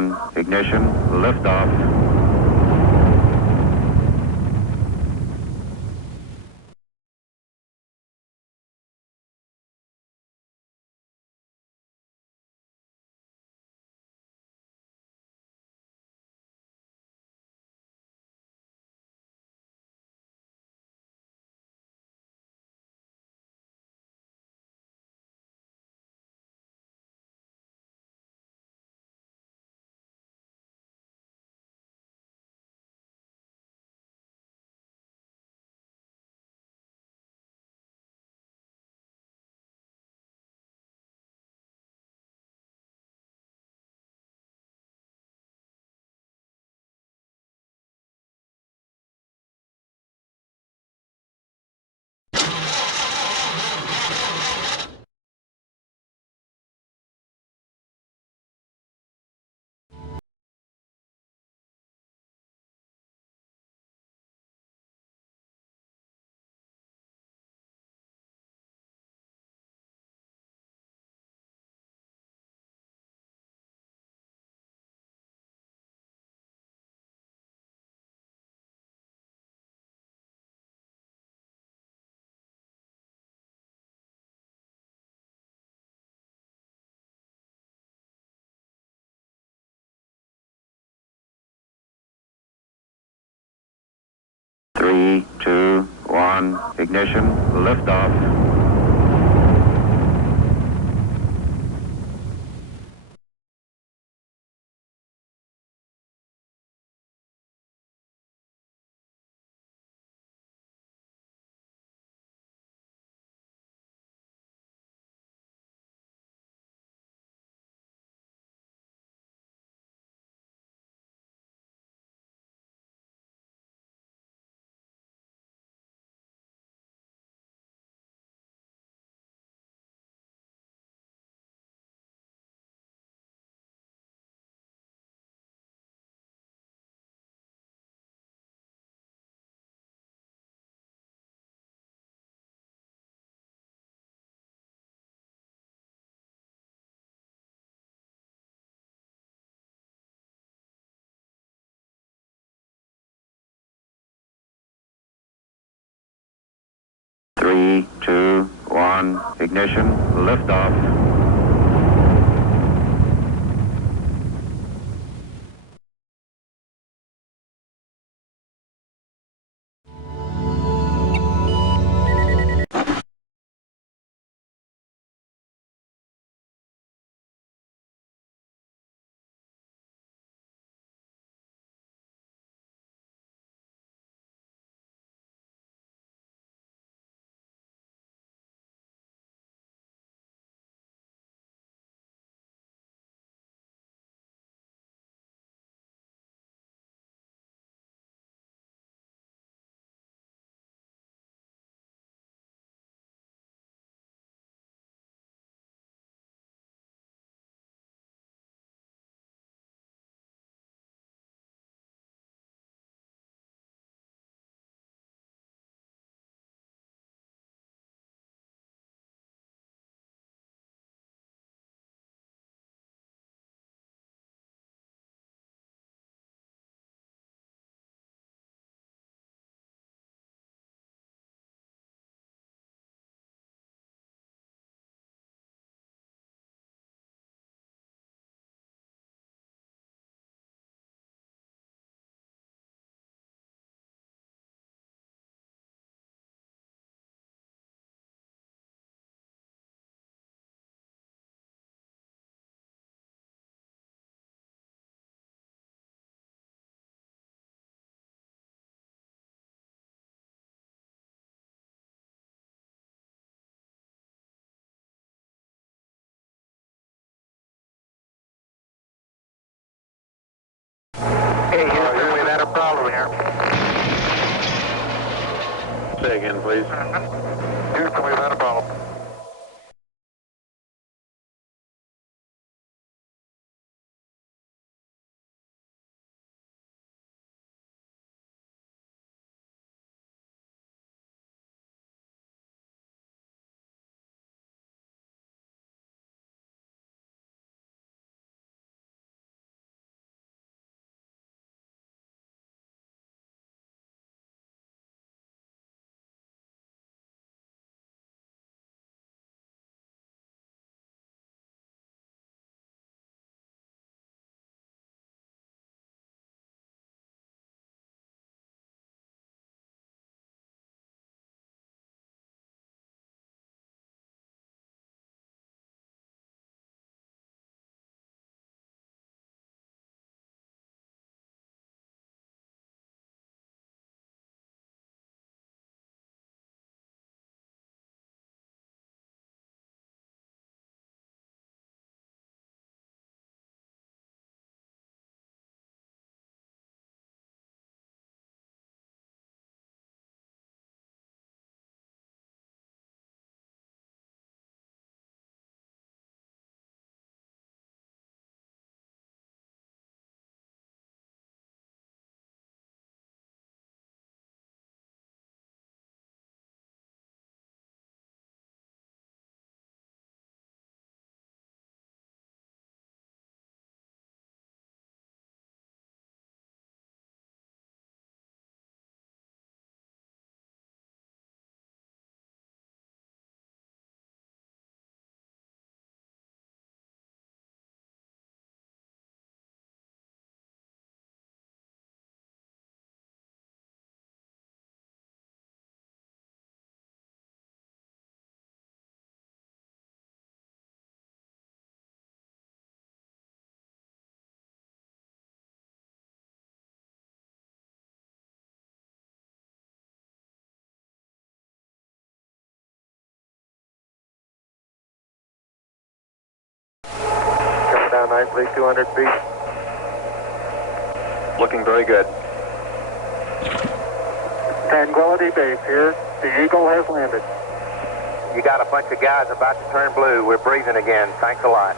1, ignition, liftoff. Three, two, one, ignition, liftoff. Three, two, one, ignition, liftoff. Hey, Houston, we've had a problem here. Say again, please. Houston, we've had a problem. down nicely, 200 feet. Looking very good. Tranquility Base here. The Eagle has landed. You got a bunch of guys about to turn blue. We're breathing again. Thanks a lot.